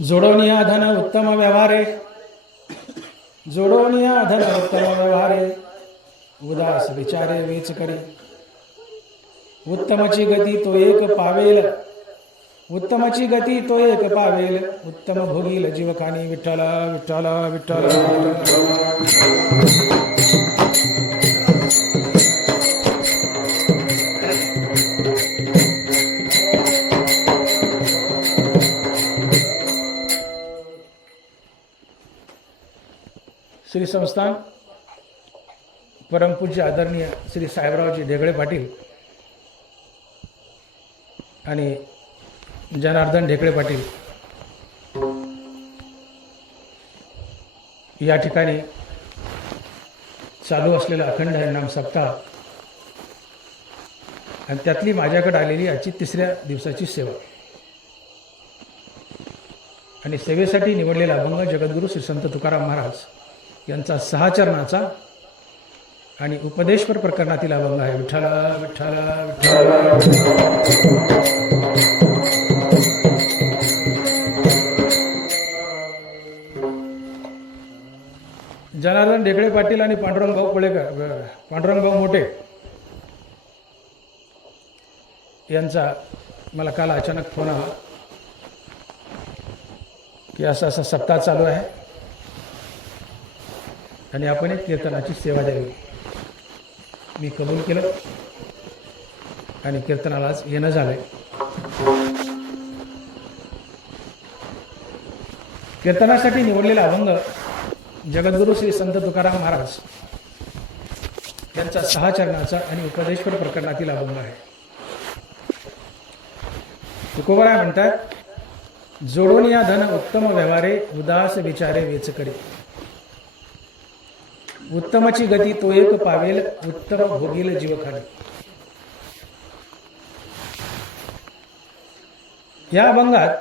जोडोनिया धन उत्तम व्यवहारे, जोडोनिया धन उत्तम व्यवहारे, उदास विचारे वेच करे. उत्तमची गती तो एक पावेल, उत्तमची गती तो एक पावेल, उत्तम भोगील जीवकानी. विठ्ठल विठ्ठल विठ्ठल. श्री संस्थान परमपूज्य आदरणीय श्री साहेबरावजी ढेकळे पाटील आणि जनार्दन ढेकळे पाटील या ठिकाणी चालू असलेला अखंड हरिनाम सप्ताह आणि त्यातली माझ्याकडे आलेली आजची 3ऱ्या दिवसाची सेवा आणि सेवेसाठी निवडलेला अभंग जगद्गुरू श्री संत तुकाराम महाराज यांचा 6 चरणाचा आणि उपदेशपर प्रकरणातील अभंग आहे. विठ्ठल विठ्ठल जनार्दन ढेकळे पाटील आणि पांडुरंगभाऊ कोळेकर, पांडुरंगभाऊ मोठे यांचा मला काल अचानक फोन आला की असा सप्ताह चालू आहे आणि आपण एक कीर्तनाची सेवा द्यावी. मी कबूल केलं आणि कीर्तनाला आज येणं झालंय. कीर्तनासाठी निवडलेला अभंग जगद्गुरू श्री संत तुकाराम महाराज यांचा 6 चरणाचा आणि उपदेशपर प्रकरणातील अभंग आहे. तुकोबराय म्हणतात, जोडोनिया धन उत्तम व्यवहारे, उदास विचारे वेच करे. उत्तमची गती तो एक पावेल, उत्तम भोगील जीवखानी. या अभंगात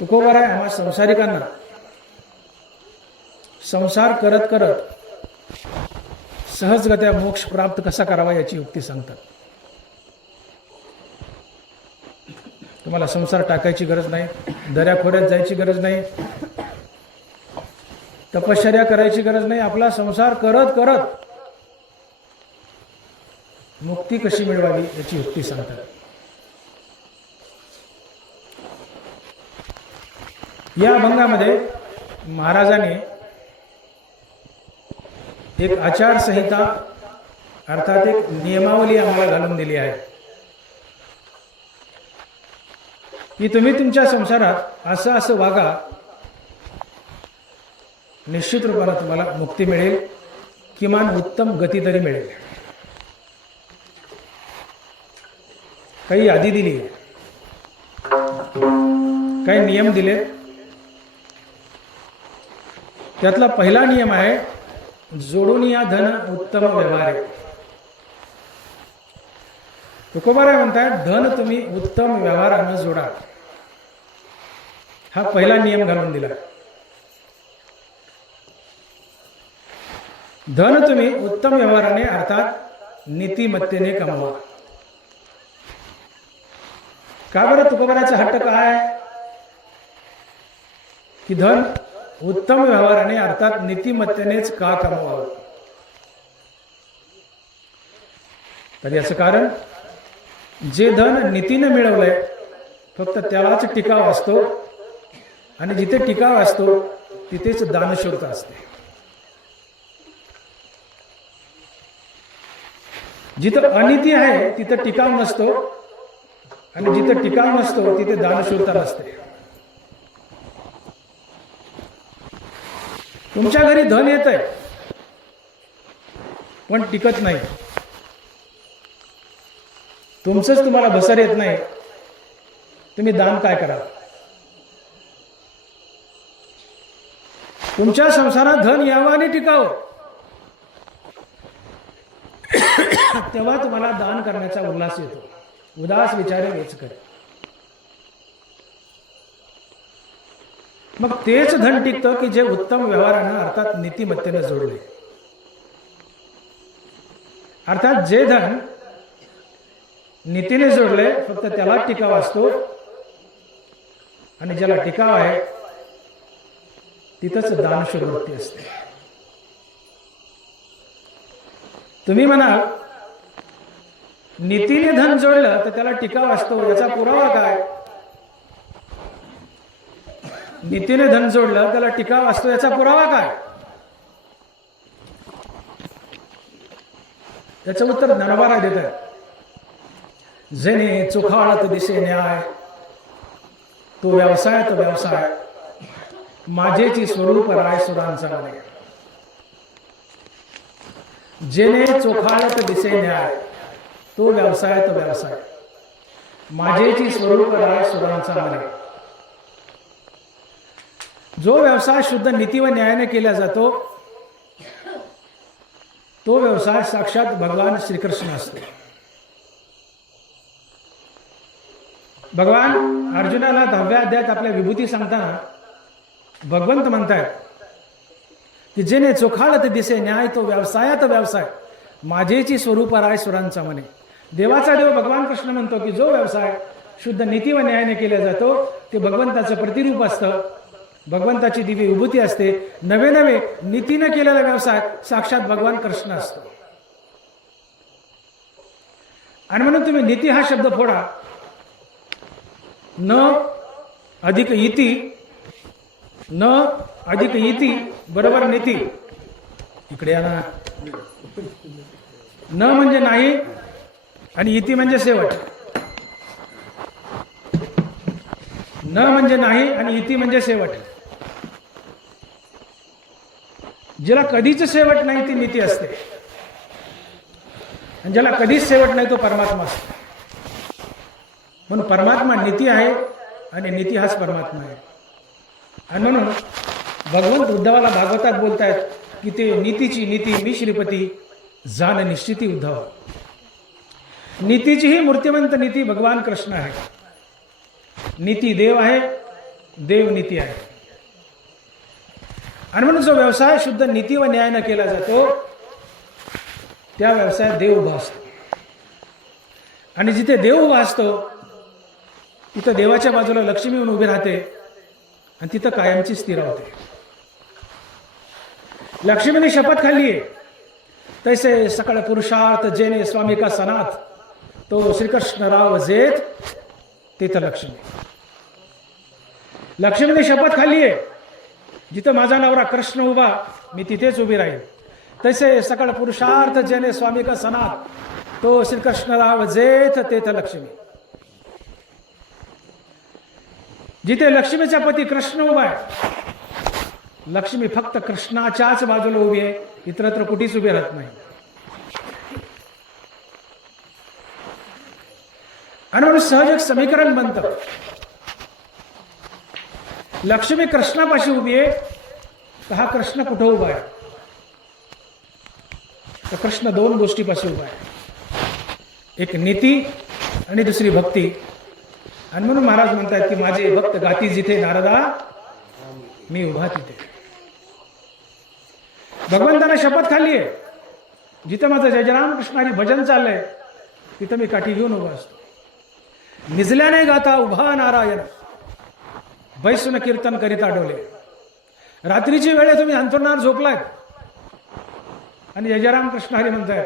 तुकोबराय आम्हा संसारिकांना संसार करत करत सहजगत्या मोक्ष प्राप्त कसा करावा याची युक्ती सांगतात. तुम्हाला संसार टाकायची गरज नाही, दऱ्याखोऱ्यात जायची गरज नाही, तपश्चर्या करायची गरज नाही. आपला संसार करत करत मुक्ती कशी मिळवावी याची युक्ती सांगतात. या अभंगामध्ये महाराजांनी एक आचारसंहिता अर्थात एक नियमावली आम्हाला घालून दिली आहे की तुम्ही तुमच्या संसारात असं असं वागा, निश्चित रूपाला तुम्हाला मुक्ती मिळेल, किमान उत्तम गती तरी मिळेल. काही यादी दिली, काही नियम दिले. त्यातला पहिला नियम आहे, जोडोनिया धन उत्तम व्यवहारे. तुकोबाराय म्हणतात, धन तुम्ही उत्तम व्यवहारानं जोडा. हा पहिला नियम घालून दिला. धन तुम्ही उत्तम व्यवहाराने अर्थात नीतिमत्तेने कमवा. का बरं तुकोबारायचा हट्ट काय की धन उत्तम व्यवहाराने अर्थात नीतिमत्तेनेच का कमवावं? तर याचं कारण, जे धन नीतीने मिळवलंय फक्त त्यालाच टिकाव असतो आणि जिथे टिकाव असतो तिथेच दानशूरता असते. जिथं अनिती आहे तिथं टिकाव नसतो आणि जिथं टिकाव नसतो तिथे दानशूरता नसते. तुमच्या घरी धन येतंय पण टिकत नाही, तुमचंच तुम्हाला भसर येत नाही, तुम्ही दान काय करा? तुमच्या संसारात धन यावं आणि टिकावं, तेव्हा तुम्हाला दान करण्याचा उल्हास येतो. उदास विचारे वेच करे. मग तेच धन टिकतं की जे उत्तम व्यवहारानं अर्थात नीतिमत्तेनं जोडले. अर्थात जे धन नीतीने जोडले फक्त त्याला टिकाव असतो, आणि ज्याला टिकाव आहे तिथंच दानशूर वृत्ती असते. तुम्ही म्हणाल नीतीने धन जोडलं तर त्याला टिकाव असतो, याचा पुरावा काय? नीतीने धन जोडलं त्याला टिकाव असतो, याचा पुरावा काय? त्याचं उत्तर ज्ञानोबा देत आहे. जेणे चोखाळत दिसे न्याय, तो व्यवसाय तो व्यवसाय, माझेची स्वरूप राय सुरांचा म्हणे. जेणे चोखाळत दिसे न्याय, तो व्यवसाय तो व्यवसाय, माझेची स्वरूप राय सुरांचा म्हणे. जो व्यवसाय शुद्ध नीती व न्यायाने केला जातो तो व्यवसाय साक्षात भगवान श्रीकृष्ण असतो. भगवान अर्जुनाला 10व्या अध्यायात आपल्या विभूती सांगताना भगवंत म्हणतायत की जेणे चोखाळत दिसे न्याय, तो व्यवसायात व्यवसाय, माझेची स्वरूप राय सुरांचा म्हणे. देवाचा देव भगवान कृष्ण म्हणतो की जो व्यवसाय शुद्ध नीती व न्यायाने केला जातो ते भगवंताचं प्रतिरूप असतं, भगवंताची दिव्य विभूती असते. नवे नवे नीतीने केलेला व्यवसाय साक्षात भगवान कृष्ण असतो. आणि म्हणून तुम्ही नीती हा शब्द फोडा. न अधिक इति, न अधिक इति बरोबर नीती. इकडे या ना. न म्हणजे नाही आणि इति म्हणजे शेवट. न म्हणजे नाही आणि इति म्हणजे शेवट. ज्याला कधीच शेवट नाही ती नीती असते, आणि ज्याला कधीच शेवट नाही तो परमात्मा असतो. म्हणून परमात्मा नीती आहे आणि नीती हाच परमात्मा आहे. आणि म्हणून भगवंत उद्धवाला भागवतात बोलतायत की ते नीतीची नीती मी श्रीपती जाण निश्चिती उद्धव. नीतीची ही मूर्तिमंत नीती भगवान कृष्ण आहे. नीती देव आहे, देव नीती आहे. आणि म्हणून जो व्यवसाय शुद्ध नीती व न्यायाने केला जातो त्या व्यवसायात देव उभा असतो. आणि जिथे देव उभा असतो तिथं देवाच्या बाजूला लक्ष्मी येऊन उभी राहते आणि तिथं कायमची स्थिर होते. लक्ष्मीने शपथ खाल्ली आहे, तैसे सकळ पुरुषार्थ जेने स्वामी का सनात, तो श्रीकृष्ण राव जेत तिथं लक्ष्मी. लक्ष्मीने शपथ खाल्ली आहे, जिथं माझा नवरा कृष्ण उभा मी तिथेच उभी राहील. तैसे सकळ पुरुषार्थ जेने स्वामी का सनात, तो श्रीकृष्ण राव जेत तेथ लक्ष्मी. जिथे लक्ष्मीचा पती कृष्ण उभा आहे, लक्ष्मी फक्त कृष्णाच्याच बाजूला उभी आहे, इतरत्र कुठेच उभी राहत नाही. आणि म्हणून सहज एक समीकरण बनतं. लक्ष्मी कृष्णापाशी उभी आहे तर हा कृष्ण कुठं उभा आहे? तर कृष्ण दोन गोष्टीपाशी उभा आहे, एक नीती आणि दुसरी भक्ती. आणि म्हणून महाराज म्हणतात की माझे भक्त गाती जिथे नारदा मी उभा तिथे. भगवंताने शपथ खाल्ली आहे, जिथं माझं जय राम कृष्ण हरी भजन चाललंय तिथं मी काठी घेऊन उभा असतो. निजल्याने गाता उभा नारायण, बैसून कीर्तन करीता डोले. रात्रीची वेळे तुम्ही अंथरुणावर झोपलाय आणि जय राम कृष्ण हरी म्हणताय,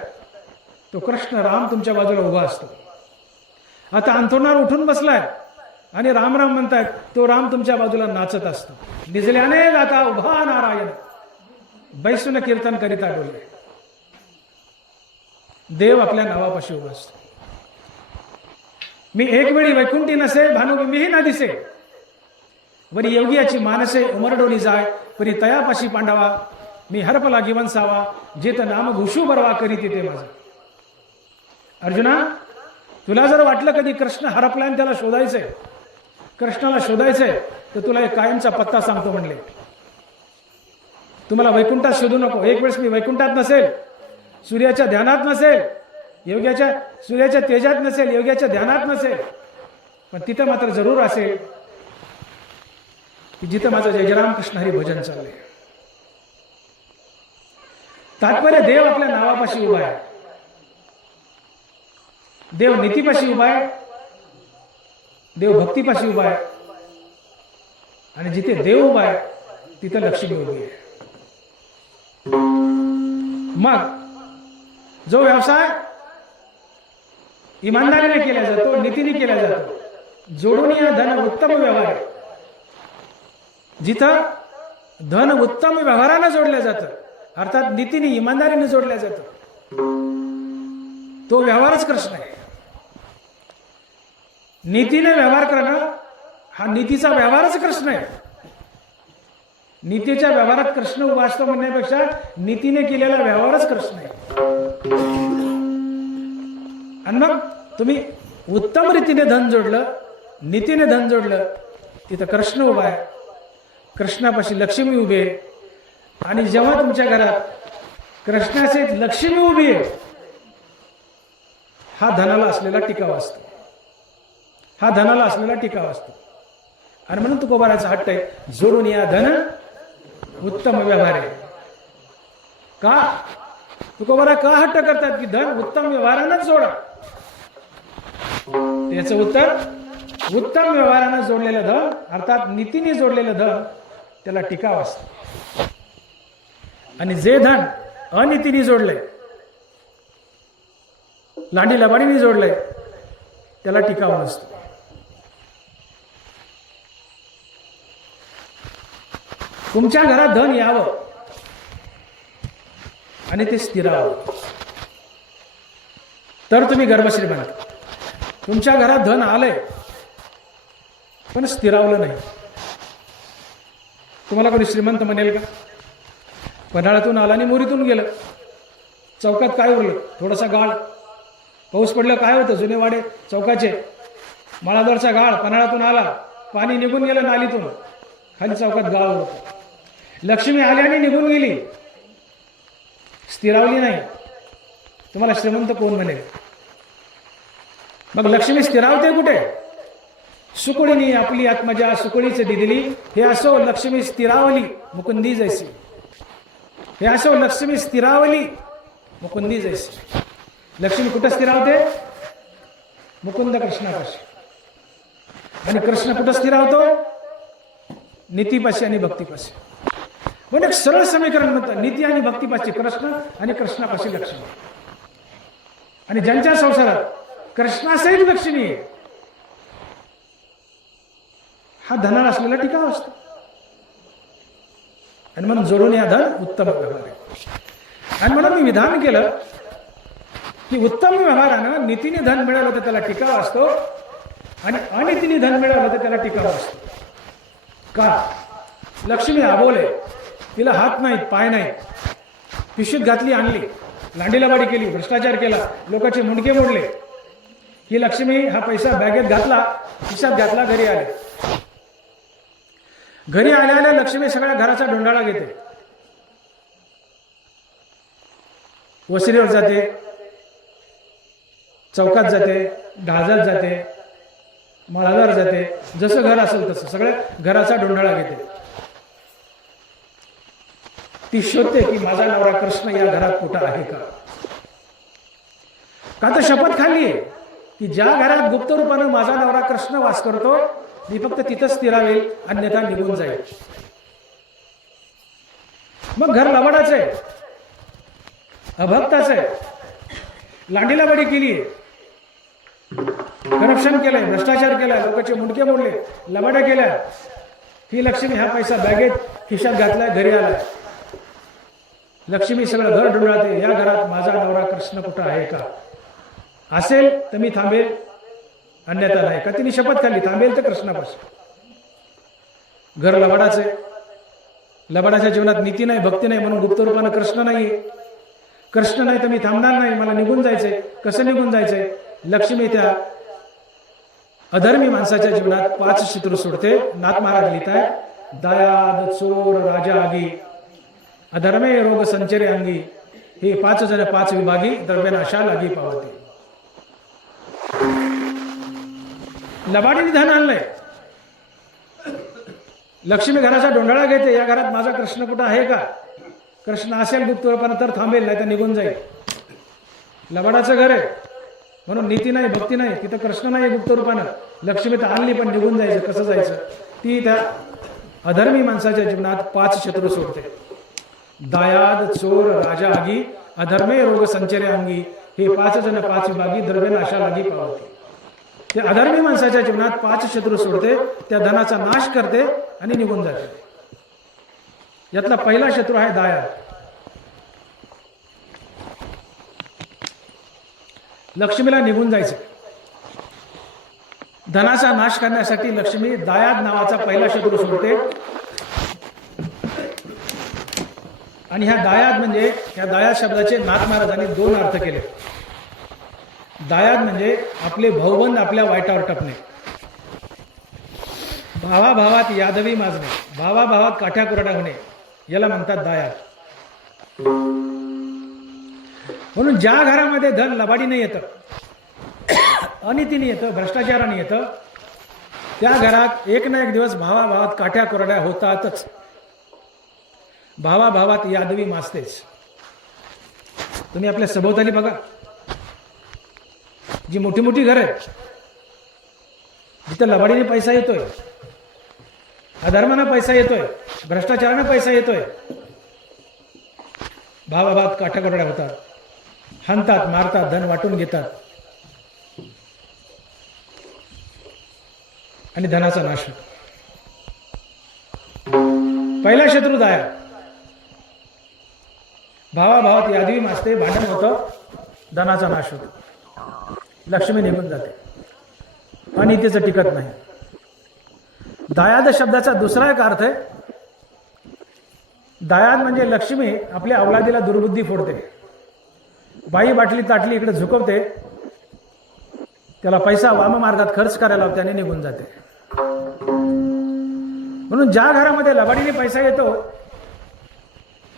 तो कृष्ण राम तुमच्या बाजूला उभा असतो. आता अंथरुणावर उठून बसलाय आणि राम राम म्हणतायत, तो राम तुमच्या बाजूला नाचत असतो. निजल्याने गाता उभा नारायण, बैसून कीर्तन करीता डोले. देव आपल्या नावापाशी उभा असतो. मी एक वेळी वैकुंठी नसे भानुबिंबीही ना दिसे, वरी योगियाची मानसे उमरडोली जाय, परी तयापाशी पांडवा मी हरप लागी वंसावा, जेत नाम भूषू बरवा करी तिथे माझा. अर्जुना, तुला जर वाटलं कधी कृष्ण हरपलाय आणि त्याला शोधायचंय, कृष्णाला शोधायचंय, तर तुला एक कायमचा पत्ता सांगतो म्हणले. तुम्हाला वैकुंठात शोधू नको. एक वेळेस मी वैकुंठात नसेल, सूर्याच्या ध्यानात नसेल, सूर्याच्या तेजात नसेल, योग्याच्या ध्यानात नसेल, पण तिथं मात्र जरूर असेल की जिथं माझं जय राम कृष्ण हरी भजन चाललंय. तात्पर्य देव आपल्या नावापाशी उभा आहे. देव नीतीपाशी उभा आहे, देव भक्तीपाशी उभा आहे, आणि जिथे देव उभा आहे तिथे लक्ष्मी उभी आहे. मग जो व्यवसाय इमानदारीने केला जातो, नीतीने केला जातो, जोडून या धन उत्तम व्यवहार आहे. जिथं धन उत्तम व्यवहारानं जोडलं जातं, अर्थात नीतीने इमानदारीने जोडलं जातं, तो व्यवहारच कृष्ण आहे. नीतीने व्यवहार करणं हा नीतीचा व्यवहारच कृष्ण आहे. नीतीच्या व्यवहारात कृष्ण उभा असतो म्हणण्यापेक्षा नीतीने केलेला व्यवहारच कृष्ण आहे. आणि मग तुम्ही उत्तम रीतीने धन जोडलं, नीतीने धन जोडलं, तिथं कृष्ण उभा आहे, कृष्णापाशी लक्ष्मी उभी आहे. आणि जेव्हा तुमच्या घरात कृष्णाचे लक्ष्मी उभी आहे, हा धनाला असलेला टिकाव असतो, हा धनाला असलेला टिकाव असतो. आणि म्हणून तुकोबाराचा हट्ट आहे, जोडून या धन उत्तम व्यवहार आहे. का तुकोबारा का हट्ट करतात की धन उत्तम व्यवहारानंच जोडा? त्याचं उत्तर, उत्तम व्यवहारानं जोडलेलं धन, अर्थात नीतीने जोडलेलं धन, त्याला टिकाव असतो. आणि जे धन अनितीने जोडलंय, लांडी लबाडीने जोडलंय, त्याला टिकाव नसतो. तुमच्या घरात धन यावं आणि ते स्थिरावं, तर तुम्ही गर्भश्रीमंत. तुमच्या घरात धन आलंय पण स्थिरावलं नाही, तुम्हाला कोणी श्रीमंत म्हणेल का? पन्हाळ्यातून आला आणि मोरीतून गेलं, चौकात काय उरलं? थोडासा गाळ. पाऊस पडलं काय होतं? जुने वाडे चौकाचे, माळादरचा गाळ. पन्हाळ्यातून आला, पाणी निघून गेलं नालीतून, खाली चौकात गाळ होतं. लक्ष्मी आल्याने निघून गेली, स्थिरावली नाही, तुम्हाला श्रीमंत कोण म्हणेल? मग लक्ष्मी स्थिरावते कुठे? सुकुळीनी आपली आत्मजा सुकुळीच दिली, हे असो लक्ष्मी स्थिरावली मुकुंदी जैसी. हे असो लक्ष्मी स्थिरावली मुकुंदी जैसी. लक्ष्मी कुठं स्थिरावते? मुकुंद कृष्णापाशी. आणि कृष्ण कुठं स्थिरावतो? नीतीपाशी आणि भक्तीपाशी. म्हणजे एक सरळ समीकरण म्हणतात, नीती आणि भक्तीपाशी कृष्ण आणि कृष्णापाशी लक्ष्मी. आणि ज्यांच्या संसारात कृष्णासहित लक्ष्मी आहे, हा धनाला असलेला टिकाव असतो. आणि म्हणून जोडून या धन उत्तम व्यवहार आहे. आणि म्हणून मी विधान केलं की उत्तम व्यवहारानं नीतीने धन मिळालं तर त्याला टिकाव असतो, आणि अनितीने धन मिळालं तर त्याला टिकाव असतो. का? लक्ष्मी आबोले, तिला हात नाहीत, पाय नाहीत, पिशवीत घातली, आणली, लांडीलाबाडी केली, भ्रष्टाचार केला, लोकांचे मुंडके मोडले. ही लक्ष्मी हा पैसा बॅगेत घातला, खिशात घातला, घरी आले. घरी आल्या लक्ष्मी सगळ्या घराचा ढोंडाळा घेते, वसरीवर जाते, चौकात जाते, ढाजात जाते, माळावर जाते, जसं घर असेल तसं सगळ्या घराचा ढोंडाळा घेते. ती शोधते की माझा नवरा कृष्ण या घरात कुठं आहे का? का तर शपथ खाल्ली आहे की ज्या घरात गुप्त रूपानं माझा नवरा कृष्ण वास करतो, मी फक्त तिथंच स्थिरावेल, अन्यथा निघून जाईल. मग घर लबाडाचं आहे, अभक्ताचं आहे, लांडीलाबाडी केली, करप्शन केलंय, भ्रष्टाचार केलाय, लोकांचे मुंडके मोडले, लबाड्या केल्या. ही लक्ष्मी हा पैसा बॅगेत खिशात घातलाय, घरी आलाय. लक्ष्मी सगळं घर ढुंढाळते, या घरात माझा नवरा कृष्ण कुठं आहे का? असेल तर मी थांबेल, अन्यथा नाही. का तिने शपथ खाल्ली, थांबेल तर कृष्णापासून. घर लबाडाचे, लबाडाच्या जीवनात नीती नाही, भक्ती नाही, म्हणून गुप्त रूपानं कृष्ण नाहीये. कृष्ण नाही तर मी थांबणार नाही, मला निघून जायचंय. कसं निघून जायचंय? लक्ष्मी त्या अधर्मी माणसाच्या जीवनात 5 शत्रू सोडते. नाथ महाराज लिहिताय, दायाद चोर राजा आगी, अधर्मे रोग संचरे अंगी, हे 5 जण 5 विभागी, द्रव्यनाशा लागी पावते. लबाडीने धन आणलंय, लक्ष्मी घराचा ढोंडाळा घेते, या घरात माझा कृष्ण कुठं आहे का? कृष्ण असेल गुप्त रूपानं तर थांबेल, नाही तर निघून जाईल. लबाडाचं घर आहे, म्हणून नीती नाही, भक्ती नाही, तिथं कृष्ण नाही गुप्त रूपानं, लक्ष्मी तर आणली पण निघून जायचं, कसं जायचं. ती त्या अधर्मी माणसाच्या जीवनात 5 शत्रू सोडते. दायाद, चोर, राजा आगी, अधर्मे रोग संचरे अंगी, हे 5 जण 5 विभागी, द्रव्य नाशा लागी पावते. ते अधर्मी माणसाच्या जीवनात 5 शत्रू सोडते, त्या धनाचा नाश करते आणि निघून जाते. यातला पहिला शत्रू आहे दायाद. लक्ष्मीला निघून जायचं. धनाचा नाश करण्यासाठी लक्ष्मी दायाद नावाचा पहिला शत्रू सोडते. आणि ह्या दायाद म्हणजे, ह्या दायाद शब्दाचे नाथ महाराजांनी 2 अर्थ केले. दायाद म्हणजे आपले भाऊबंद आपल्या वाईटावर टपणे, भावाभावात यादवी माजणे, भावाभावात काठ्या कुरड्या होणे, याला म्हणतात दायाद. म्हणून ज्या घरामध्ये धन लबाडीने येतं, अनितीने येतं, भ्रष्टाचाराने येतं, त्या घरात एक ना एक दिवस भावाभावात काठ्या कुरड्या होतातच. भावाभावात यादवी माजतेच. तुम्ही आपल्या सभोवताली बघा, जी मोठी मोठी घरं आहेत, जिथं लबाडीने पैसा येतोय, अधर्मानं पैसा येतोय, भ्रष्टाचारानं पैसा येतोय, भावाभावात काठ्या कुरड्या होतात, हाणतात, मारतात, धन वाटून घेतात आणि धनाचा नाश होतो. पहिला शत्रू दायाद. भावाभावात यादवी माजते, भांडण होतं, धनाचा नाश होतो, लक्ष्मी निघून जाते, अनितीचं टिकत नाही. दायाद शब्दाचा दुसरा एक अर्थ आहे, दायाद म्हणजे लक्ष्मी आपल्या अवलादीला दुर्बुद्धी फोडते, बाई बाटली ताटली इकडे झुकवते, त्याला पैसा वाममार्गात खर्च करायला लावते आणि निघून जाते. म्हणून ज्या घरामध्ये लबाडीने पैसा येतो,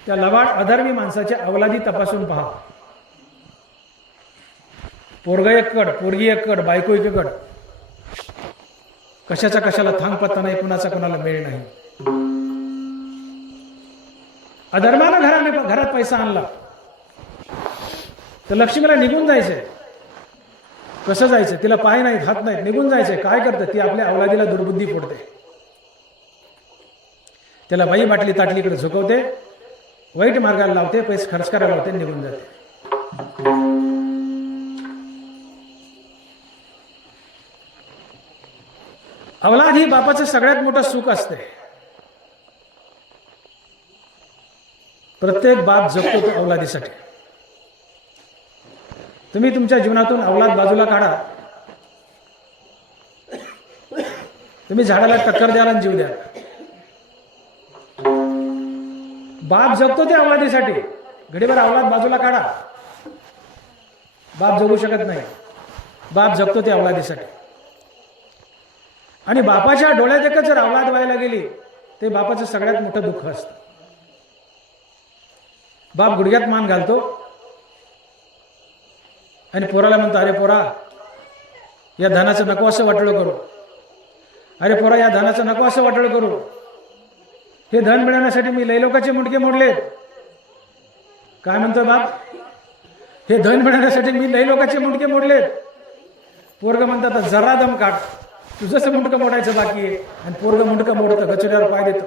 त्या लबाड अधर्मी माणसाच्या अवलादी तपासून पहा. पोरग एककड, पोरगी एककड, बायको एकीकड, कशाचा कशाला थांग पत्ता नाही, कुणाचा कुणाला मेळ नाही. अधर्मानं घरात पैसा आणला तर लक्ष्मीला निघून जायचंय. कसं जायचं? तिला पाय नाहीत, हात नाहीत, निघून जायचंय. काय करतं? ती आपल्या अवलादीला दुर्बुद्धी फोडते, त्याला बाई बाटली ताटलीकडे झुकवते, वाईट मार्गाला लावते, पैसे खर्च करायला लावते, निघून जाते. अवलाद ही बापाचं सगळ्यात मोठं सुख असते. प्रत्येक बाप जगतो तो अवलादीसाठी. तुम्ही तुमच्या जीवनातून अवलाद बाजूला काढा, तुम्ही झाडाला टक्कर द्याल आणि जीव द्याल. बाप जगतो त्या अवलादीसाठी. घडीभर अवलाद बाजूला काढा, बाप जगू शकत नाही. बाप जगतो त्या अवलादीसाठी. आणि बापाच्या डोळ्यात एकच जर अवलाद व्हायला गेली, ते बापाचं सगळ्यात मोठं दुःख असतं. बाप गुडघ्यात मान घालतो आणि पोराला म्हणतो, अरे पोरा, या धनाचं नको असं वाटलं करू. अरे पोरा, या धनाचं नको असं वाटलं करू. हे धन मिळवण्यासाठी मी लय लोकांचे मुंडके मोडलेत. काय म्हणतो बाप? हे धन मिळवण्यासाठी मी लय लोकांचे मुंडके मोडलेत. पोरग म्हणतात, जरा दम काढ, तुझंच मुंडकं मोडायचं बाकी आहे. आणि पोरग मुंडकं मोडतं, गचुऱ्यावर पाय देतं,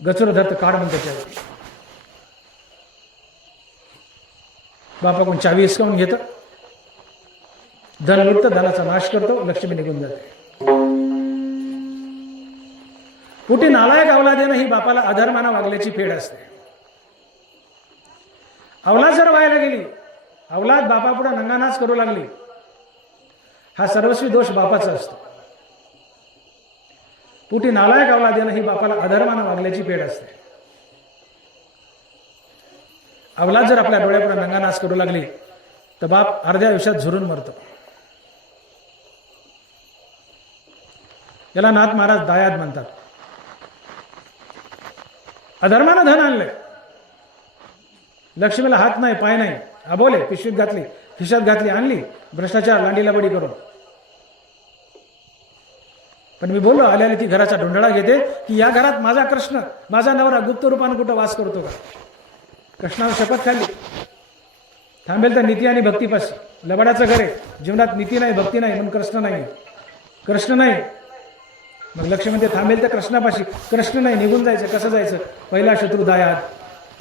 गचुर धरतं, काढ म्हणतं त्याच्यावर. बापाकडून चावी हिसकावून घेतं, धन लुटतं, धनाचा नाश करतो, लक्ष्मी निघून जाते. कुठे नालायक अवलाद येणं ही बापाला अधर्माना वागल्याची फेड असते. अवलाद जर व्हायला गेली, अवलाद बापापुढे नंगानाच करू लागली, हा सर्वस्वी दोष बापाचा असतो. पुटी नालायक अवलाद येणं ही बापाला अधर्मानं वागल्याची फेड असते. अवलाद जर आपल्या डोळ्यापुढे नंगानाच करू लागली तर बाप अर्ध्या आयुष्यात झुरून मरतो. याला नाथ महाराज दायाद म्हणतात. अधर्मानं धन आणलंय, लक्ष्मीला हात नाही, पाय नाही, अबोले, पिशवीत घातली, खिशात घातली, आणली, भ्रष्टाचार, लांडीला बडी करून. पण मी बोललो, आल्याला ती घराचा ढोंढळा घेते की या घरात माझा कृष्ण, माझा नवरा गुप्त रूपानं कुठं वास करतो का? कृष्णावर शपथ खाल्ली, थांबेल तर नीती आणि भक्तीपाशी. लबाडाचं घर आहे, जीवनात नीती नाही, भक्ती नाही, म्हणून कृष्ण नाही. कृष्ण नाही, मग लक्ष्मी म्हणते थांबेल तर कृष्णापाशी. कृष्ण नाही, निघून जायचं. कसं जायचं? पहिला शत्रू दायाद,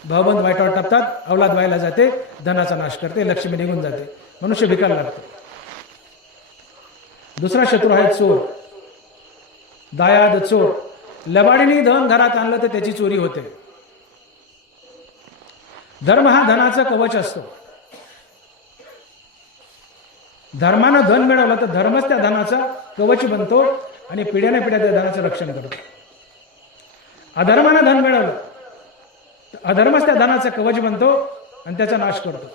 भावबंद वाईटावर टाकतात, अवलाद व्हायला जाते, धनाचा नाश करते, लक्ष्मी निघून जाते, मनुष्य भिकायला लागतो. दुसरा शत्रू आहे चोर, दायाद चोर. लबाडीने धन घरात आणलं तर त्याची चोरी होते. धर्म हा धनाचा कवच असतो. धर्मानं धन मिळवलं तर धर्मच त्या धनाचा कवच बनतो आणि पिढ्याने पिढ्या त्या धनाचं रक्षण करतो. अधर्मानं धन मिळवलं तर अधर्मच त्या धनाचा कवच बनतो आणि त्याचा नाश करतो.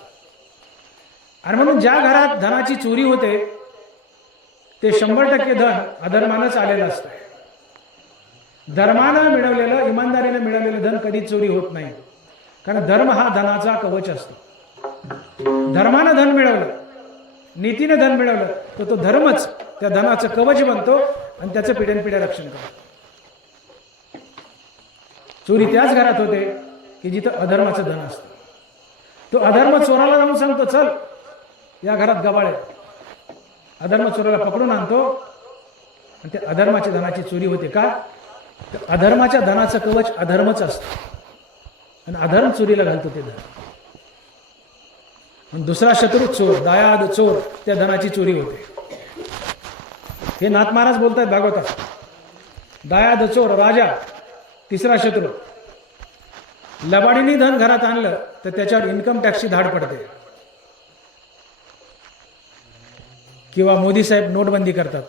आणि म्हणून ज्या घरात धनाची चोरी होते ते 100% धन अधर्मानंच आलेलं असतं. धर्मानं मिळवलेलं, इमानदारीने मिळवलेलं धन कधीच चोरी होत नाही, कारण धर्म हा धनाचा कवच असतो. धर्मानं धन मिळवलं, नीतीनं धन मिळवलं तर तो धर्मच त्या धनाचं कवच बनतो आणि त्याचं पिढ्यानपिढ्या रक्षण करतो. चोरी त्याच घरात होते की जिथं अधर्माचं धन असतं. तो अधर्म चोराला जाऊन सांगतो, चल या घरात गबाळ आहे. अधर्म चोराला पकडून आणतो आणि त्या अधर्माच्या धनाची चोरी होते. का? अधर्माच्या धनाचं कवच अधर्मच असतं आणि अधर्म चोरीला घालतो ते धन. दुसरा शत्रू चोर, दायाद चोर, त्या धनाची चोरी होते. हे नाथ महाराज बोलतात भागवतात. दायाद चोर राजा, तिसरा शत्रू. लबाडीने धन घरात आणलं तर त्याच्यावर इन्कम टॅक्सची धाड पडते. किंवा मोदी साहेब नोटबंदी करतात.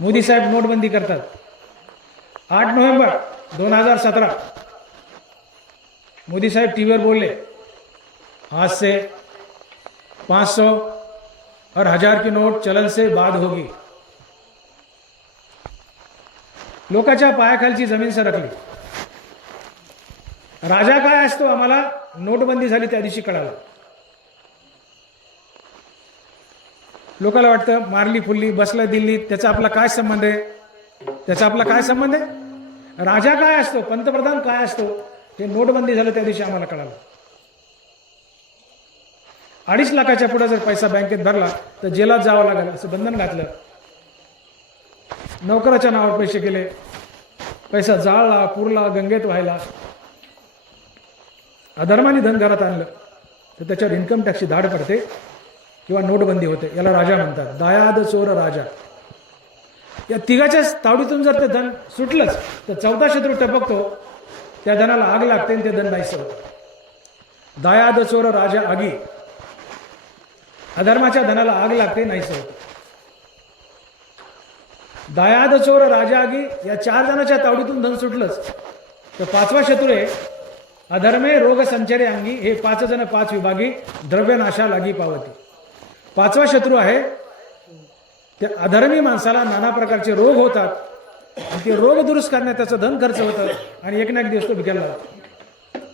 मोदी साहेब नोटबंदी करतात. 8 नोव्हेंबर 2017 मोदी साहेब टीवीवर बोलले, आज से 500 और 1000 की नोट चलन से बाद होगी. लोकांच्या पायाखालची जमीन सरकली. राजा काय असतो आम्हाला नोटबंदी झाली त्या दिवशी कळालं. लोकांना वाटतं मारली फुल्ली, बसला दिल्लीत, त्याचा आपला काय संबंध आहे? त्याचा आपला काय संबंध आहे? राजा काय असतो, पंतप्रधान काय असतो, हे नोटबंदी झालं त्या दिवशी आम्हाला कळालं. 2.5 लाखाच्या पुढे जर पैसा बँकेत भरला तर जेलात जावं लागेल असं बंधन घातलं. नोकराच्या नावावर पैसे केले, पैसा जाळला, पुरला, गंगेत व्हायला. अधर्माने धन घरात आणलं तर त्याच्यावर इन्कम टॅक्सची धाड पडते किंवा नोटबंदी होते. याला राजा म्हणतात. दायाद चोर राजा. या तिघाच्या तावडीतून जर ते धन सुटलंच तर चौथा शत्रू टपकतो, त्या धनाला आग लागते आणि ते धन नाहीसं होतं. दायाद चोर राजा आगी. अधर्माच्या धनाला आग लागते, नाहीसं होतं. दायाद चोर राजा आगी या 4 जणांच्या तावडीतून धन सुटलंच तर 5वा शत्रू आहे अधर्मे रोग संचरे अंगी. हे 5 जण 5 विभागी, द्रव्य नाशा लागी पावती. 5वा शत्रू आहे त्या अधर्मी माणसाला नाना प्रकारचे रोग होतात आणि ते रोग दुरुस्त करण्यात त्याचं धन खर्च होतं आणि एक ना एक दिवस तो भिकायला लागतो.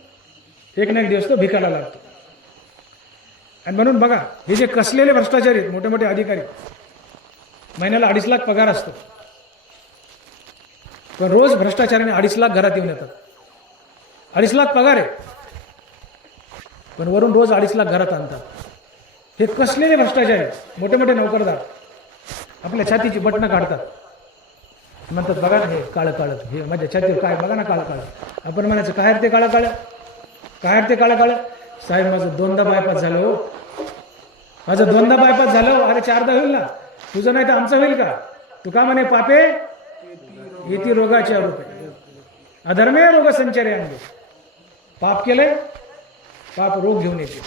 एक ना एक दिवस तो भिकायला लागतो. आणि म्हणून बघा, हे जे कसलेले भ्रष्टाचारी आहेत, मोठे मोठे अधिकारी, महिन्याला 2.5 लाख पगार असतो, पण रोज भ्रष्टाचाराने 2.5 लाख घरात येऊन येतात. 2.5 लाख पगार आहे, पण वरून रोज 2.5 लाख घरात आणतात. हे कसलेले भ्रष्टाचारी, मोठे मोठे नोकरदार आपल्या छातीची बटणं काढतात, म्हणतात बघा ना हे काळं काळं, हे माझ्या छातीवर काय बघा ना काळं काळं. आपण म्हणायचं काय ते काळं काळं, काय ते काळं काळं. साहेब माझं 2दा बायपास झालं हो, माझं 2दा बायपास झालं. अरे 4दा होईल ना, तुझं नाही तर आमचं होईल का? तू का म्हणे पापे येती रोगाच्या रूपे, अधर्मे रोग संचरे अंगी. पाप केले, पाप रोग घेऊन येते.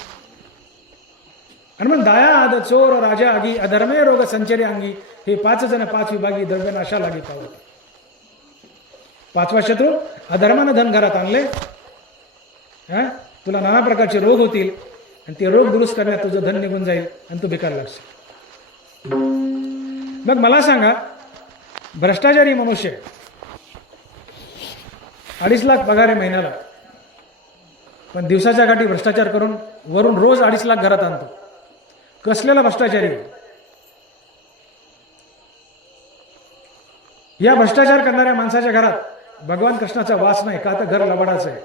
आणि मग दायाद चोर राजा आगी, अधर्मे रोग संचरे अंगी. हे 5 जण 5 विभागी, द्रव्य नाशा लागी पावती. 5वा शत्रू अधर्मानं धन घरात आणले, तुला नाना प्रकारचे रोग होतील आणि ते रोग दुरुस्त करण्यात तुझं धन निघून जाईल आणि तू भिकायला लागशील. मग मला सांगा, भ्रष्टाचारी मनुष्य 2.5 लाख पगार आहे महिन्याला, पण दिवसाच्या गाठी भ्रष्टाचार करून वरून रोज 2.5 लाख घरात आणतो. कसलेला भ्रष्टाचारी. या भ्रष्टाचार करणाऱ्या माणसाच्या घरात भगवान कृष्णाचा वास नाही. का तर घर लबाडाचं आहे.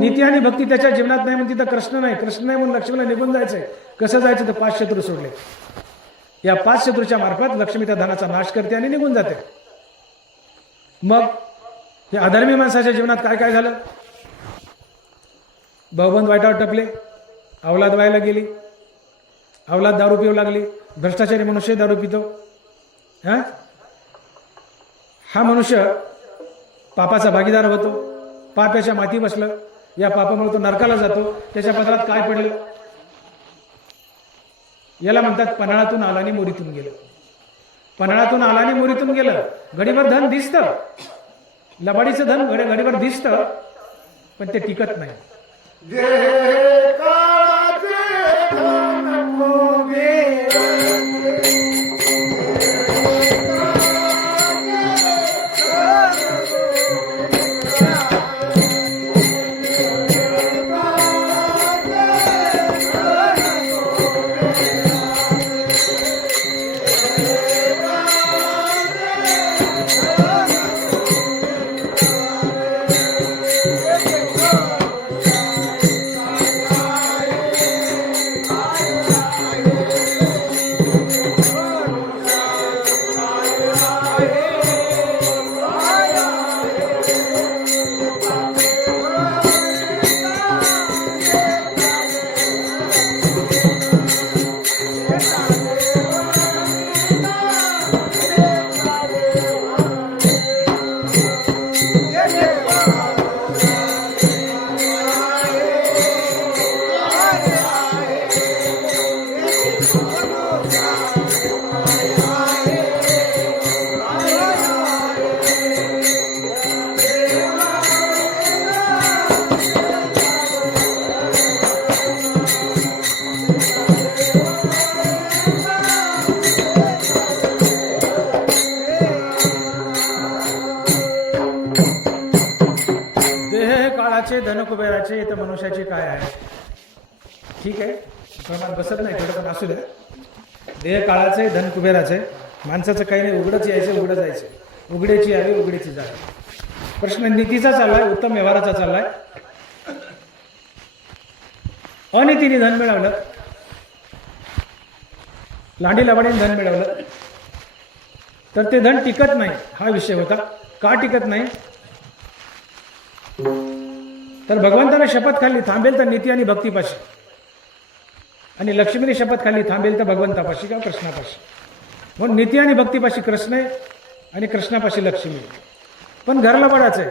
नीती आणि भक्ती त्याच्या जीवनात नाही म्हणून तिथं कृष्ण नाही, कृष्ण नाही म्हणून लक्ष्मीला निघून जायचंय. कसं जायचं तर 5 शत्रू सोडले. या 5 शत्रूच्या मार्फत लक्ष्मी त्या धनाचा नाश करते आणि निघून जाते. मग हे अधर्मी माणसाच्या जीवनात काय काय झालं? भाऊबंद वाईटावर टपले, अवलाद व्हायला गेली, अवलाद दारू पिऊ लागली, भ्रष्टाचारी मनुष्य दारू पितो. हा मनुष्य पापाचा भागीदार होतो, पाप याच्या माती बसलं, या पापामुळे तो नरकाला जातो. त्याच्या पदरात काय पडलं? याला म्हणतात पन्हाळातून आला आणि मोरीतून गेलं. पन्हाळातून आला आणि मोरीतून गेलं. घडीभर धन दिसतं, लबाडीचं धन घडीभर दिसतं, पण ते टिकत नाही. धन कुबेराचे तर मनुष्याचे काय आहे? ठीक आहे, प्रमाण बसत नाही थोडं, पण असू दे. देह काळाचे, धन कुबेराचे. माणसाचं काही नाही, उघडच यायचं, उघडं जायचं, उघड्याची यावी, उघडीची जावी. प्रश्न नीतीचा चाललाय, उत्तम व्यवहाराचा चाललाय. अनितीने धन मिळवलं, लांडी लबाडीने धन मिळवलं, तर ते धन टिकत नाही. हा विषय होता. का टिकत नाही? तर भगवंताने शपथ खाल्ली, थांबेल तर नीती आणि भक्तीपाशी, आणि लक्ष्मीने शपथ खाल्ली, थांबेल तर भगवंतापाशी किंवा कृष्णापाशी. म्हणून नीती आणि भक्तीपाशी कृष्ण आहे आणि कृष्णापाशी लक्ष्मी. पण घरला पडायचं आहे,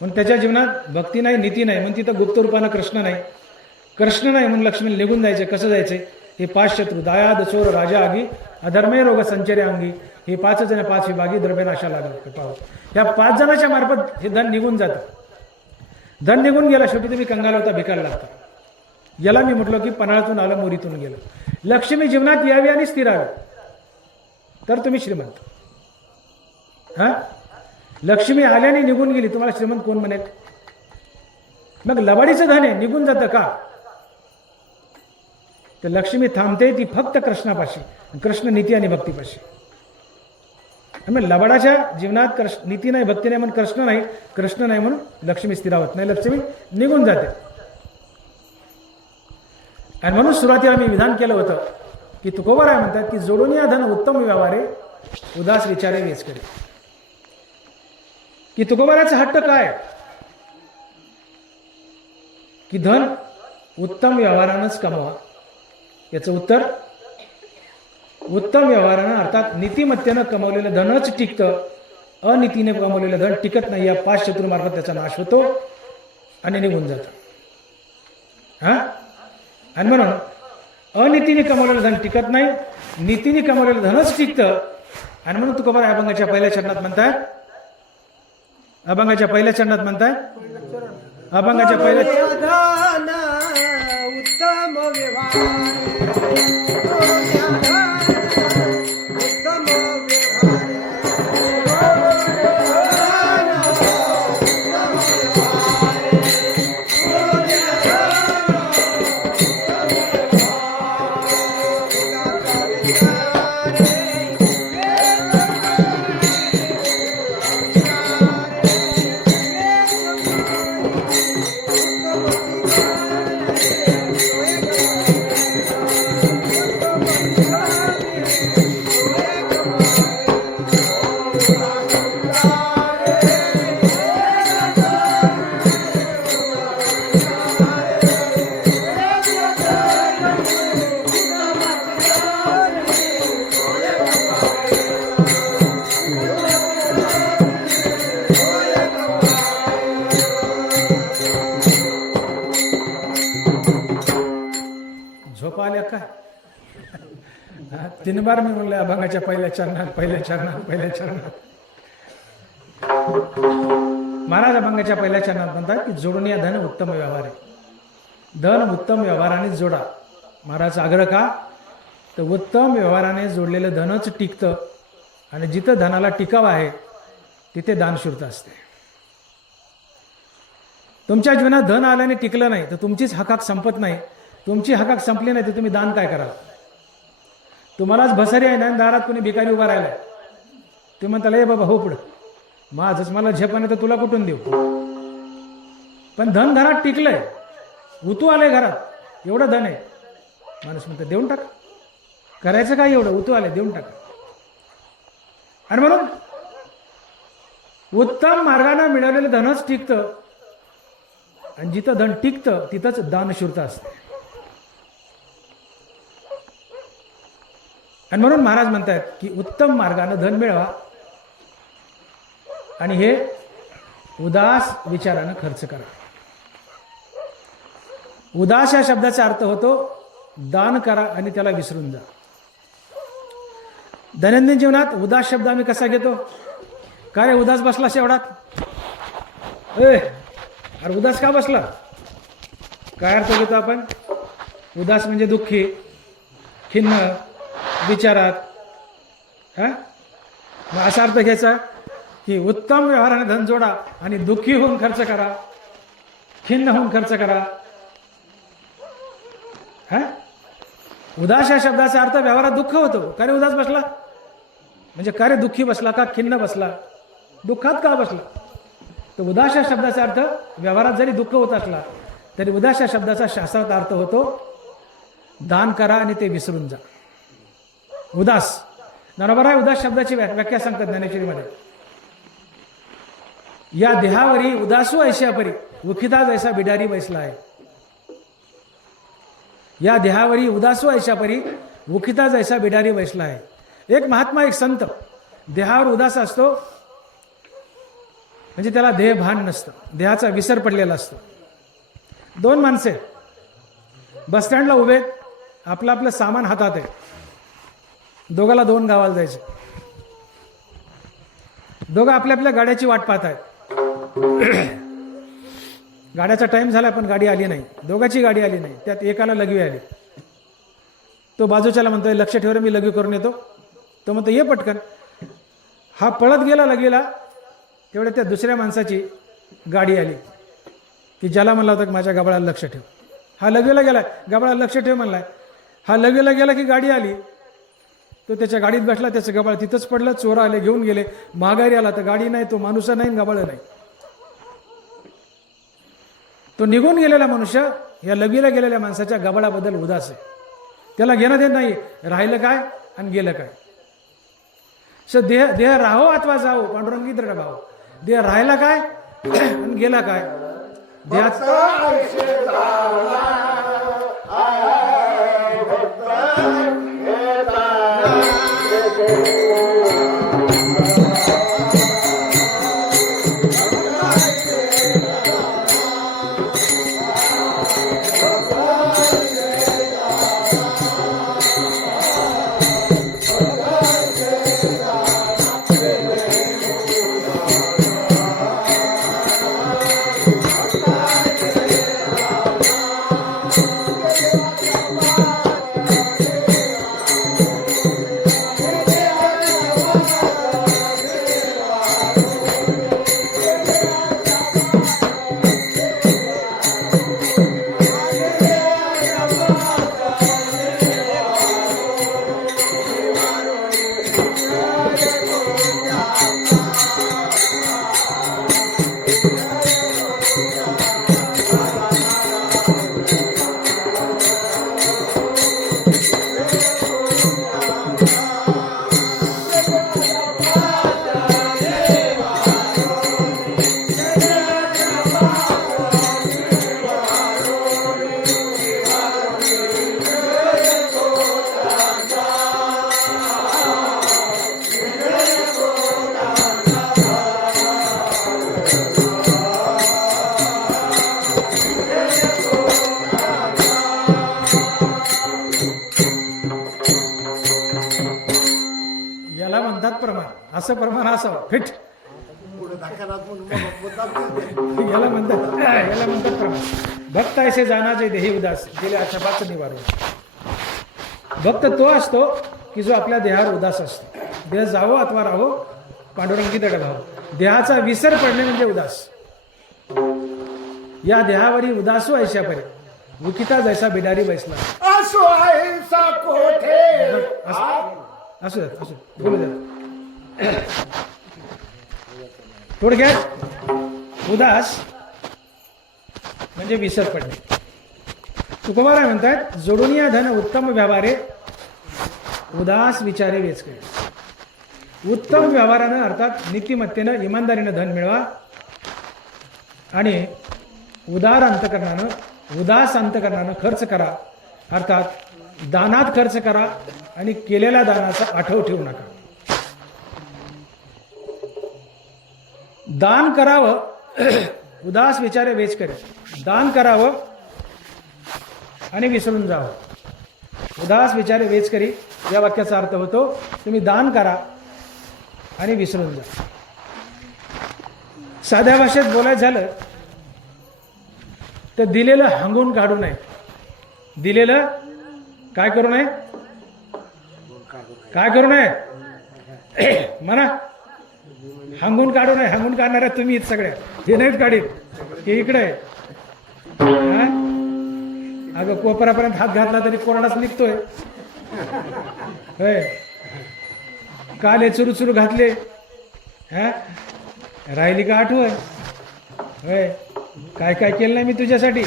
म्हणून त्याच्या जीवनात भक्ती नाही, नीती नाही, म्हणून तिथं गुप्त रूपानं कृष्ण नाही, कृष्ण नाही म्हणून लक्ष्मीला निघून जायचे. कसं जायचे? हे 5 शत्रू, दायाद चोर राजा आगी, अधर्मे रोग संचरे अंगी, हे 5 जण 5 विभागी, द्रव्यनाशा लागत. या 5 जणांच्या मार्फत हे धन निघून जातं. धन निघून गेला, शेवटी तुम्ही कंगाल होता, भिकायला लागता. याला मी म्हटलो की पन्हाळातून आलं, मोरीतून गेलं. लक्ष्मी जीवनात यावी आणि स्थिरावी, तर तुम्ही श्रीमंत. लक्ष्मी आल्याने निघून गेली, तुम्हाला श्रीमंत कोण म्हणेल? मग लबाडीचं धन आहे, निघून जातं का? तर लक्ष्मी थांबते ती फक्त कृष्णापाशी, कृष्ण नीती आणि भक्तीपाशी. लबाडाच्या जीवनात नीती नाही, भक्ती नाही म्हणून कृष्ण नाही, कृष्ण नाही म्हणून लक्ष्मी स्थिरावत नाही, लक्ष्मी निघून जाते. आणि म्हणून सुरुवातीला मी विधान केलं होतं की तुकोबाराय म्हणतात की जोडून या धन उत्तम व्यवहारे, उदास विचारे वेच करे. की तुकोबाराचा हट्ट काय? की धन उत्तम व्यवहारानंच कमवा. याचं उत्तर, उत्तम व्यवहारानं अर्थात नीतिमत्तेनं कमवलेलं धनच टिकतं, अनीतीने कमवलेलं धन टिकत नाही. या 5 शत्रूमार्फत त्याचा नाश होतो आणि निघून जातं. आणि म्हणून अनीतीने कमवलेलं धन टिकत नाही, नीतीने कमवलेलं धनच टिकतं. आणि म्हणून तुकोबार अभंगाच्या पहिल्या चरणात म्हणताय, अभंगाच्या पहिल्या चरणात म्हणताय, अभंगाच्या पहिल्या उत्तम तीन बार मी म्हणलं अभंगाच्या पहिल्या चरणात. महाराज अभंगाच्या पहिल्या चरणात म्हणतात की जोडणी धन उत्तम व्यवहार आहे. धन उत्तम व्यवहाराने जोडा. महाराजचा आग्रह का? तर उत्तम व्यवहाराने जोडलेलं धनच टिकतं आणि जिथं धनाला टिकाव आहे तिथे दानशूरता असते. तुमच्या जीवनात धन आल्याने टिकलं नाही तर तुमचीच हकाक संपत नाही. तुमची हकाक संपली नाही तर तुम्ही दान काय कराल? तुम्हालाच भसारी आहे ना, दारात कोणी भिकारी उभा राहिलाय, ते म्हणताल ए बाबा हो पुढं, माझंच मला झेपाने तर तुला कुठून देऊ. पण धन घरात टिकलंय, उतू आलंय घरात, एवढं धन आहे, माणूस म्हणतं देऊन टाका. करायचं काय एवढं, उतू आलंय देऊन टाका. आणि म्हणून उत्तम मार्गाने मिळालेलं धनच टिकतं आणि जिथं धन टिकतं तिथंच दानशूरता असते. आणि म्हणून महाराज म्हणतात की उत्तम मार्गाने धन मिळवा आणि हे उदास विचारानं खर्च करा. उदास या शब्दाचा अर्थ होतो दान करा आणि त्याला विसरून जा. दैनंदिन जीवनात उदास शब्द आम्ही कसा घेतो? काय रे उदास बसला शेवडात, अरे उदास का बसला? काय अर्थ घेतो आपण? उदास म्हणजे दुःखी, खिन्न विचारात. मग असा अर्थ घ्यायचा की उत्तम व्यवहाराने धन जोडा आणि दुःखी होऊन खर्च करा, खिन्न होऊन खर्च करा. उदास या शब्दाचा अर्थ व्यवहारात दुःख होतो. का रे उदास बसला म्हणजे का रे दुःखी बसला का खिन्न बसला, दुःखात का बसला? तर उदास या शब्दाचा अर्थ व्यवहारात जरी दुःख होत असला तरी उदास या शब्दाचा शास्त्रात अर्थ होतो दान करा आणि ते विसरून जा. उदास बरोबर आहे. उदास शब्दाची व्याख्या सांगतात ज्ञानेश्वरीमध्ये, या देहावरी उदासू ऐशा परी उखिता जैसा बिडारी बैसला आहे. या देहावरी उदासू ऐशा परी उखिता जैसा बिडारी बैसला आहे. एक महात्मा, एक संत देहावर उदास असतो म्हणजे त्याला देह भान नसतं, देहाचा विसर पडलेला असतो. दोन माणसे बसस्टँडला उभे, आपलं आपलं सामान हातात आहे, दोघाला दोन गावाला जायचे. दोघं आपल्या आपल्या गाड्याची वाट पाहत आहेत. गाड्याचा टाइम झाला पण गाडी आली नाही, दोघाची गाडी आली नाही. त्यात एकाला लघवी आली. तो बाजूच्याला म्हणतोय लक्ष ठेव रे, मी लघवी करून येतो. तो म्हणतो ये पटकन. हा पळत गेला लगवीला, तेवढ्या त्या दुसऱ्या माणसाची गाडी आली की ज्याला म्हणला होता की माझ्या गबाळाला लक्ष ठेव. हा लघवीला गेलाय, गबाळाला लक्ष ठेव म्हणलाय. हा लघवीला गेला की गाडी आली, तो त्याच्या गाडीत बसला, त्याचं गबाळ तिथंच पडलं. चोर आले, घेऊन गेले. माघारी आला तर गाडी नाही, तो माणूस नाही, गबाळ नाही. तो निघून गेलेला मनुष्य या लघवीला गेलेल्या माणसाच्या गबाळाबद्दल उदास आहे. त्याला घेणं देत नाही, राहिलं काय आणि गेलं काय. देह राहो अथवा जाओ पांडुरंगी दृढ भाव. देह राहिला काय आणि गेला काय. याला म्हणतात प्रमाण. असं प्रमाण असावं फिट, याला म्हणतात प्रमाण. भक्त ऐसे जानाचे देही उदास गेले अशा निवारण. भक्त तो असतो की जो आपल्या देहावर उदास असतो. देह जावो अथवा राहो पांडुरंगी दडभाव. देहाचा विसर पडणे म्हणजे उदास. या देहावरी उदासो ऐशा परे उकिता जैसा बिडारी बैसला. असो ऐसा कोठे असू बोलू द्या. थोडक्यात उदास म्हणजे विसर पडणे. तुकोबाराय म्हणतात जोडून या धन उत्तम व्यवहारे उदास विचारे वेचके. उत्तम व्यवहारानं अर्थात नीतिमत्तेनं इमानदारीनं धन मिळवा आणि उदार अंतकरणानं उदास अंतकरणानं खर्च करा. अर्थात दानात खर्च करा आणि केलेल्या दानाचा आठव ठेवू नका. दान करावं उदास विचारे वेच करे. दान करावं आणि विसरून जावं. उदास विचारे वेच करी या वाक्याचा अर्थ होतो तुम्ही दान करा आणि विसरून जा. साध्या भाषेत बोलायचं झालं तर दिलेलं हांगून काढू नये. दिलेलं काय करू नये, काय करू नये म्हणा. हांगून काढू नये. हांगून काढणाऱ्या तुम्ही सगळ्या, हे नाहीत काढीत, हे इकडे. अगं कोपरापर्यंत हात घातला तरी कोरडाच निघतोय. होय, काले चुरू चुरू घातले, राहिली का आठवण. होय, काय काय केलं नाही मी तुझ्यासाठी.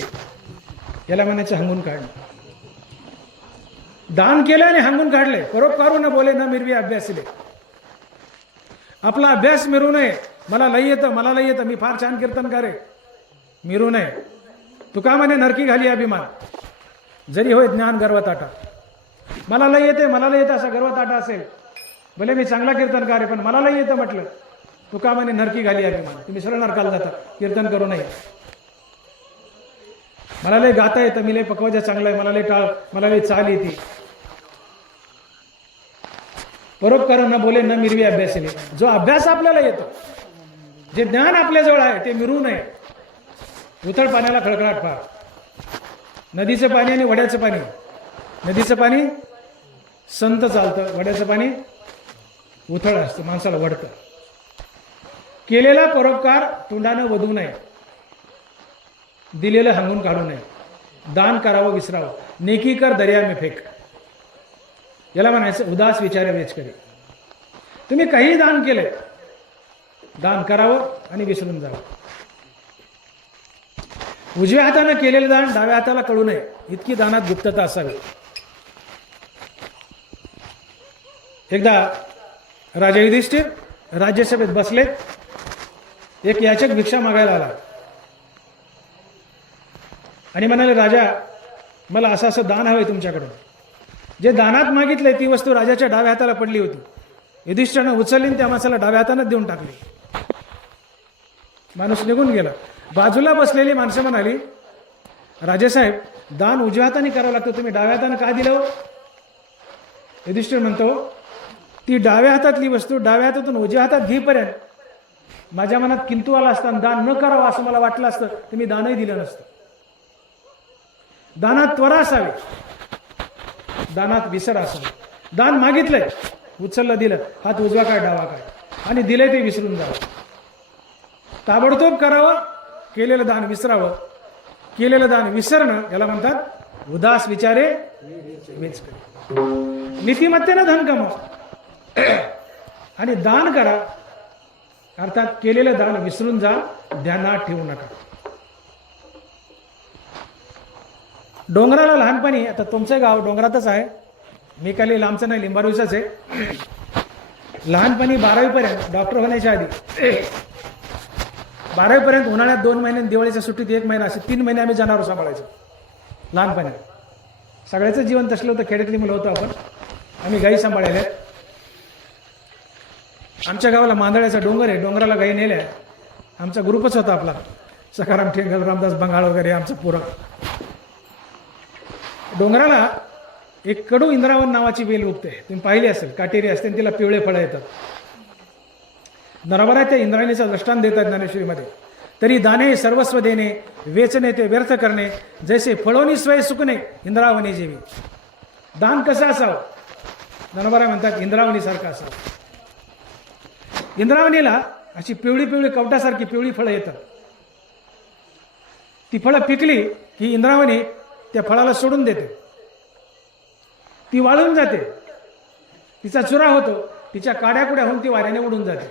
याला म्हणायचं हांगून काढणं. दान केलं आणि हांगून काढले. परोपकारू न बोले न मिरवी अभ्यासिले. आपला अभ्यास मिरू नये. मला लई येतं, मला लई येतं, मी फार छान कीर्तनकार आहे, मिरू नये. तुका म्हणे नरकी घाली अभिमान जरी होय ज्ञान गर्वताटा. मला लई येते, मला लई येतं असा गर्वताटा असेल, भले मी चांगला कीर्तनकार आहे पण मला लई येतं म्हटलं, तुका म्हणे नरकी घाली अभिमान. तुम्ही सरळ नरकाला जाता, कीर्तन करू नये. मला लई गाता येतं, मी लई पकवाजा चांगला आहे, मला लई चाल येते. परोपकार न बोले न मिरवी अभ्यासिले. जो अभ्यास आपल्याला येतो, जे ज्ञान आपल्याजवळ आहे ते मिरू नये. उथळ पाण्याला खळखळाट फार. नदीचं पाणी आणि वड्याचं पाणी. नदीचं पाणी संत चालतं, वड्याचं पाणी उथळ असतं, माणसाला वडतं. केलेला परोपकार तोंडानं वधू नये. दिलेलं हांगून काढू नये. दान करावं विसरावं. नेकी कर दर्या में फेक. याला म्हणायचं उदास विचारे वेच करे. तुम्ही काही दान केले, दान करावं आणि विसरून जावं. उजव्या हाताने केलेलं दान डाव्या हाताला कळू नये, इतकी दानात गुप्तता असावी. एकदा राजा युधिष्ठिर राज्यसभेत बसले. एक याचक भिक्षा मागायला आला आणि म्हणाले, राजा मला असं असं दान हवंय तुमच्याकडून. जे दानात मागितलंय ती वस्तू राजाच्या डाव्या हाताला पडली होती. युधिष्ठिरानं उचलली त्या माणसाला डाव्या हाताने देऊन टाकली. माणूस निघून गेला. बाजूला बसलेली माणसं म्हणाली, राजेसाहेब दान उजव्या हाताने करावं लागतं, तुम्ही डाव्या हाताने का दिलं. युधिष्ठिर म्हणतो, ती डाव्या हातातली वस्तू डाव्या हातातून उजव्या हातात घेईपर्यंत माझ्या मनात किंतु आला असता, दान न करावं असं मला वाटलं असतं तर मी दानही दिलं नसतं. दानात त्वरा असावी, दानात विसर असावी. दान मागितलंय, उचललं दिलं, हात उजवा काय डावा काय, आणि दिलंय ते विसरून जावं. ताबडतोब करावं, केलेलं दान विसरावं. केलेलं दान विसरणं याला म्हणतात उदास विचारे वेच करे. नीतिमत्तेनं धन कमवा आणि दान करा. अर्थात केलेलं दान विसरून जा, ध्यानात ठेवू नका. डोंगराला लहानपणी, आता तुमचं गाव डोंगरातच आहे, मी काही लांबचं नाही, लिंबारूचाच आहे. लहानपणी 12वीपर्यंत डॉक्टर होण्याच्या आधी 12वीपर्यंत उन्हाळ्यात 2 महिने, दिवाळीच्या सुट्टीत 1 महिना, असे 3 महिने आम्ही जनावर सांभाळायचो लहानपणी. सगळ्याचं जीवन तसलं होतं, खेड्यातली मुलं होतो आपण. आम्ही गाई सांभाळायला. आमच्या गावाला मांदळ्याचा डोंगर आहे, डोंगराला गाई नेल्या. आमचा ग्रुपच होता आपला, सखाराम ठेंगल, रामदास बंगाळ वगैरे आमचा पुरा. डोंगराला एक कडू इंद्रावन नावाची वेल उगते, तुम्ही पाहिली असेल, काटेरी असते आणि तिला पिवळे फळं येतात. नरवरा त्या इंद्रायणीचा दृष्टांत देतात ज्ञानेश्वरीमध्ये. तरी दाने सर्वस्व देणे, वेचणे ते व्यर्थ करणे, जैसे फळोनी स्वय सुकणे इंद्रावणी जेवी. दान कसं असावं? नरवरा म्हणतात इंद्रावणीसारखं असावं. इंद्रावणीला अशी पिवळी पिवळी कवटासारखी पिवळी फळं येतात. ती फळं पिकली की इंद्रावणी त्या फळाला सोडून देते, ती वाळून जाते, तिचा चुरा होतो, तिच्या काड्याकुड्या होऊन ती वाऱ्याने उडून जाते.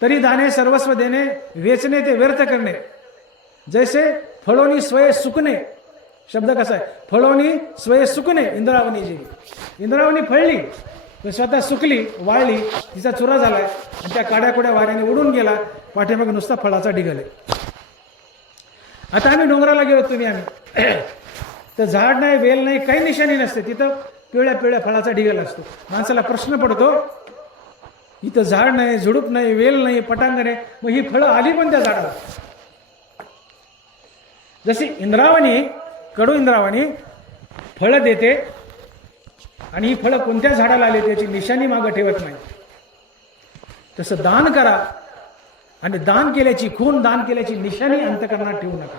तरी दाने सर्वस्व देणे, वेचणे ते व्यर्थ करणे, जैसे फळोनी स्वय सुकणे. शब्द कसा आहे? फळोनी स्वय सुकणे इंद्रावणी जेवी. इंद्रावणी फळली, स्वतः सुकली, वाळली, तिचा चुरा झालाय आणि त्या काड्याकुड्या वाऱ्याने उडून गेला, पाठीमागे नुसता फळाचा ढिगल आहे. आता आम्ही डोंगराला गेलो, तुम्ही आम्ही, तर झाड नाही, वेल नाही, काही निशाणी नसते, तिथं पिवळ्या पिवळ्या फळाचा ढिगल असतो. माणसाला प्रश्न पडतो, इथं झाड नाही, झुडूप नाही, वेल नाही, पटांग नाही, मग ही फळं आली पण त्या झाडाला. जशी इंद्रावणी, कडू इंद्रावणी फळं देते आणि ही फळं कोणत्या झाडाला आली त्याची निशाणी मागं ठेवत नाही, तसं दान करा आणि दान केल्याची खून, दान केल्याची निशाणी अंतकरणात ठेवू नका.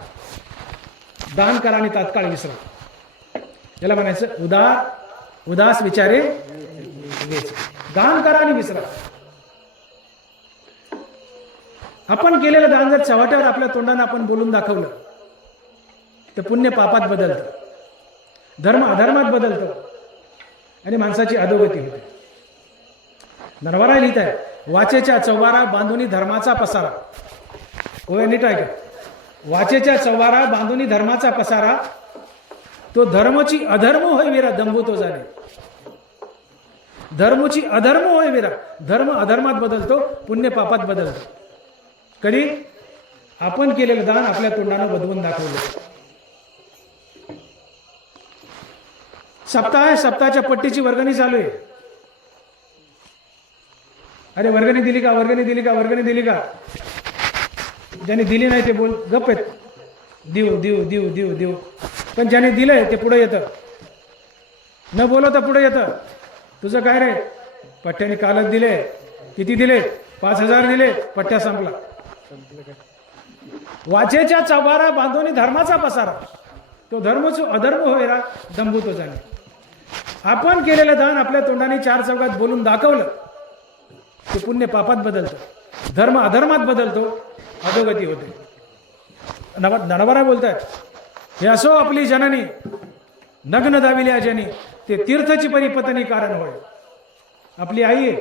दान करा आणि तात्काळ विसरा. याला म्हणायचं उदास विचारे वेच. दान करा आणि विसरा. आपण केलेलं दान जर चव्हाट्यावर आपल्या तोंडाने आपण बोलून दाखवलं तर पुण्य पापात बदलतं, धर्म अधर्मात बदलतं आणि माणसाची अधोगती होते. नरवरा लिहित आहे, वाचेच्या चौबारा बांधुनी धर्माचा पसारा. होय, नीट आहे का? वाचेच्या चौबारा बांधुनी धर्माचा पसारा, तो धर्मची अधर्म होय विरा दंभू तो जाणे. धर्मची अधर्म होय विरा. धर्म अधर्मात बदलतो, पुण्य पापात बदलतो. कधी? आपण केलेलं दान आपल्या तोंडानं बदवून दाखवलं. सप्ताह आहे, सप्ताहाच्या पट्टीची वर्गणी चालू आहे. अरे वर्गणी दिली का, वर्गणी दिली का, वर्गणी दिली का? ज्याने दिली नाही ते बोल गप आहेत, देऊ देऊ देऊ देऊ देऊ. पण ज्याने दिलंय ते पुढे येतं, न बोलवता पुढे येतं. तुझं काय रे? पट्ट्याने कालच दिले. किती दिले? 5,000 दिले. पट्ट्या संपला. वाचेच्या चौबारा बांधून धर्माचा पसारा, तो धर्मचो अधर्म होईरा दंभू तो जाणे. आपण केलेलं दान आपल्या तोंडाने 4 चौघात बोलून दाखवलं ते पुण्य पापात बदलतं, धर्म अधर्मात बदलतो, अधोगती होते. नरवरा बोलतात, हे असो आपली जननी नग्न दाविल्या जनी, ते तीर्थची परिपतनी कारण होय. आपली आई आहे,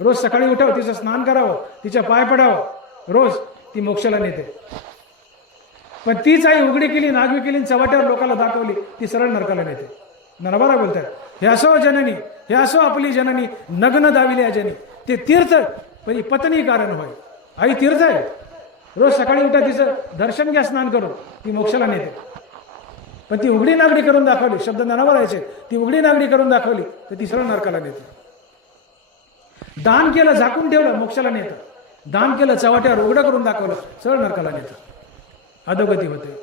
रोज सकाळी उठावं, तिचं स्नान करावं, तिच्या पाय पडावं, रोज ती मोक्षाला नेते. पण तीच आई उघडी केली, नागवी केली, चव्हाट्यावर लोकांना दाखवली, ती सरळ नरकाला नेते. नरवरा बोलतात, हे असो जननी, हे असो आपली जननी नग्न दाविल्या जनी, ते तीर्थ पत्नी कारण होय. आई तीर्थ आहे, रोज सकाळी उठा, तिचं दर्शन घ्या, स्नान करून, ती मोक्षाला नेते. पण ती उघडी नागडी करून दाखवली, शब्द नरवरायचे, ती उघडी नागडी करून दाखवली तर ती सरळ नरकाला नेते. दान केलं, झाकून ठेवलं, मोक्षाला नेतं. दान केलं, चव्हाट्यावर उघडं करून दाखवलं, सरळ नरकाला नेतं, अधोगती होते.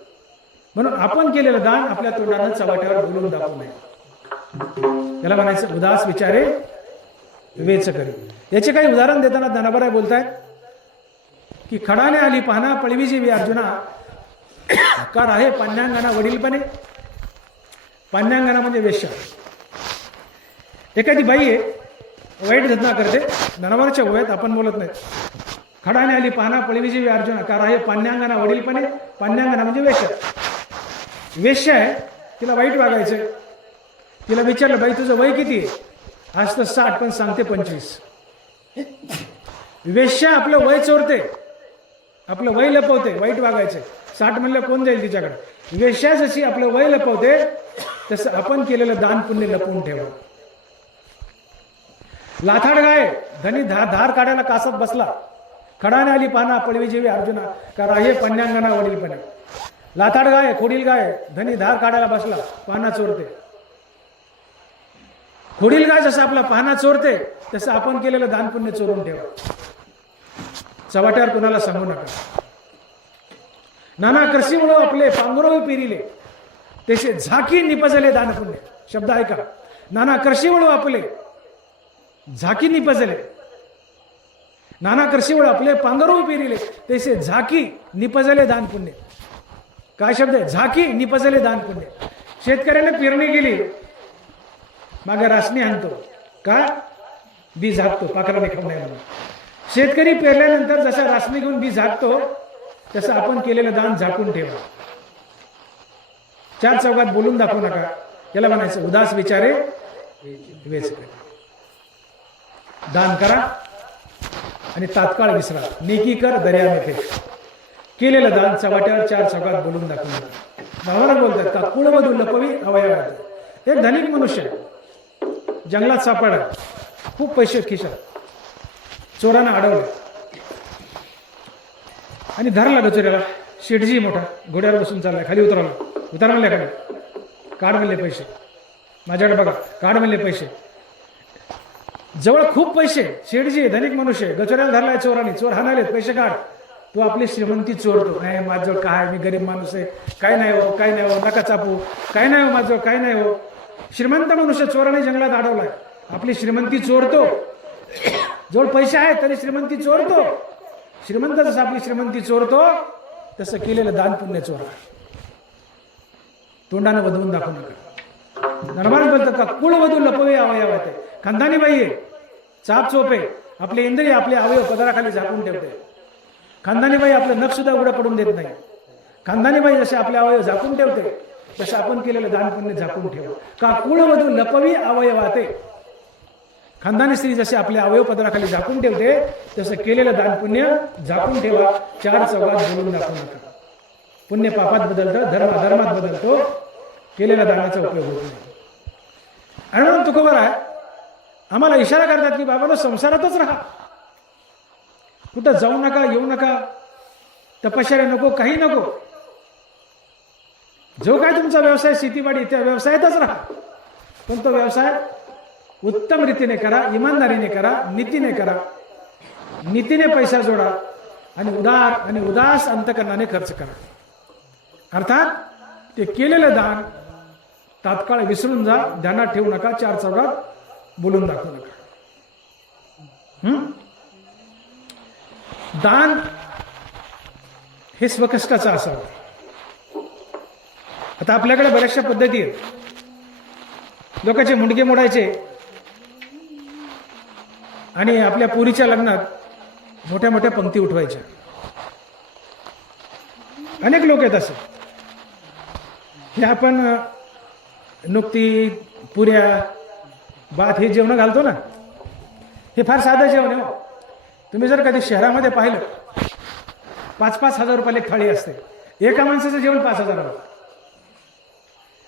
म्हणून आपण केलेलं दान आपल्या तोंडानं चव्हाट्यावर बोलून दाखवू नये. याला म्हणायचं उदास विचारे वेच करी. याचे काही उदाहरण देताना नरवरा बोलतायत की खडाने आली पाहना पळवी जेवी अर्जुना, का राहे पान्यांगाना वडीलपणे. पान्यांगाना म्हणजे वेश्या. एखादी बाई आहे, वाईट घटना करते, नरवराच्या वयात आपण बोलत नाही. खडाने आली पाहना पळवी जेवी अर्जुना, का राहे पान्यांगाना वडीलपणे. पान्यांगाना म्हणजे वेश्या. वेश्या आहे, तिला वाईट वागायचं. तिला विचारलं, बाई तुझं वय किती आहे? आज तर 60, पण सांगते 25. वेश्या आपलं वय चोरते, आपलं वय लपवते, वाईट वागायचे. 60 म्हणलं कोण जाईल तिच्याकडे. वेश्या जशी आपलं वय लपवते तसं आपण केलेलं दान पुण्य लपवून ठेवा. लाथाड गाय धनी धार काढायला कासत बसला, खडाने आली पाहना पळवी जेवी अर्जुना, का राहे पान्यांगाना वडीलपणे. लाथाड गाय, खोडील गाय, धनी धार काढायला बसला, पाहना चोरते. खोडील गाय जसं आपला पाहना चोरते तसं आपण केलेलं दान पुण्य चोरून ठेवा. चव्हाट्यावर कुणाला सांगू नका. नाना कृषीमुळे आपले पांगुरवी पेरिले, तसे झाकी निपजले दान पुण्य. शब्द ऐका. नाना करशी वळू आपले झाकी निपजले. नाना करशी वळू आपले पांघरू पेरिले तैसे झाकी निपजले दान पुण्य. काय शब्द आहे? झाकी निपजले दान पुण्य. शेतकऱ्याने पेरणी केली, मागे रासनी आणतो का? बी झाकतो पाखराने खाऊ नये म्हणून. शेतकरी पेरल्यानंतर जसा रासनी घेऊन बी झाकतो तसं आपण केलेलं दान झाकून ठेवा. चार चौकात बोलून दाखवू नका. याला म्हणायचं उदास विचारे वेच करा. दान करा आणि तात्काळ विसरा. नेकी कर दर्या में फेक. केलेलं दान चव्हाट्यावर चार चौकात बोलून दाखवू नका. भावाला बोलतात का कुळवधू लपवी अवयवात. एक धनिक मनुष्य जंगलात सापडला, खूप पैसे खिशात, चोरानं अडवलं आणि धरला गचोऱ्याला. शेठजी मोठा घोड्यावर बसून चाललाय, खाली उतरवला. उतार म्हणले खाली, काढ म्हणले पैसे माझ्याकडे बघा, काढ म्हणले पैसे. जवळ खूप पैसे, शेठजी धनिक मनुष्य, गचोऱ्याला धरलाय चोराने. चोर हाणालेत, पैसे काढ. तू आपली श्रीमंती चोरतो. नाही माझ्याजवळ काय, मी गरीब माणूस आहे, काय नाही हो, काय नाही हो, नका चापू, काय नाही हो माझं, काय नाही हो. श्रीमंत मनुष्य चोराने जंगलात अडवलाय, आपली श्रीमंती चोरतो. जवळ पैसे आहेत तरी श्रीमंती चोरतो. श्रीमंत जसं आपली श्रीमंती चोरतो तसं केलेलं दान पुण्य चोरा. तोंडानं वधवून दाखवू नका. नरमाज बोलतात का कुळवधू लपवे अवयवात. खानदानी बाई आहे, चाप चोप आहे, आपले इंद्रिय आपले अवयव पदराखाली झाकून ठेवते. खानदानी बाई आपलं नख सुद्धा उघडं पडून देत नाही. खानदानी बाई जसे आपले अवयव झाकून ठेवते तसं आपण केलेलं दान पुण्य झाकून ठेवा. का कुळवधू लपवी अवयवाते. खानदानी स्त्री जसे आपले अवयव पदराखाली झाकून ठेवते तसं केलेलं दान पुण्य झाकून ठेवा. चार चौघात बोलून दाखवू नका. पुण्य पापात बदलतं, धर्म अधर्मात बदलतो. केलेल्या दानाचा उपयोग होत नाही. आणि म्हणून तुकोबर आहे आम्हाला इशारा करतात की बाबांनो संसारातच राहा, कुठं जाऊ नका, येऊ नका, तपश्चर्या नको, काही नको. जो काय तुमचा व्यवसाय शेतीवाडी त्या व्यवसायातच राहा, पण तो व्यवसाय उत्तम रीतीने करा, इमानदारीने करा, नीतीने करा. नीतीने पैसा जोडा आणि उदार आणि उदास अंतकरणाने खर्च करा. अर्थात ते केलेलं दान तात्काळ विसरून जा, ध्यानात ठेवू नका, चार चौघात बोलून दाखवू नका. दान हे स्वकष्टाचं असावं. आता आपल्याकडे बऱ्याचशा पद्धती आहेत. लोकांचे मुंडके मोडायचे आणि आपल्या पोरीच्या लग्नात मोठ्या मोठ्या पंक्ती उठवायच्या. अनेक लोक आहेत असे. हे आपण नुकती पुऱ्या भात हे जेवण घालतो ना, हे फार साधं जेवण आहे. तुम्ही जर कधी शहरामध्ये पाहिलं 5-5 हजार रुपयाला एक थाळी असते. एका माणसाचं जेवण 5,000 होतं.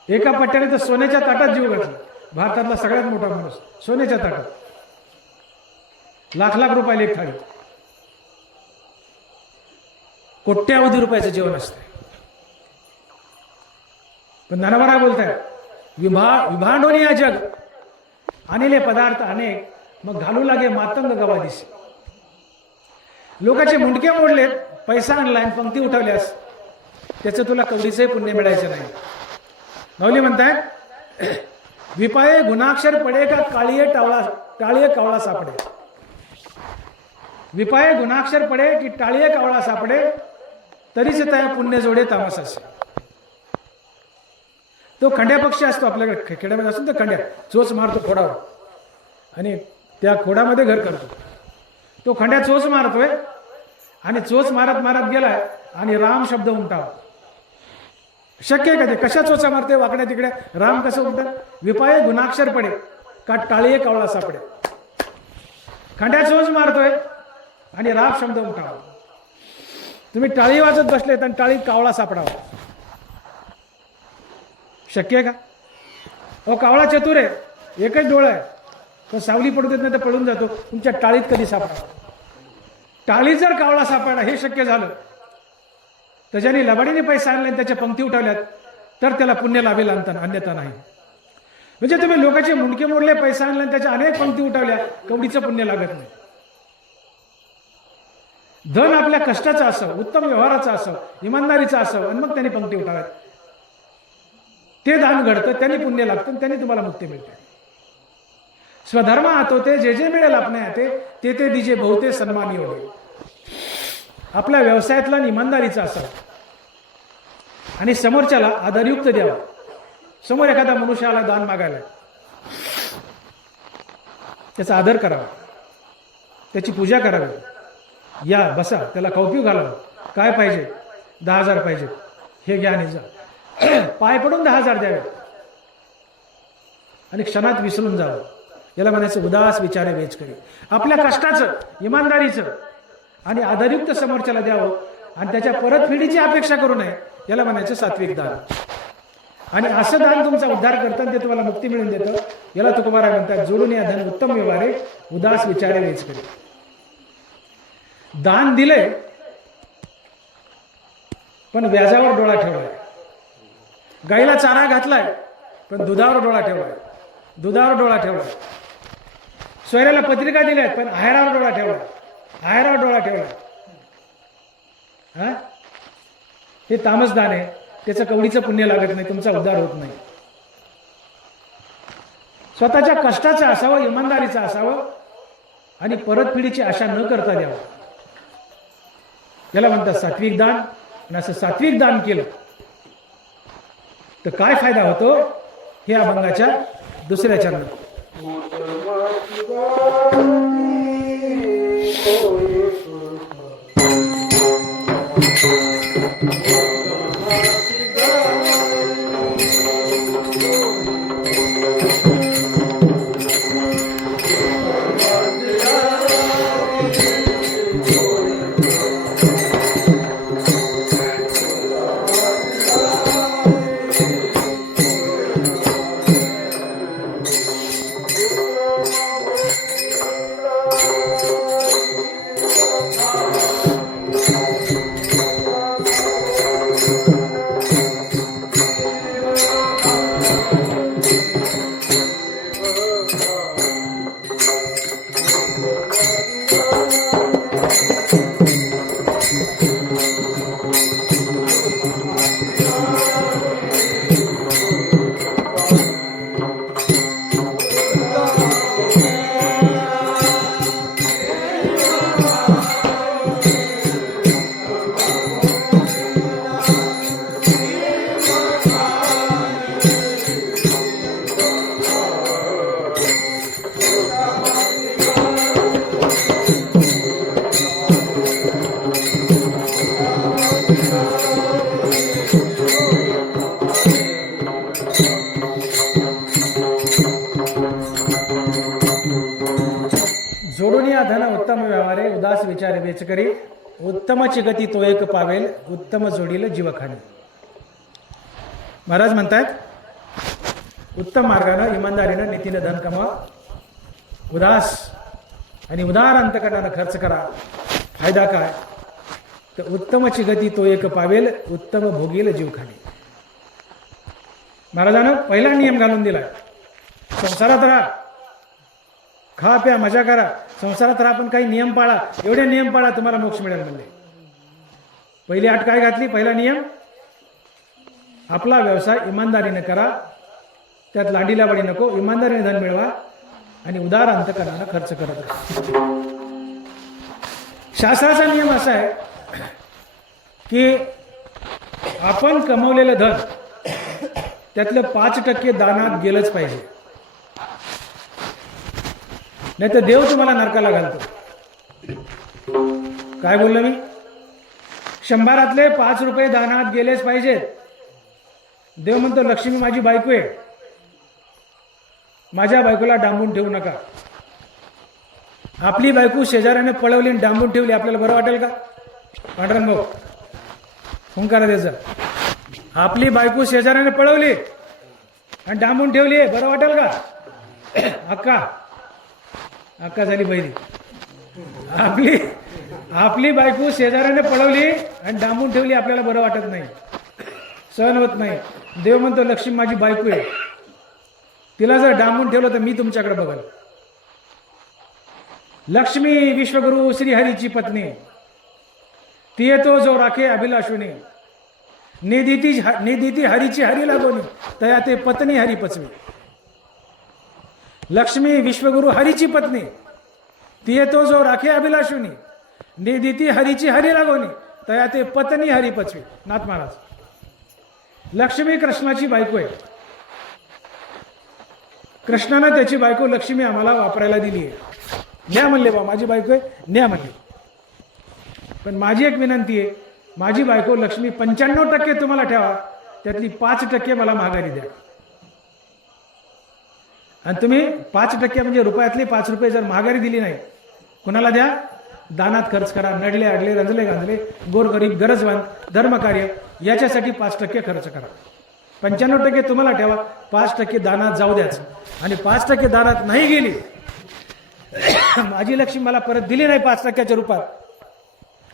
एका पट्ट्याने तर सोन्याच्या ताटात जीव घातला. भारतातला सगळ्यात मोठा माणूस सोन्याच्या ताटात. लाख रुपयाला एक थाळी. कोट्यावधी रुपयाचं जेवण असतं. पण नानाबारा बोलताय विभांडोनी या जग आणले पदार्थ अनेक, मग घालू लागे मातंग गवादिशी. लोकांचे मुंडके मोडलेत, पैसा आणलाय, पंक्ती उठवल्यास त्याचं तुला कवडीचंही पुण्य मिळायचं नाही. माऊली म्हणताय विपाये गुणाक्षर पडे का टाळीये कावळा सापडे. विपाये गुणाक्षर पडे की टाळीये कावळा सापडे, तरीच त्या पुण्य जोडे तामसाचे. तो खंड्या पक्षी असतो आपल्याकडे खेड्यामध्ये असतो. तो खंड्या चोच मारतो खोडावर आणि त्या खोडामध्ये घर करतो. तो खंड्या चोच मारतोय आणि चोच मारत मारत गेलाय आणि राम शब्द उमटावा. शक्य आहे का ते? कशा चोचा मारते वाकड्या तिकड्या, राम कसं उमटत? विपाये गुणाक्षर पडे का टाळीये कावळा सापडे. खंड्या चोच मारतोय आणि राम शब्द उमटावा. तुम्ही टाळी वाजत बसलेत आणि टाळीत कावळा सापडावा. शक्य आहे का? अहो कावळा चतुर आहे, एकच डोळा आहे, तो सावली पडू देत नाही तर पळून जातो. तुमच्या टाळीत कधी सापडा? टाळीत जर कावळा सापडला हे शक्य झालं तर ज्याने लबाडीने पैसा आणला त्याच्या पंक्ती उठवल्यात तर त्याला पुण्य लाभेल, अन्यथा नाही. म्हणजे तुम्ही लोकांचे मुंडके मोडले, पैसा आणला त्याच्या अनेक पंक्ती उठवल्या, कवडीचं पुण्य लागत नाही. धन आपल्या कष्टाचं असावं, उत्तम व्यवहाराचं असावं, इमानदारीचं असावं आणि मग त्याने पंक्ती उठाव्यात. ते दान घडतं, त्यांनी पुण्य लागतं, त्यांनी तुम्हाला मुक्ती मिळते. स्वधर्म आतोते जे जे मिळेल आपल्या हाते ते ते दिजे बहुते सन्मानी होते. आपल्या व्यवसायातला आणि इमानदारीचा असावा आणि समोरच्याला आदरयुक्त द्यावा. समोर एखादा मनुष्य आला दान मागायला, त्याचा आदर करावा, त्याची पूजा करावी. या बसा, त्याला कौपिक घालावं. काय पाहिजे? 10,000 पाहिजे, हे घ्या आणि जा. पाय पडून 10,000 द्यावे आणि क्षणात विसरून जावं. याला म्हणायचं उदास विचारे वेच करी. आपल्या कष्टाचं, इमानदारीचं आणि आदरयुक्त समोरच्याला द्यावं आणि त्याच्या परतफेडीची अपेक्षा करू नये. याला म्हणायचं सात्विक दान. आणि असं दान तुमचा उद्धार करतं, ते तुम्हाला मुक्ती मिळून देतं. याला तुकोबाराय म्हणतात, जोडून या धन उत्तम व्यवहारे, उदास विचारे वेच करी. दान दिले पण व्याजावर डोळा ठेवलाय. गाईला चारा घातलाय पण दुधावर डोळा ठेवलाय. दुधावर डोळा ठेवलाय. सोयऱ्याला पत्रिका दिल्या पण आहेरावर डोळा ठेवलाय. आहेरावर डोळा ठेवलाय. हा, हे तामस दान आहे. त्याचं कवडीचं पुण्य लागत नाही, तुमचा उद्धार होत नाही. स्वतःच्या कष्टाचं असावं, इमानदारीचं असावं आणि परतफेडीची आशा न करता द्यावं. याला म्हणतात सात्विक दान. आणि असं सात्विक दान केलं तर काय फायदा होतो हे अभंगाच्या दुसऱ्या चरणात. जोडून या धन उत्तम व्यवहारे, उदास विचारे वेच करी. उत्तमची गती तो एक पावेल, उत्तम जोडील जीवखाणी. महाराज म्हणतात उत्तम मार्गानं, इमानदारीनं, नीतीनं धन कमवा. उदास आणि उदार अंतकरणानं खर्च करा. फायदा काय? तर उत्तमची गती तो एक पावेल, उत्तम भोगील जीवखाणी. महाराजानं पहिला नियम घालून दिलाय, संसारात राहा, खा प्या मजा करा, संसारात राहा पण काही नियम पाळा. एवढे नियम पाळा तुम्हाला मोक्ष मिळेल म्हणले. पहिली अट काय घातली? पहिला नियम, आपला व्यवसाय इमानदारीने करा, त्यात लाडीलावाडी नको, इमानदारीने धन मिळवा आणि उदार अंतकरणानं खर्च करत राहा. शास्त्राचा नियम असा आहे की आपण कमवलेलं धन त्यातलं 5% दानात गेलंच पाहिजे, नाही तर देव तुम्हाला नरकाला घालतो. काय बोललो मी? 100रातले 5 रुपये दानात गेलेच पाहिजेत. देव म्हणतो लक्ष्मी माझी बायको आहे, माझ्या बायकोला डांबून ठेवू नका. आपली बायको शेजाऱ्याने पळवली आणि डांबून ठेवली, आपल्याला बरं वाटेल का? पांडुरंग भाऊ हुंकारा द्यायचा. आपली बायको शेजाऱ्याने पळवली आणि डांबून ठेवली, बरं वाटेल का? अक्का झाली बहिणी. आपली बायको शेजाऱ्याने पळवली आणि डांबून ठेवली, आपल्याला बरं वाटत नाही, सहन होत नाही. देव म्हणतो लक्ष्मी माझी बायको आहे, तिला जर डांबून ठेवलं तर मी तुमच्याकडे बघल. लक्ष्मी विश्वगुरु श्रीहरीची पत्नी, ती येतो जो राखे अभिलाषुनी. निदिती हरीची हरी लागोनी तया ते पत्नी हरी पचवी. लक्ष्मी विश्वगुरु हरीची पत्नी ती येतो जो राखे अभिलाषुनी. निदिती हरीची हरी लागोनी तया ते पत्नी हरी पचवी. नाथ महाराज लक्ष्मी कृष्णाची बायको आहे. कृष्णानं त्याची बायको लक्ष्मी आम्हाला वापरायला दिली आहे. न्या म्हणले बा माझी बायको आहे, न्या म्हणले. पण माझी एक विनंती आहे, माझी बायको लक्ष्मी 95% तुम्हाला ठेवा, त्यातली 5% मला माघारी द्या. आणि तुम्ही 5% म्हणजे रुपयातले 5 रुपये जर माघारी दिली नाही, कुणाला द्या? दानात खर्च करा. नडले अडले रंजले गांजले गोरगरीब गरजवंत धर्मकार्य याच्यासाठी 5% खर्च करा. 95% तुम्हाला ठेवा, 5% दानात जाऊ द्याच. आणि 5% दानात नाही गेली, माझी लक्ष्मी मला परत दिली नाही 5%च्या रूपात,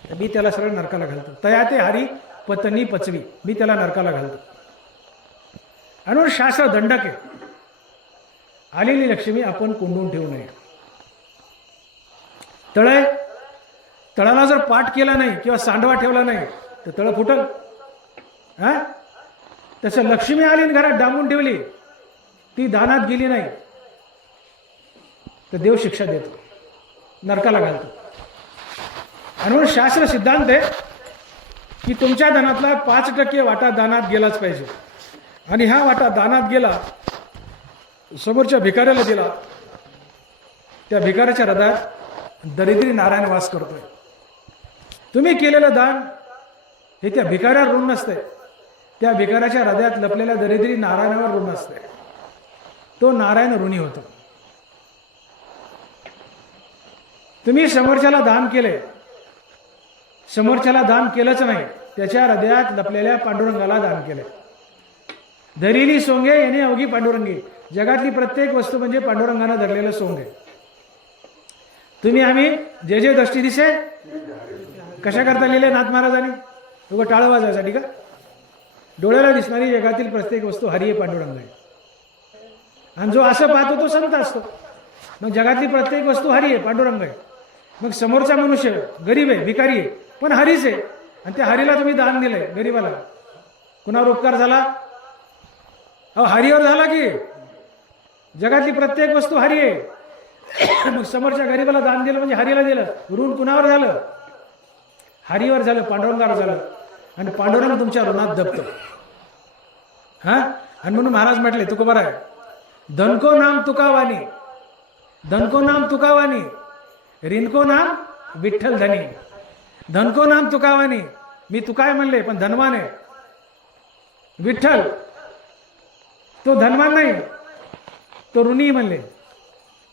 तर मी त्याला सरळ नरकाला घालतो. तया ते हरी पत्नी पचवी, मी त्याला नरकाला घालतो. आणि शास्त्र दंडक आहे. आलेली लक्ष्मी आपण कोंडून ठेवू नये. तळाला जर पाठ केला नाही किंवा सांडवा ठेवला नाही तर तळ फुटल. हा तसं लक्ष्मी आली घरात डांबून ठेवली, ती दानात गेली नाही तर देव शिक्षा देतो, नरकाला घालतो. आणि म्हणून शास्त्र सिद्धांत आहे की तुमच्या दानातला 5% वाटा दानात गेलाच पाहिजे. आणि हा वाटा दानात गेला, समोरच्या भिकाऱ्याला दिला, त्या भिकाऱ्याच्या हृदयात दरिद्री नारायण वास करतोय. तुम्ही केलेलं दान हे त्या भिकाऱ्यावर ऋण नसते, त्या भिकाऱ्याच्या हृदयात लपलेल्या दरिद्री नारायणावर ऋण असते. तो नारायण ऋणी होतो. तुम्ही समोरच्याला दान केले, समोरच्याला दान केलंच नाही, त्याच्या हृदयात लपलेल्या पांडुरंगाला दान केले. धरिली सोंगे याने अवघी पांडुरंगी. जगातली प्रत्येक वस्तू म्हणजे पांडुरंगानं धरलेलं सोंग आहे. तुम्ही आम्ही जे जे दृष्टी दिसे कशा करता लिहिले नाथ महाराजांनी? उगं टाळं वाजवायसाठी का? डोळ्याला दिसणारी जगातील प्रत्येक वस्तू हरी आहे, पांडुरंग आहे. आणि जो असं पाहतो तो संत असतो. मग जगातली प्रत्येक वस्तू हरी आहे, पांडुरंग आहे. मग समोरचा मनुष्य गरीब आहे, भिकारी आहे, पण हरीच आहे. आणि त्या हरीला तुम्ही दान दिलंय गरीबाला, कुणावर उपकार झाला? अहो हरीवर झाला की. जगातली प्रत्येक वस्तू हरी आहे. मग समोरच्या गरीबाला दान दिलं म्हणजे हरीला दिलं. ऋण कुणावर झालं? हरीवर झालं, पांडुरंगावर झालं. आणि पांडुरंग तुमच्या ऋणात दबतो. हा आणि म्हणून महाराज म्हटले तुकोबार आहे, धनको नाम तुकावानी, धनको नाम तुकावानी, रिनको नाम विठ्ठल धनी. धनको नाम तुकावानी, मी तुकाय म्हणले पण धनवान आहे. विठ्ठल तो धनवान नाही, तो ऋणी म्हणले.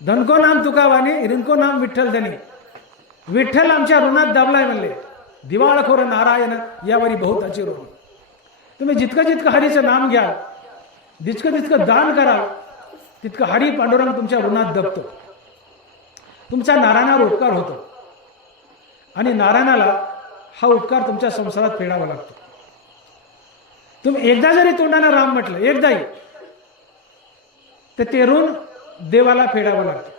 धनको नाम तुकावानी, रिनको नाम विठ्ठल धनी. विठ्ठल आमच्या ऋणात दाबलाय म्हणले. दिवाळखोर नारायण यावरी बहुताची ऋण. तुम्ही जितकं जितकं हरीचं नाम घ्याल, जितकं जितकं दान कराल, तितकं हरी पांडुरंग तुमच्या ऋणात दबतो. तुमचा नारायणावर उपकार होतो. आणि नारायणाला हा उपकार तुमच्या संसारात फेडावा लागतो. तुम्ही एकदा जरी तोंडानं राम म्हटलं, एकदाही, तर ते ऋण देवाला फेडावं लागतं.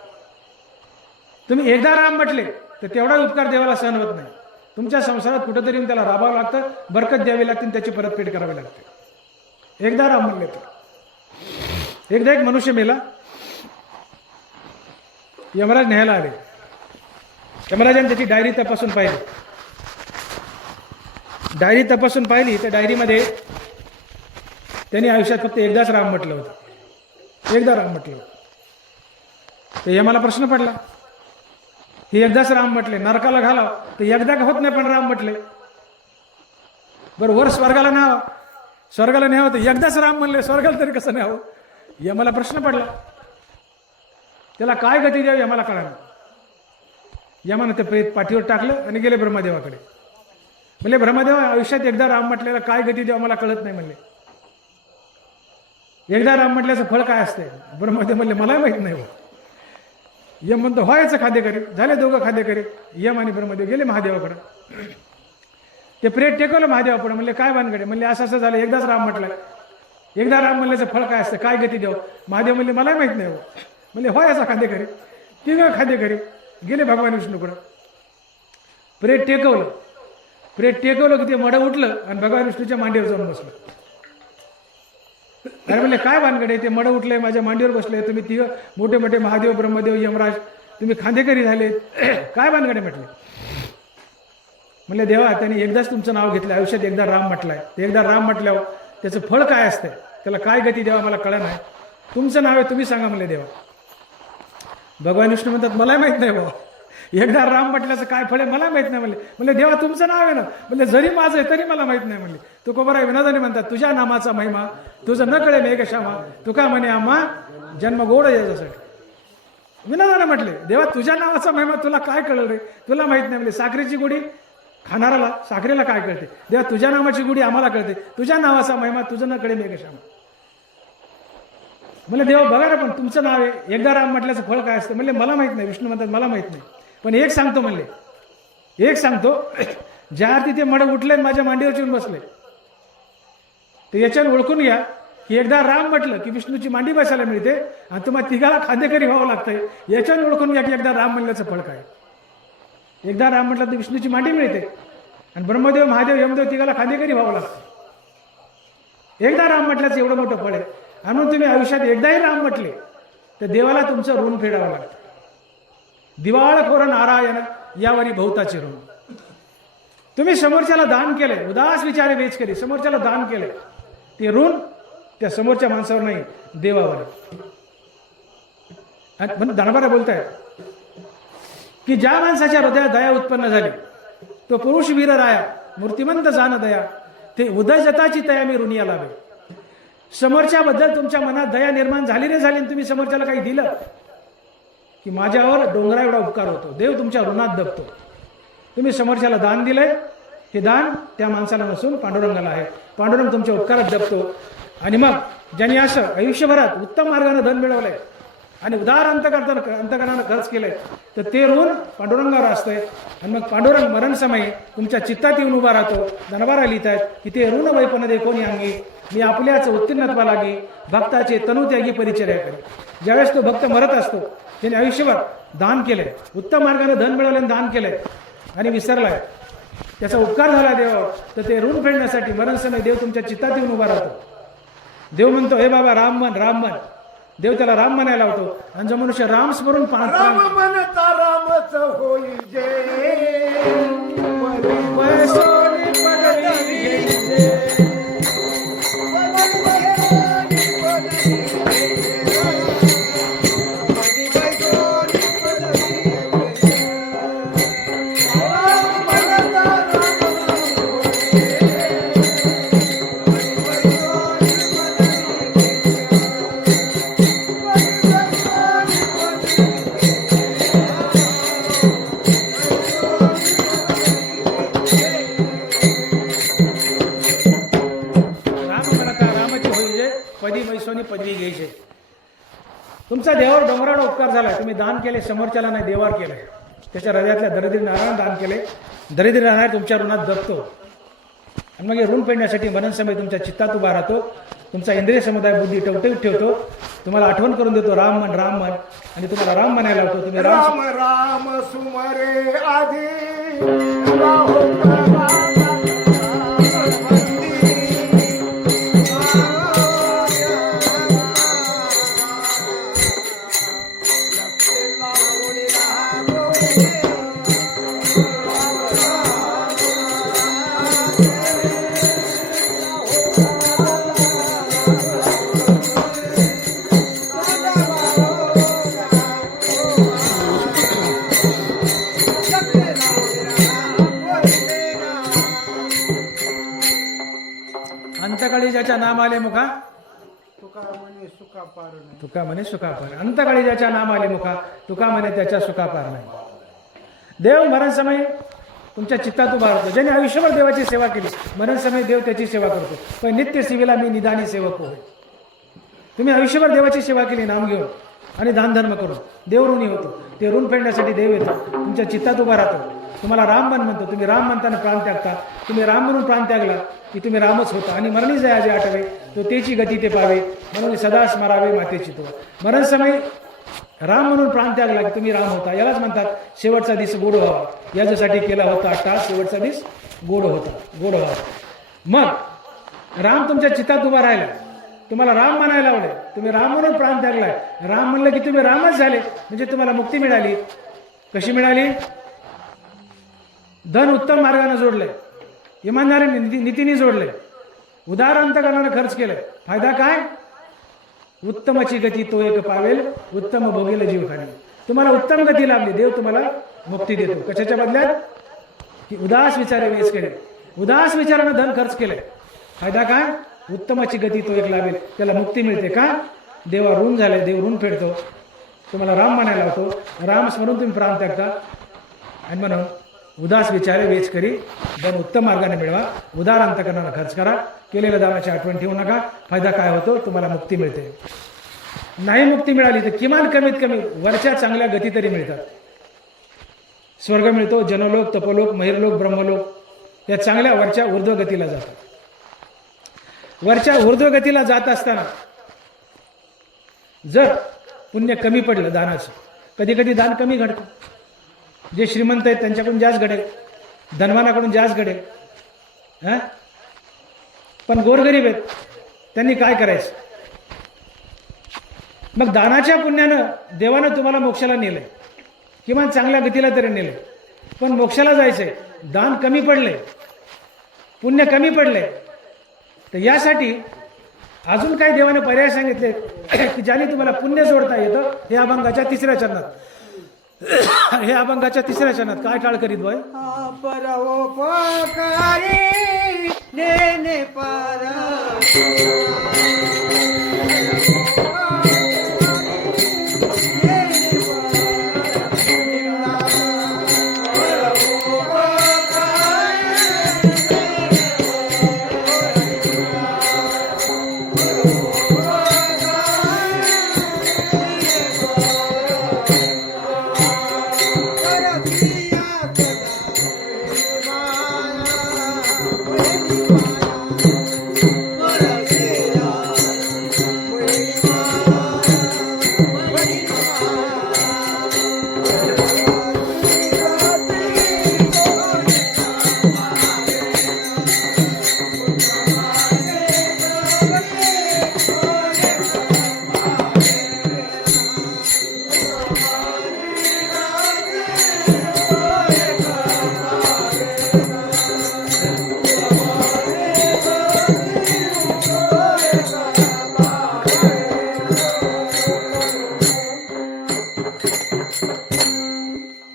तुम्ही एकदा राम म्हटले तर तेवढा उपकार देवाला सहन होत नाही. तुमच्या संसारात कुठेतरी त्याला राबावं लागतं, बरकत द्यावी लागते, त्याची परतफेड करावी लागते. एकदा राम म्हणले तर. एकदा एक मनुष्य मेला, यमराज न्यायला आले. यमराजाने त्याची डायरी तपासून पाहिली. डायरी तपासून पाहिली तर डायरीमध्ये त्यांनी आयुष्यात फक्त एकदाच राम म्हटलं होतं. एकदा राम म्हटलं होतं. तर यमाला प्रश्न पडला, हे एकदाच राम म्हटले, नरकाला घाला तर एकदा होत नाही पण राम म्हटले. बरं वर स्वर्गाला न्यावं, स्वर्गाला न्यावं तर एकदाच राम म्हणले, स्वर्गाला तरी कसं न्यावं? यमाला प्रश्न पडला. त्याला काय गती द्यावी यमाला कळालं. यमानं ते प्रेत पाठीवर टाकलं आणि गेले ब्रह्मदेवाकडे. म्हणले ब्रह्मदेव, आयुष्यात एकदा राम म्हटलेला काय गती द्यावं मला कळत नाही म्हणले. एकदा राम म्हटल्याचं फळ काय असते? ब्रह्मदेव म्हणले मला माहित नाही. यम म्हणतो व्हायचं खाद्यकरी. झाले दोघं खाद्यकरी. यम आणि ब्रह्मदेव गेले महादेवाकडे. ते प्रेत टेकवलं महादेवापुढे. म्हणले काय भानगडे? म्हणले असं असं झालं, एकदाच राम म्हटलं. एकदा राम म्हणल्याचं फळ काय असतं, काय गती द्यावं? महादेव म्हणले मला माहित नाही. म्हणले व्हायचा खाद्यकरी. तिघं खाद्यकरी गेले भगवान विष्णूकडं. प्रेत टेकवलं. प्रेत टेकवलं की ते मड उठलं आणि भगवान विष्णूच्या मांडीवर जाऊन बसलं. अरे म्हणले काय भानगडे, ते मड उठले, माझ्या मांडीवर बसले, तुम्ही तिघ मोठे मोठे महादेव, ब्रह्मदेव, यमराज, तुम्ही खांदेकरी झाले, काय भानगडे म्हटले. म्हणले देवा, त्यांनी एकदाच तुमचं नाव घेतलं, आयुष्यात एकदा राम म्हटलाय, ते एकदा राम म्हटल्यावर त्याचं फळ काय असतं, त्याला काय गती देवा मला कळलं नाही, तुमचं नाव आहे तुम्ही सांगा म्हणले देवा. भगवान विष्णू म्हणतात मला माहित नाही बाबा, एकदा राम म्हटल्याचं काय फळ आहे मला माहित नाही म्हणले. म्हणले देवा तुमचं नाव आहे ना, म्हणजे जरी माझं आहे तरी मला माहित नाही म्हणले. तो कोबरा विनोदाने म्हणतात तुझ्या नामाचा महिमा तुझं न कळे मेघ क्षमा, तुका म्हणे आम्हा जन्म गोड याच्यासाठी. विनोदाने म्हटले देवा तुझ्या नावाचा महिमा तुला काय कळलं रे, तुला माहित नाही म्हणले. साखरेची गोडी खाणाराला साखरेला काय कळते, देवा तुझ्या नावाची गोडी आम्हाला कळते, तुझ्या नावाचा महिमा तुझं न कळे मेघ क्षमा. म्हणले देवा बघा ना, पण तुमचं नाव आहे, एकदा राम म्हटल्याचं फळ काय असतं. म्हणले मला माहित नाही. विष्णू म्हणतात मला माहित नाही, पण एक सांगतो म्हणले, एक सांगतो, ज्या अर्थी ते मड उठले माझ्या मांडीवर येऊन बसले, तर याच्यानं ओळखून घ्या की एकदा राम म्हटलं की विष्णूची मांडी बसायला मिळते आणि तुम्हाला तिघाला खांदेकरी व्हावं लागतंय. याच्यानं ओळखून घ्या की एकदा राम म्हणल्याचं फळ काय. एकदा राम म्हटलं तर विष्णूची मांडी मिळते आणि ब्रह्मदेव, महादेव, यमदेव तिघाला खांदेकरी व्हावं लागतं. एकदा राम म्हटल्याचं एवढं मोठं फळ आहे. आणि म्हणून तुम्ही आयुष्यात एकदाही राम म्हटले तर देवाला तुमचं ऋण फेडावं लागतं. दिवाळखोर नारायण यावरी बहुताचे ऋण. तुम्ही समोरच्याला दान केलंय, उदास विचारे वेच करी, समोरच्याला दान केलंय, ते ऋण त्या समोरच्या माणसावर नाही देवावर. दानबारा बोलताय की ज्या माणसाच्या हृदयात दया उत्पन्न झाली तो पुरुष वीर राया मूर्तिमंत जाण दया, ते उदयजताची तया मी ऋणिया लावे. समोरच्याबद्दल तुमच्या मनात दया निर्माण झाली रे झाली, तुम्ही समोरच्याला काही दिलं की माझ्यावर डोंगरा एवढा उपकार होतो, देव तुमच्या ऋणात दबतो. तुम्ही समोरच्याला दान दिलंय, हे दान त्या माणसाला नसून पांडुरंगाला आहे. पांडुरंग तुमच्या उपकारात दबतो. आणि मग ज्यांनी असं आयुष्यभरात उत्तम मार्गाने धन मिळवलंय आणि उदार अंतकरणानं खर्च केलंय, तर ते ऋण पांडुरंगावर असतंय. आणि मग पांडुरंग मरण समयी तुमच्या चित्तात येऊन उभा राहतो. दनबारा लिहित आहेत की ते ऋण वैपन दे कोणी अंगी, मी आपल्याच उत्तीर्णत्वा लागी, भक्ताचे तनुत्यागी परिचर्या करी. ज्यावेळेस तो भक्त मरत असतो, त्याने आयुष्यभर दान केलंय, उत्तम मार्गाने धन मिळवल्याने दान केलंय आणि विसरलाय, त्याचा उपकार झाला देवावर, तर ते ऋण फेडण्यासाठी मरण समय देव तुमच्या चित्तात येऊन उभा राहतो. देव म्हणतो हे बाबा राम म्हण, राम म्हण. देव त्याला राम म्हणायला होतो. आणि जो मनुष्य राम स्मरून राम म्हणता रामच होईल जे पदवी घ्यायची. तुमचा देवावर डोंगरावर उपकार झालाय, तुम्ही दान केले, समोरच्याला नाही देवावर केलंय. त्याच्या हृदयातल्या दरिद्री नारायण दान केले, दरिद्री नारायण तुमच्या ऋणात दबतो. आणि मग हे ऋण फेडण्यासाठी मरण समय तुमच्या चित्तात उभा राहतो. तुमचा इंद्रिय समुदाय बुद्धी टवटवीत ठेवतो. तुम्हाला आठवण करून देतो राम म्हण, राम म्हण, आणि तुम्हाला राम म्हणायला होतो. तुम्ही राम राम सुमरे आधी अंतकाळी ज्याच्या नाम आले मुखा तुका म्हणे सुखापार. अंतकाळी ज्याच्या नाम आले मुखा तुका म्हणे त्याच्या सुखापार नाही. देव मरण समय तुमच्या चित्तात उभा राहतो. ज्याने आयुष्यभर देवाची सेवा केली, मरण समय देव त्याची सेवा करतो. पण नित्य सेवेला मी निदानी सेवक होय. तुम्ही आयुष्यभर देवाची सेवा केली नाम घेऊन आणि दानधर्म करून, देव ऋणी होतो. ते ऋण फेडण्यासाठी देव येतो, तुमच्या चित्तात उभा राहतो. तुम्हाला राम म्हण म्हणतो. तुम्ही राम म्हणताना प्राण त्यागता. तुम्ही राम म्हणून प्राण त्यागला की तुम्ही रामच होता. आणि मरणी जया जे आठवे तो तेची गती ते पावे, म्हणून सदा स्मरावे मातेची तो. मरण समय राम म्हणून प्राण त्यागला की तुम्ही राम होता. यालाच म्हणतात शेवटचा दिस गोड व्हावा. याच्यासाठी केला होता अट्टास, शेवटचा दिस गोड व्हावा. मग राम तुमच्या चित्तात उभा राहिला, तुम्हाला राम म्हणायला लावले, तुम्ही राम म्हणून प्राण त्यागलाय. राम म्हणलं की तुम्ही रामच झाले, म्हणजे तुम्हाला मुक्ती मिळाली. कशी मिळाली? धन उत्तम मार्गाने जोडले, इमानदारी नीतीने जोडले, उदार अंतकरणाने खर्च केले. फायदा काय? उत्तमाची गती तो एक पावेल, उत्तम भोगेल जीव खाली. तुम्हाला उत्तम गती लाभली, देव तुम्हाला मुक्ती देतो. कशाच्या बदल्यात? की उदास विचारे वेच केले, उदास विचारानं धन खर्च केले. फायदा काय? उत्तमाची गती तो एक लाभेल, त्याला मुक्ती मिळते. का? देवा ऋण झाले, देव ऋण फेडतो. तुम्हाला राम म्हणायला होतो, राम स्मरून तुम्ही प्राण त्यागता. आणि म्हणून उदास विचारे वेच करी, धन उत्तम मार्गाने मिळवा, उदार अंतकरणाला खर्च करा, केलेल्या दानाची आठवण ठेवू नका. फायदा काय होतो? तुम्हाला मुक्ती मिळते. नाही मुक्ती मिळाली तर किमान कमीत कमी वरच्या चांगल्या गती तरी मिळतात. स्वर्ग मिळतो, जनलोक, तपोलोक, महिरलोक, ब्रह्मलोक, या चांगल्या वरच्या ऊर्ध्व गतीला जातात. वरच्या ऊर्ध्व गतीला जात असताना जर पुण्य कमी पडलं दानाचं, कधी कधी दान कमी घडतं. जे श्रीमंत आहेत त्यांच्याकडून जास्त घडेल, धनवानाकडून जास्त घडेल. पण गोरगरीब आहेत, त्यांनी काय करायचं? मग दानाच्या पुण्यानं देवानं तुम्हाला मोक्षाला नेलंय, किमान चांगल्या गतीला तरी नेलंय. पण मोक्षाला जायचंय, दान कमी पडले, पुण्य कमी पडले, तर यासाठी अजून काही देवाने पर्याय सांगितले की ज्याने तुम्हाला पुण्य जोडता येतं. हे अभंगाच्या तिसऱ्या चरणात, हे अभंगाच्या तिसऱ्या चरणात काय टाळ करीत बाय? परोपकारी नेने पारा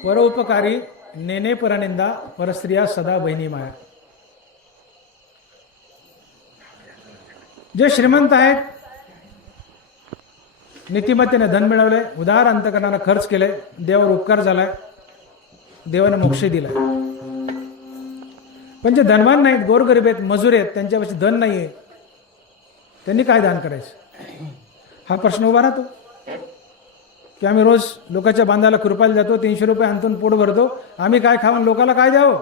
परोपकारी नेने परनिंदा, परस्त्रिया सदा बहिणी माया. जे श्रीमंत आहेत, नीतिमत्तेने धन मिळवले, उदार अंतकरणाने खर्च केले, देवावर उपकार झालाय, देवाने मोक्ष दिलाय. पण जे धनवान नाहीत, गोरगरीब आहेत, मजूर आहेत, त्यांच्यापाशी धन नाहीये, त्यांनी काय दान करायचं? हा प्रश्न उभा राहतो की आम्ही रोज लोकांच्या बांधाला खुरपायला जातो, 300 रुपये आणतून पोट भरतो, आम्ही काय खावं, लोकांना काय द्यावं?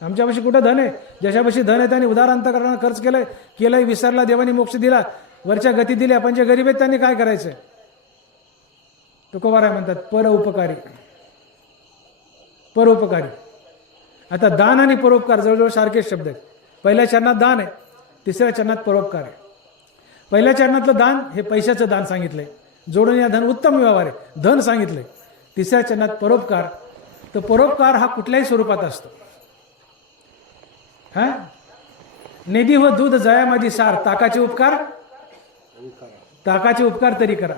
आमच्यापाशी कुठं धन आहे? ज्याच्यापाशी धन आहे त्यांनी उदार अंतकरणाने खर्च केलंय, विसरला, देवाने मोक्ष दिला, वरच्या गती दिल्या. पण जे गरीब आहेत त्यांनी काय करायचंय? तुकोबाराय म्हणतात परोपकारी. परोपकारी. आता दान आणि परोपकार जवळजवळ सारखेच शब्द आहेत. पहिल्या चरणात दान आहे, तिसऱ्या चरणात परोपकार आहे. पहिल्या चरणातलं दान हे पैशाचं दान सांगितलंय, जोडून या धन उत्तम व्यवहार आहे, धन सांगितलंय. तिसऱ्या चरणात परोपकार. तर परोपकार हा कुठल्याही स्वरूपात असतो. हा निधी व दूध जया माझी सार, ताकाचे उपकार, ताकाचे उपकार तरी करा.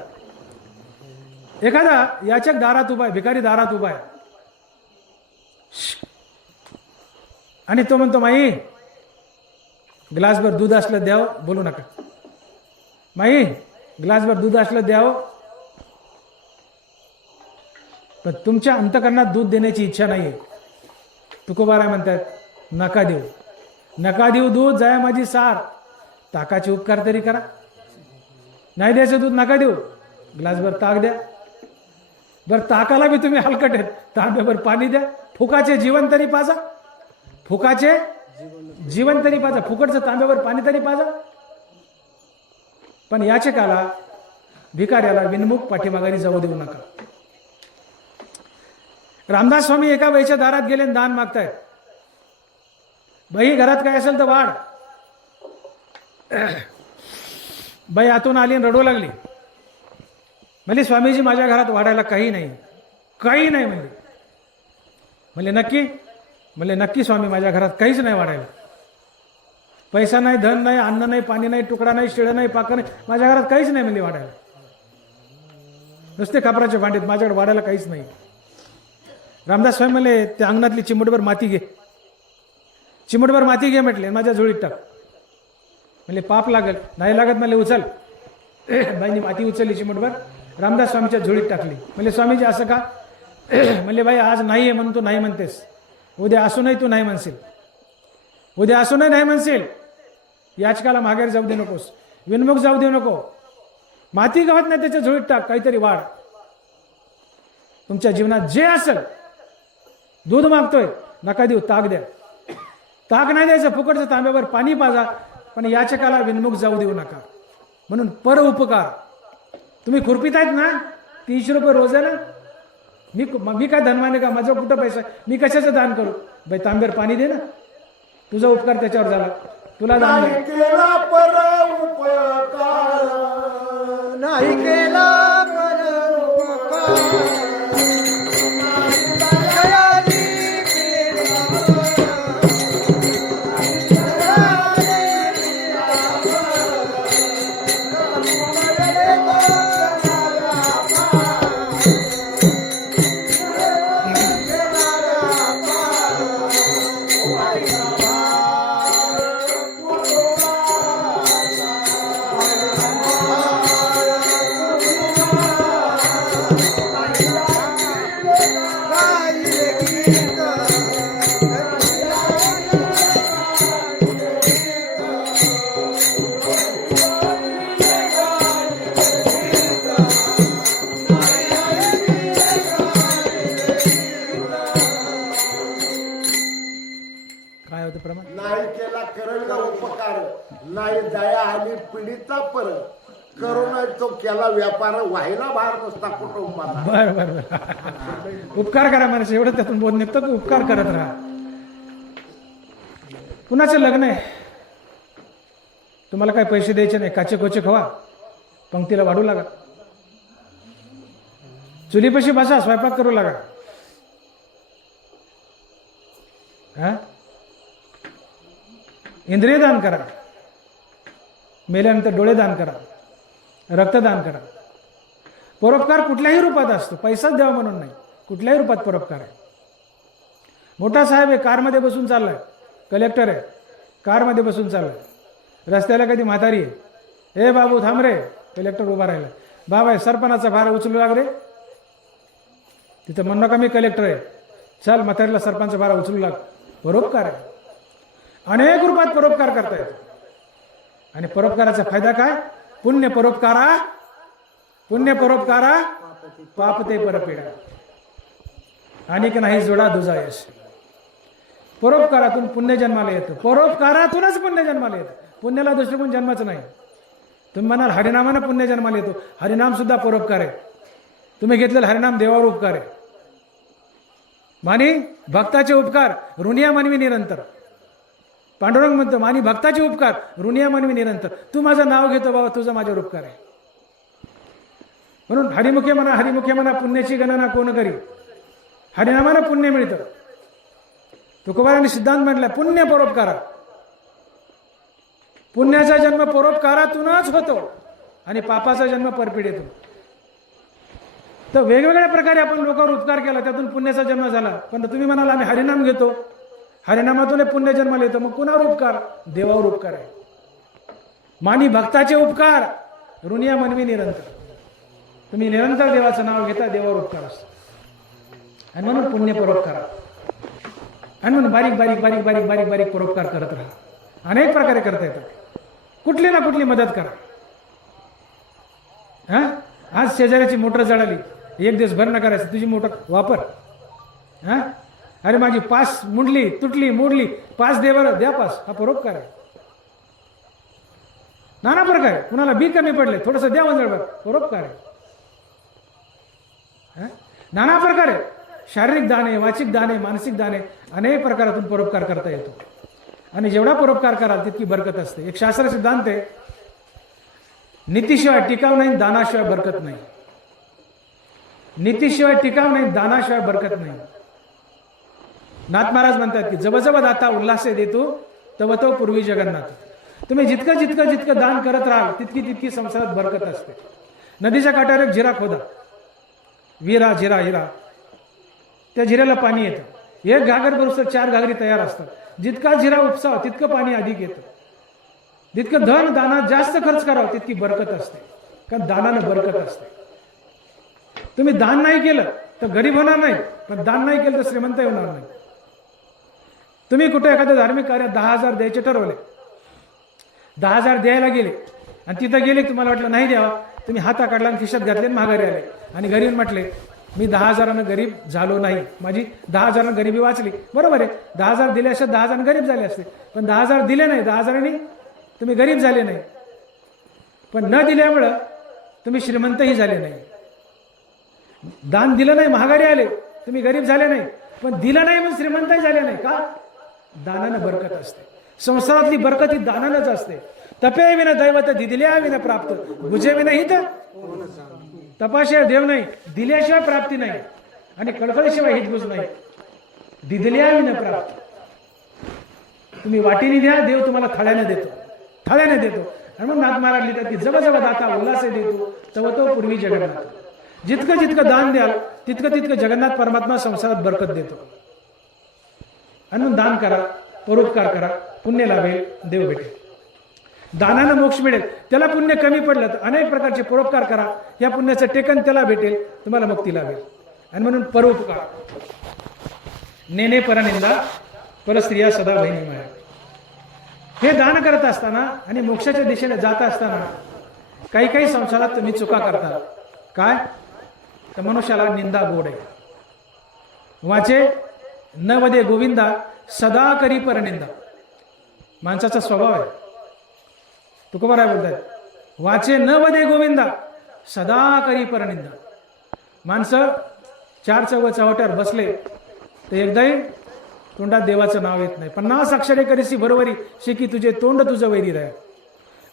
एखादा याचक दारात उभा आहे, भिकारी दारात उभा आहे आणि तो म्हणतो, माई ग्लासभर दूध असलं द्यावं. बोलू नका. माई ग्लासभर दूध असलं द्यावं. पण तुमच्या अंतकरणात दूध देण्याची इच्छा नाहीये. तुकोबाराय म्हणतात नका देऊ, नका देऊ दूध जया माझी सार, ताकाचे उपकार तरी करा. नाही द्यायचं दूध नका देऊ, ग्लासभर ताक द्या. बरं ताकाला बी तुम्ही हलकट आहेत, तांब्याभर पाणी द्या. फुकाचे जीवन तरी पाजा, फुकाचे जीवन तरी पाजा, फुकटचं तांब्यावर पाणी तरी पाजा. पण याचे काला भिकाऱ्याला विनमुख पाठीमागारी जाऊ देऊ नका. रामदास स्वामी एका बाईच्या दारात गेले आणि दान मागतायत. बाई घरात काय असेल तर वाढ. बाई आतून आली आणि रडू लागली. म्हणजे स्वामीजी माझ्या घरात वाढायला काही नाही, काही नाही म्हणजे. म्हणले नक्की? म्हणले नक्की स्वामी, माझ्या घरात काहीच नाही वाढायला. पैसा नाही, धन नाही, अन्न नाही, पाणी नाही, तुकडा नाही, शिळ नाही, पाकर नाही, माझ्या घरात काहीच नाही म्हणजे वाढायला. नुसते खापराचे भांडेत, माझ्याकडे वाढायला काहीच नाही. रामदास स्वामी म्हणले त्या अंगणातली चिमटभर माती घे, चिमटभर माती घे म्हटले, माझ्या झोळीत टाक. म्हणले पाप लागल. नाही लागत म्हणले उचल. बाईंनी माती उचलली चिमटभर, रामदास स्वामीच्या झोळीत टाकली. म्हणले स्वामीजी असं का? म्हणले बाई आज नाही आहे म्हणून तू नाही म्हणतेस, उद्या असूनही तू नाही म्हणशील, उद्या असूनही नाही म्हणशील. याचकाला माघारी जाऊ दे नकोस, विनमुख जाऊ देऊ नको. माती गवत नाही त्याच्या झोळीत टाक, काहीतरी वाढ. तुमच्या जीवनात जे असेल, दूध मागतोय नका देऊ, ताक द्या. ताक नाही द्यायचं, फुकटचं तांब्यावर पाणी पाजा, पण याचकाला विनमुख जाऊ देऊ नका. म्हणून पर उपकार. तुम्ही खुरपीत आहेत ना, 300 रुपये रोज आहे ना. मी काय धनवाने का, माझं कुठं पैसा, मी कशाचं दान करू? बाई तांब्यावर पाणी दे ना, तुझा उपकार त्याच्यावर झाला, तुला दान नाही केला पर उपकार, नाही केला परोपकार. दयाळी काय होतं प्रमाण? नाही केला करेल का उपकार, नाही दया आली पिढीचा पर, करून तो केला व्यापार, व्हायला बाहेर नसता कुटुंबाला. बर बर बर. उपकार करा माणसं, एवढं त्यातून बोध निघतं की उपकार करत राहा. कुणाचं लग्न आहे, तुम्हाला काय पैसे द्यायचे नाही, काचे कोचे खवा, पंक्तीला वाढू लागा, चुलीपाशी बसा, स्वयंपाक करू लागा. हा, इंद्रिय दान करा, मेल्यानंतर डोळे दान करा, रक्तदान करा. परोपकार कुठल्याही रूपात असतो, पैसाच द्यावा म्हणून नाही, कुठल्याही रूपात परोपकार आहे. मोठा साहेब आहे, कारमध्ये बसून चाललाय, कलेक्टर आहे, कारमध्ये बसून चाललाय, रस्त्याला कधी म्हातारी आहे, हे बाबू थांब रे, कलेक्टर उभा राहिला, बाबा सरपणाचा भार उचलू लाग रे, तिथं म्हण नका मी कलेक्टर आहे, चल म्हातारीला सरपंच भार उचलू लाग. परोपकार आहे. अनेक रूपात परोपकार करता येतो. आणि परोपकाराचा फायदा काय? पुण्य परोपकारा, पुण्य परोपकारा पापते परपीडा, आणि की नाही जोडा दुजा यश. परोपकारातून पुण्य जन्माला येतं, परोपकारातूनच पुण्य जन्माला येतं. पुण्याला दुसरं कोण जन्माचं नाही. तुम्ही म्हणाल हरिनामानं पुण्य जन्माला येतो, हरिनाम सुद्धा परोपकार आहे. तुम्ही घेतलेलं हरिनाम देवावर उपकार आहे. मानी भक्ताचे उपकार ऋणिया मानवी निरंतर. पांडुरंग म्हणतो मानी भक्ताचे उपकार ऋणिया मानवी निरंतर. तू माझं नाव घेतो बाबा, तुझा माझ्यावर उपकार आहे. म्हणून हरिमुखे म्हणा पुण्याची गणना कोण करी, हरिनामानं पुण्य मिळतं. तुकोबारांनी सिद्धांत म्हटला पुण्य परोपकारा. पुण्याचा जन्म परोपकारातूनच होतो आणि पापाचा जन्म परपीडेतून. तर वेगवेगळ्या प्रकारे आपण लोकांवर उपकार केला, त्यातून पुण्याचा जन्म झाला. पण तुम्ही म्हणाल आम्ही हरिनाम घेतो, हरिनामातून पुण्य जन्माला येतो, मग कुणावर उपकार? देवावर उपकार आहे. मानी भक्ताचे उपकार ऋणिया मानवी निरंतर. तुम्ही निरंतर देवाचं नाव घेता, देवावर उपकार असतो. आणि म्हणून पुण्य परोपकार, आणि म्हणून बारीक बारीक बारीक बारीक बारीक बारीक परोपकार करत राहा. अनेक प्रकारे करता येतात. कुठली ना कुठली मदत करा. हा, आज शेजाऱ्याची मोटर जळाली, एक दिवस भर न करायचं, तुझी मोटर वापर. हा, अरे माझी पास मुडली, तुटली, मोडली, पास दे बरं, द्या पास. हा परोपकार आहे. नाना प्रकार आहे. कुणाला बी कमी पडले थोडंसं द्या वंजळभर, परोपकार आहे. हं? नाना प्रकार आहे. शारीरिक दान आहे, वाचिक दान आहे, मानसिक दान आहे. अनेक प्रकारातून परोपकार करता येतो. आणि जेवढा परोपकार कराल तितकी बरकत असते. एक शास्त्र सिद्धांत आहे, नीतीशिवाय टिकाव नाही, दानाशिवाय बरकत नाही. नीतीशिवाय टिकाव नाही, दानाशिवाय बरकत नाही. नाथ महाराज म्हणतात की जब जब दाता उल्हासे देतो तव तो पूर्वी जगन्नाथ. तुम्ही जितकं जितकं जितकं दान करत राहाल तितकी तितकी संसारात बरकत असते. नदीच्या काठावर एक जिरा खोदा, विरा जिरा हिरा, त्या जिऱ्याला पाणी येतं. एक घागर बरोबर 4 घागरी तयार असतात. जितका जिरा उपसावा तितकं पाणी अधिक येतं. जितकं धन दानात जास्त खर्च करावं तितकी बरकत असते, कारण दानानं बरकत असते. तुम्ही दान नाही केलं तर गरीब होणार नाही, पण दान नाही केलं तर श्रीमंत होणार नाही. तुम्ही कुठे एखाद्या धार्मिक कार्यात 10,000 द्यायचे ठरवले, 10,000 द्यायला गेले आणि तिथं गेले, तुम्हाला वाटलं नाही द्यावा, तुम्ही हाता काढला आणि खिशात घातले आणि माघारी आले आणि घरी येऊन म्हटले मी 10,000 गरीब झालो नाही, माझी 10,000 गरिबी वाचली. बरोबर आहे, 10,000 दिले असते 10,000 गरीब झाले असते, पण 10,000 दिले नाही, 10,000 तुम्ही गरीब झाले नाही. पण न दिल्यामुळं तुम्ही श्रीमंतही झाले नाही. दान दिलं नाही, महागारी आले, तुम्ही गरीब झाले नाही, पण दिलं नाही म्हणून श्रीमंतही झाले नाही. का? दानानं बरकत असते. संसारातली बरकत ही दानानंच असते. तपे विना दैवत दिदिल्या विना प्राप्त, बुजे विना हित. तपाशिवाय देव नाही, दिल्याशिवाय प्राप्ती नाही, आणि कळकळीशिवाय हित बुज नाही. दिदिल्या विना प्राप्त. तुम्ही वाटीने द्या, देव तुम्हाला थाळ्याने देतो, थाळ्याने देतो. आणि मग नाथ महाराज लिहितात की जब जब दाता उल्हासे देतो तव तो पूर्वी जगन्नाथ. जितकं जितकं दान द्याल तितकं तितकं जगन्नाथ परमात्मा संसारात बरकत देतो. आणि मग दान करा, परोपकार करा, पुण्य लाभेल, देव भेटेल. दानानं मोक्ष मिळेल. त्याला पुण्य कमी पडलं तर अनेक प्रकारचे परोपकार करा, या पुण्याचं टेकन त्याला भेटेल, तुम्हाला मुक्ती लाभेल. आणि म्हणून परोपकार, नेने परनिंदा परस्त्रिया सदा बहिणी माया. हे दान करत असताना आणि मोक्षाच्या दिशेने जात असताना काही काही संसारात तुम्ही चुका करता. काय? तर मनुष्याला निंदा गोड आहे. वाचे न वदे गोविंदा सदा करी परनिंदा. माणसाचा स्वभाव आहे. तुकोबा राय बोलतात, वाचे न वदे गोविंदा सदा करी परनिंदा. माणसं 4 चौवटावर बसले तर एकदाही तोंडात देवाचं नाव येत नाही. 50 अक्षरे करीसी बरोबरी शिकी तुझे तोंड तुझं वैरी राय.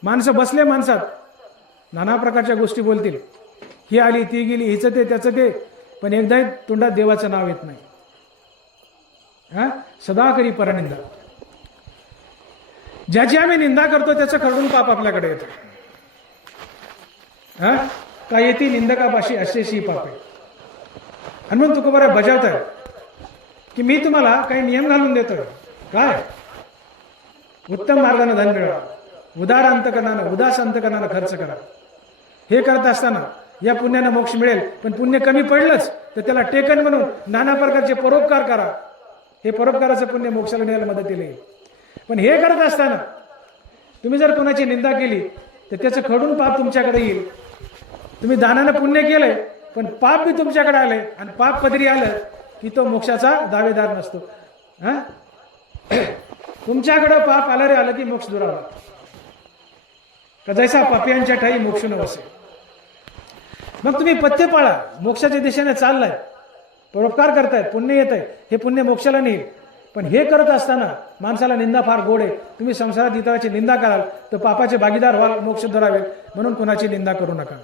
माणसं बसले, माणसात नाना प्रकारच्या गोष्टी बोलतील, ही आली ती गेली, हिचं ते त्याचं ते, पण एकदाही तोंडात देवाचं नाव येत नाही. हा, सदा करी परनिंदा. ज्याची आम्ही निंदा करतो त्याचं खरडून पाप आपल्याकडे येतो. हा, का येते निंदकापाशी असेशी पाप आहे. आणि म्हणून तुकोबा बजावत आहे की मी तुम्हाला काही नियम घालून देतोय. काय? उत्तम मार्गाने धन मिळवा, उदार अंतकरणानं, उदास अंतकरणानं खर्च करा. हे करत असताना या पुण्यानं मोक्ष मिळेल, पण पुण्य कमी पडलंच तर त्याला टेकन म्हणून नाना प्रकारचे परोपकार करा. हे परोपकाराचं पुण्य मोक्षाला न्यायला मदत येईल. पण हे करत असताना तुम्ही जर कोणाची निंदा केली तर त्याचं खडून पाप तुमच्याकडे येईल. तुम्ही दानानं पुण्य केलंय पण पाप बी तुमच्याकडे आलंय, आणि पाप पदरी आलं की तो मोक्षाचा दावेदार नसतो. हा, तुमच्याकडं पाप आलं रे, आलं की मोक्ष दुरावला. का जैसा पापियांच्या ठाई मोक्ष न वसे. मग तुम्ही पथ्य पाळा, मोक्षाच्या दिशेने चाललाय, परोपकार करतायत, पुण्य येत आहे, हे पुण्य मोक्षाला नेईल. पण हे करत असताना माणसाला निंदा फार गोड आहे. तुम्ही संसारात इतराची निंदा कराल तर पापाचे भागीदार व्हाल, मोक्ष दुरावेल. म्हणून कोणाची निंदा करू नका.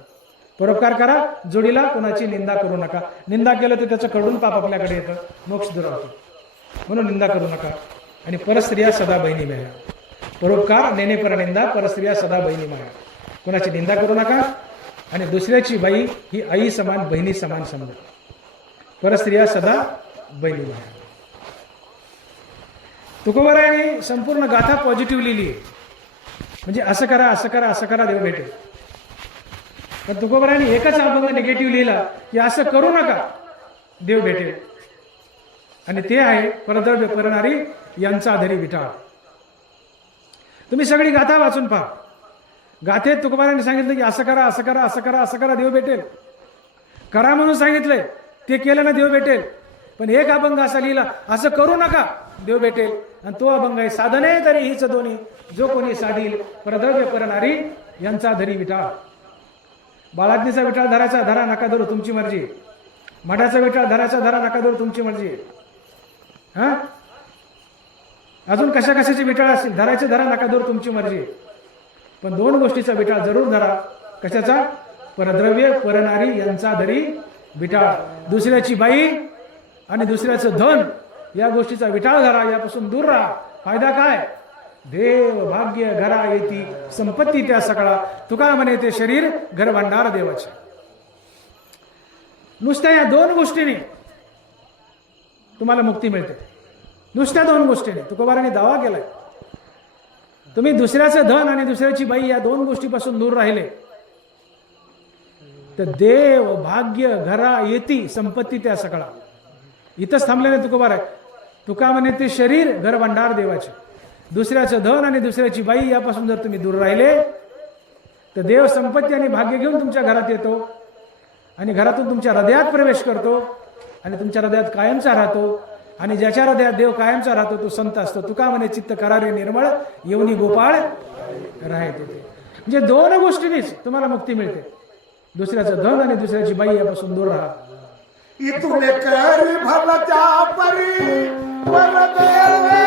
परोपकार करा, जोडीला कोणाची निंदा करू नका. निंदा केलं तर त्याचं कडून पाप आपल्याकडे येतं, मोक्ष दुरावतो. म्हणून निंदा करू नका. आणि परस्त्रिया सदा बहिणी माया. परोपकार, नेने परनिंदा, परस्त्रिया सदा बहिणी माया. कोणाची निंदा करू नका. आणि दुसऱ्याची बाई ही आई समान, बहिणी समान समजा. परस्त्रिया सदा बहिणी माया. तुकोबारायांनी संपूर्ण गाथा पॉझिटिव्ह लिहिली आहे. म्हणजे असं करा, असं करा, असं करा, देव भेटेल. पण तुकोबारायांनी एकच अभंग निगेटिव्ह लिहिला की असं करू नका, देव भेटेल. आणि ते आहे परद्रव्य परणारी यांचा आधारी विटाळ. तुम्ही सगळी गाथा वाचून पहा. गाथेत तुकोबारायांनी सांगितलं की असं करा, असं करा, असं करा, असं करा, देव भेटेल. करा म्हणून सांगितलंय, ते केलं ना देव भेटेल. पण एक अभंग असा लिहिला, असं करू नका देव भेटेल. आणि तो अभंग आहे, साधने तरी हीच दोन्ही, जो कोणी साधील परद्रव्य परनारी यांचा धरी विटाळ. बाळाग्नीचा विटाळ धरायचा धरा, नका धरू, तुमची मर्जी. मठाचा विटाळ धरायचा धरा, नका धरू, तुमची मर्जी. हा, अजून कशा कशाचे विटाळ असतील, धरायचे धरा, नका धरू, तुमची मर्जी. पण दोन गोष्टीचा विटाळ जरूर धरा. कशाचा? परद्रव्य परनारी यांचा धरी विटाळ. दुसऱ्याची बाई आणि दुसऱ्याचं धन या गोष्टीचा विटाळ धरा, यापासून दूर राहा. फायदा काय? देव भाग्य घरा येती, संपत्ती त्या सकाळा. तुका म्हणे ते शरीर घर भांडार देवाचे. नुसत्या या दोन गोष्टीने तुम्हाला मुक्ती मिळते. नुसत्या दोन गोष्टीने तुकोबारांनी दावा केलाय. तुम्ही दुसऱ्याचं धन आणि दुसऱ्याची बाई या दोन गोष्टीपासून दूर राहिले तर देव भाग्य घरा येती, संपत्ती त्या सकाळा. इथंच थांबलेले तुकोबार आहे. तुका म्हणे ते शरीर घर भांडार देवाचे. दुसऱ्याचं धन आणि दुसऱ्याची बाई यापासून जर तुम्ही दूर राहिले तर देव संपत्ती आणि भाग्य घेऊन तुमच्या घरात येतो आणि घरातून तुमच्या हृदयात प्रवेश करतो आणि तुमच्या हृदयात कायमचा राहतो. आणि ज्याच्या हृदयात देव कायमचा राहतो तो संत असतो. तुका म्हणे चित्त करारे निर्मळ, येऊनी गोपाळ राहते. म्हणजे दोन गोष्टींनीच तुम्हाला मुक्ती मिळते. दुसऱ्याचं धन आणि दुसऱ्याची बाई यापासून दूर राहा. इथून करी भरच्या परी परदेवे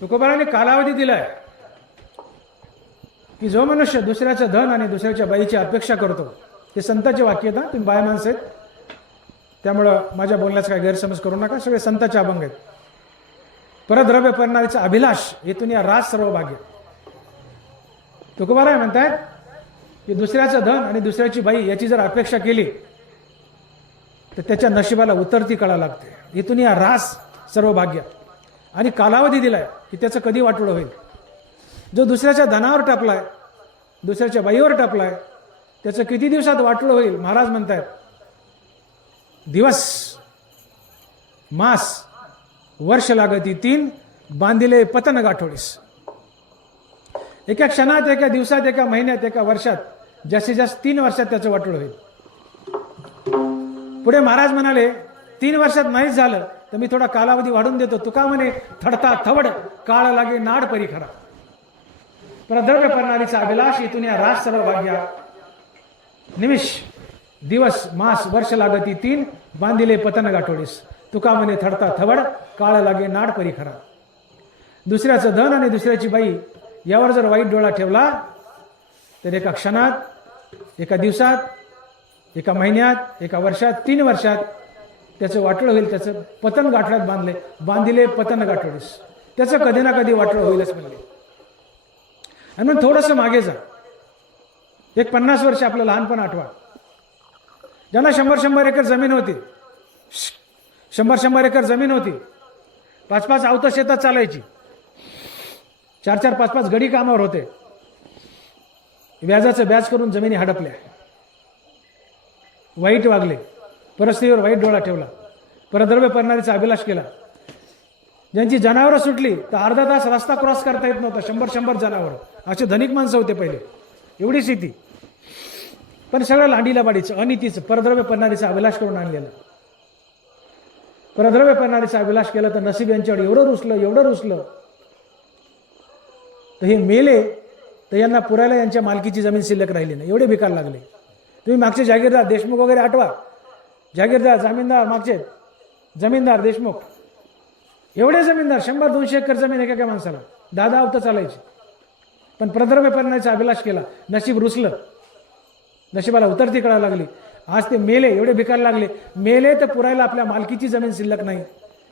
तुकोबाराने कालावधी दिलाय की जो मनुष्य दुसऱ्याचं धन आणि दुसऱ्याच्या बाईची अपेक्षा करतो, हे संतांचे वाक्य आहेत. तुम्ही बाय माणसं आहेत त्यामुळं माझ्या बोलण्याचा काही गैरसमज करू नका. सगळे संतांचे अभंग आहेत. परद्रव्य परनारीचा अभिलाष हेतून या रास सर्व भाग्य. तुकोबाराय म्हणतायत की दुसऱ्याचं धन आणि दुसऱ्याची बाई याची जर अपेक्षा केली तर त्याच्या नशिबाला उतरती कळा लागते. हेतून या रास सर्व भाग्य. आणि कालावधी दिलाय की त्याचं कधी वाटोळं होईल. जो दुसऱ्याच्या धनावर टपलाय, दुसऱ्याच्या बाईवर टपलाय, त्याचं किती दिवसात वाटोळं होईल. महाराज म्हणतायत दिवस मास वर्ष लागती 3, बांधिले पतन गाठोडीस. एका क्षणात, एका दिवसात, एका महिन्यात, एका वर्षात, जास्तीत जास्त 3 वर्षात त्याचं वाटोळं होईल. पुढे महाराज म्हणाले 3 वर्षात नाहीच झालं तर मी थोडा कालावधी वाढून देतो. तुका म्हणे थडता थवड काळ लागे नाड परी खरा. परद्रव्य परनारीचा अभिलाष इथून या रास सर्व भाग्या. निमिष दिवस मास वर्ष लागती 3, बांधिले पतन गाठोडीस. तुका म्हणे थडता थवड काळ लागे नाड परी खरा. दुसऱ्याचं धन आणि दुसऱ्याची बाई यावर जर वाईट डोळा ठेवला तर एका क्षणात, एका दिवसात, एका महिन्यात, एका वर्षात, 3 वर्षात त्याचं वाटोळं होईल. त्याचं पतन गाठोड्यात बांधिले पतन गाठोडीस. त्याचं कधी ना कधी वाटोळं होईलच म्हणले. आणि मग थोडंसं मागे जा. एक 50 वर्ष आपलं लहानपण आठवा. ज्यांना 100-100 एकर जमीन होती, 100-100 एकर जमीन होती, 5-5 आवतं शेतात चालायची, 4-4, 5-5 गडी कामावर होते. व्याजाचं व्याज करून जमिनी हडपल्या, वाईट वागले, परिस्थितीवर वाईट डोळा ठेवला, परद्रव्य परनारीचा अभिलाष केला. ज्यांची जनावरं सुटली तर अर्धा तास रस्ता क्रॉस करता येत नव्हता. 100-100 जनावरं. असे धनिक माणसं होते पहिले. एवढी स्थिती. पण सगळं लांडीला बाडीचं, अनितीचं, परद्रव्य परनारीचा अभिलाष करून आणलेलं. परद्रव्य परनारीचा अभिलाष केला तर नसीब यांच्यावर एवढं रुसलं तर हे मेले तर यांना पुरायला यांच्या मालकीची जमीन शिल्लक राहिली नाही. एवढे भिकार लागले. तुम्ही मागचे जागीरदार देशमुख वगैरे आठवा. जागीरदार, जामीनदार, मागचे जमीनदार देशमुख, एवढे जमीनदार, 100-200 एकर जमीन एका माणसाला, 10 आवतं चालायची. पण परद्रव्य परनारीचा अभिलाष केला, नशीब रुसलं, नशिबाला उतरती कळायला लागली. आज ते मेले, एवढे भिकार लागले. मेले तर पुरायला आपल्या मालकीची जमीन शिल्लक नाही,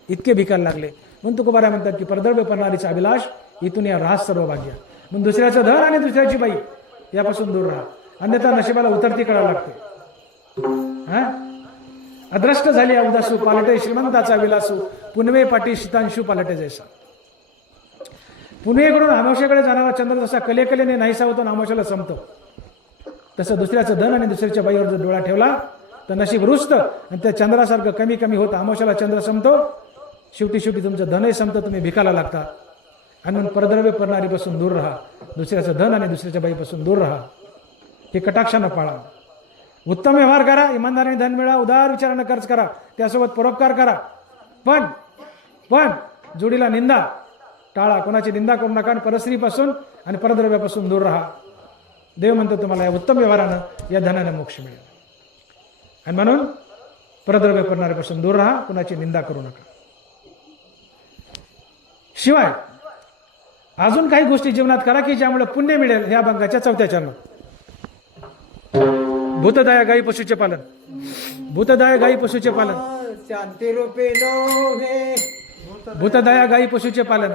इतके भिकार लागले. म्हणून तुकोबारा म्हणतात की परद्रव्य परनारीचा अभिलाष इथून या रास सर्व भाग्य. म्हणून दुसऱ्याचं धन आणि दुसऱ्याची बाई यापासून दूर राहा. अन्यथा नशिबाला उतरती करावं लागते. हा, अद्रष्ट झाली उदासू पालटे श्रीमंताचा विलासू पुनवे पाठी शीतांशू पालटे जैसा. पुनवेकडून अमावश्याकडे जाणारा चंद्र जसा कलेकलेने नाहीसा होतो आणि अमावश्याला संपतो, तसं दुसऱ्याचं धन आणि दुसऱ्याच्या बाईवर जर डोळा ठेवला तर नशीब रुजतं आणि त्या चंद्रासारखं कमी कमी होतं. अमावश्याला चंद्र संपतो, शेवटी शेवटी तुमचं धनही संपतं, तुम्ही भिकाला लागता. आणि म्हणून परद्रव्य करणारीपासून दूर राहा, दुसऱ्याचं धन आणि दुसऱ्याच्या बाईपासून दूर राहा. हे कटाक्षानं पाळा. उत्तम व्यवहार करा, इमानदारीने धन मिळा, उदार विचारानं खर्च करा, त्यासोबत परोपकार करा. पण जोडीला निंदा टाळा. कोणाची निंदा करू नका आणि परस्त्रीपासून आणि परद्रव्यापासून दूर राहा. देव म्हणतो तुम्हाला या उत्तम व्यवहारानं, या धनानं मोक्ष मिळेल. आणि म्हणून परद्रव्य करणाऱ्यापासून दूर राहा, कोणाची निंदा करू नका. शिवाय अजून काही गोष्टी जीवनात करा की ज्यामुळे पुण्य मिळेल. ह्या अभंगाच्या 4थ्या चरणात भूतदया गायी पशुचे पालन. भूतदया गायी पशुचे पालन. शांती रूपे नोहे भूतदया गायी पशुचे पालन.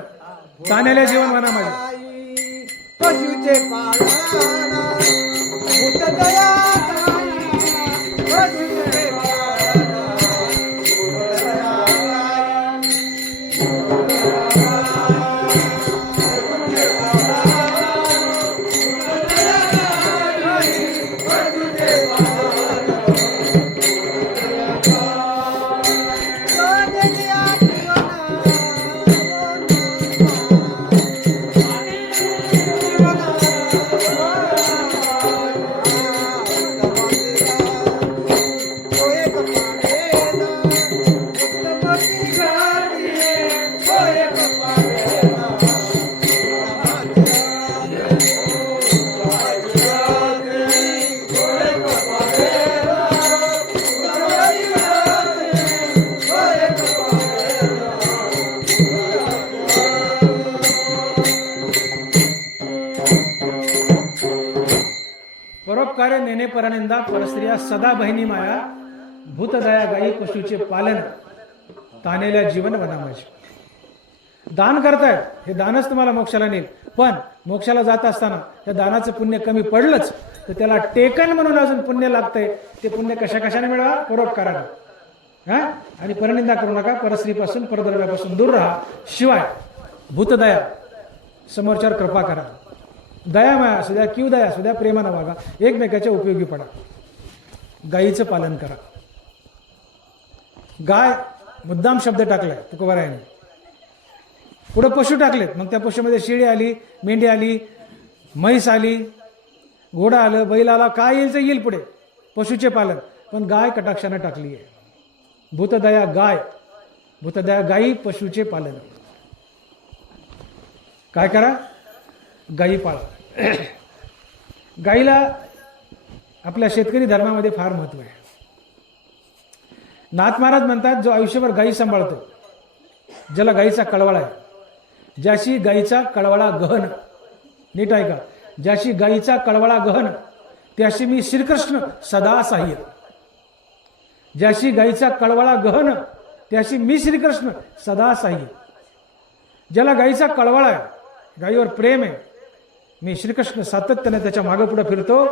ताण्याला जीवन म्हणा माझे. गाई पशुचे पालन भूतदया गाई पशुचे पालन भूतदया परोपकारे नेने परनिंदा परस्त्रिया सदा बहिणी माया. भूतदया गायी पशुचे पालन तानेल्या जीवन वना माझे. दान करतायत, हे दानच तुम्हाला मोक्षाला नेईल. पण मोक्षाला जात असताना त्या दानाचं पुण्य कमी पडलंच तर त्याला टेकन म्हणून अजून पुण्य लागतंय. ते पुण्य कशा कशाने मिळवा? परोपकाराने. हा, आणि परनिंदा करू नका, परस्त्रीपासून परद्रव्यापासून दूर राहा. शिवाय भूतदया, समोरच्यावर कृपा करा. दयामाया असू द्या, किंवा दया असू द्या, प्रेमानं वागा, एकमेकाच्या उपयोगी पडा. गायीचं पालन करा. गाय मुद्दाम शब्द टाकलाय तुकोबारायाने. पुढे पशु टाकलेत, मग त्या पशुमध्ये शेळी आली, मेंढी आली, म्हैस आली, घोडा आलं, बैल आला, काय येईल ते येईल पुढे. पशुचे पालन. पण गाय कटाक्षानं टाकली आहे. भूतदया गाय, भूतदया गायी पशुचे पालन. काय करा? गायी पाळा. गायीला आपल्या शेतकरी धर्मामध्ये फार महत्व आहे. नाथ महाराज म्हणतात, जो आयुष्यभर गायी सांभाळतो, ज्याला गायीचा कळवळा आहे, ज्याशी गायीचा कळवळा गहन, नीट ऐका, ज्याशी गायीचा कळवळा गहन त्याशी मी श्रीकृष्ण सदा साह्य. ज्याशी गायीचा कळवळा गहन त्याशी मी श्रीकृष्ण सदा साह्य. ज्याला गायीचा कळवळा आहे, गायीवर प्रेम आहे, मी श्रीकृष्ण सातत्याने त्याच्या मागं पुढे फिरतो,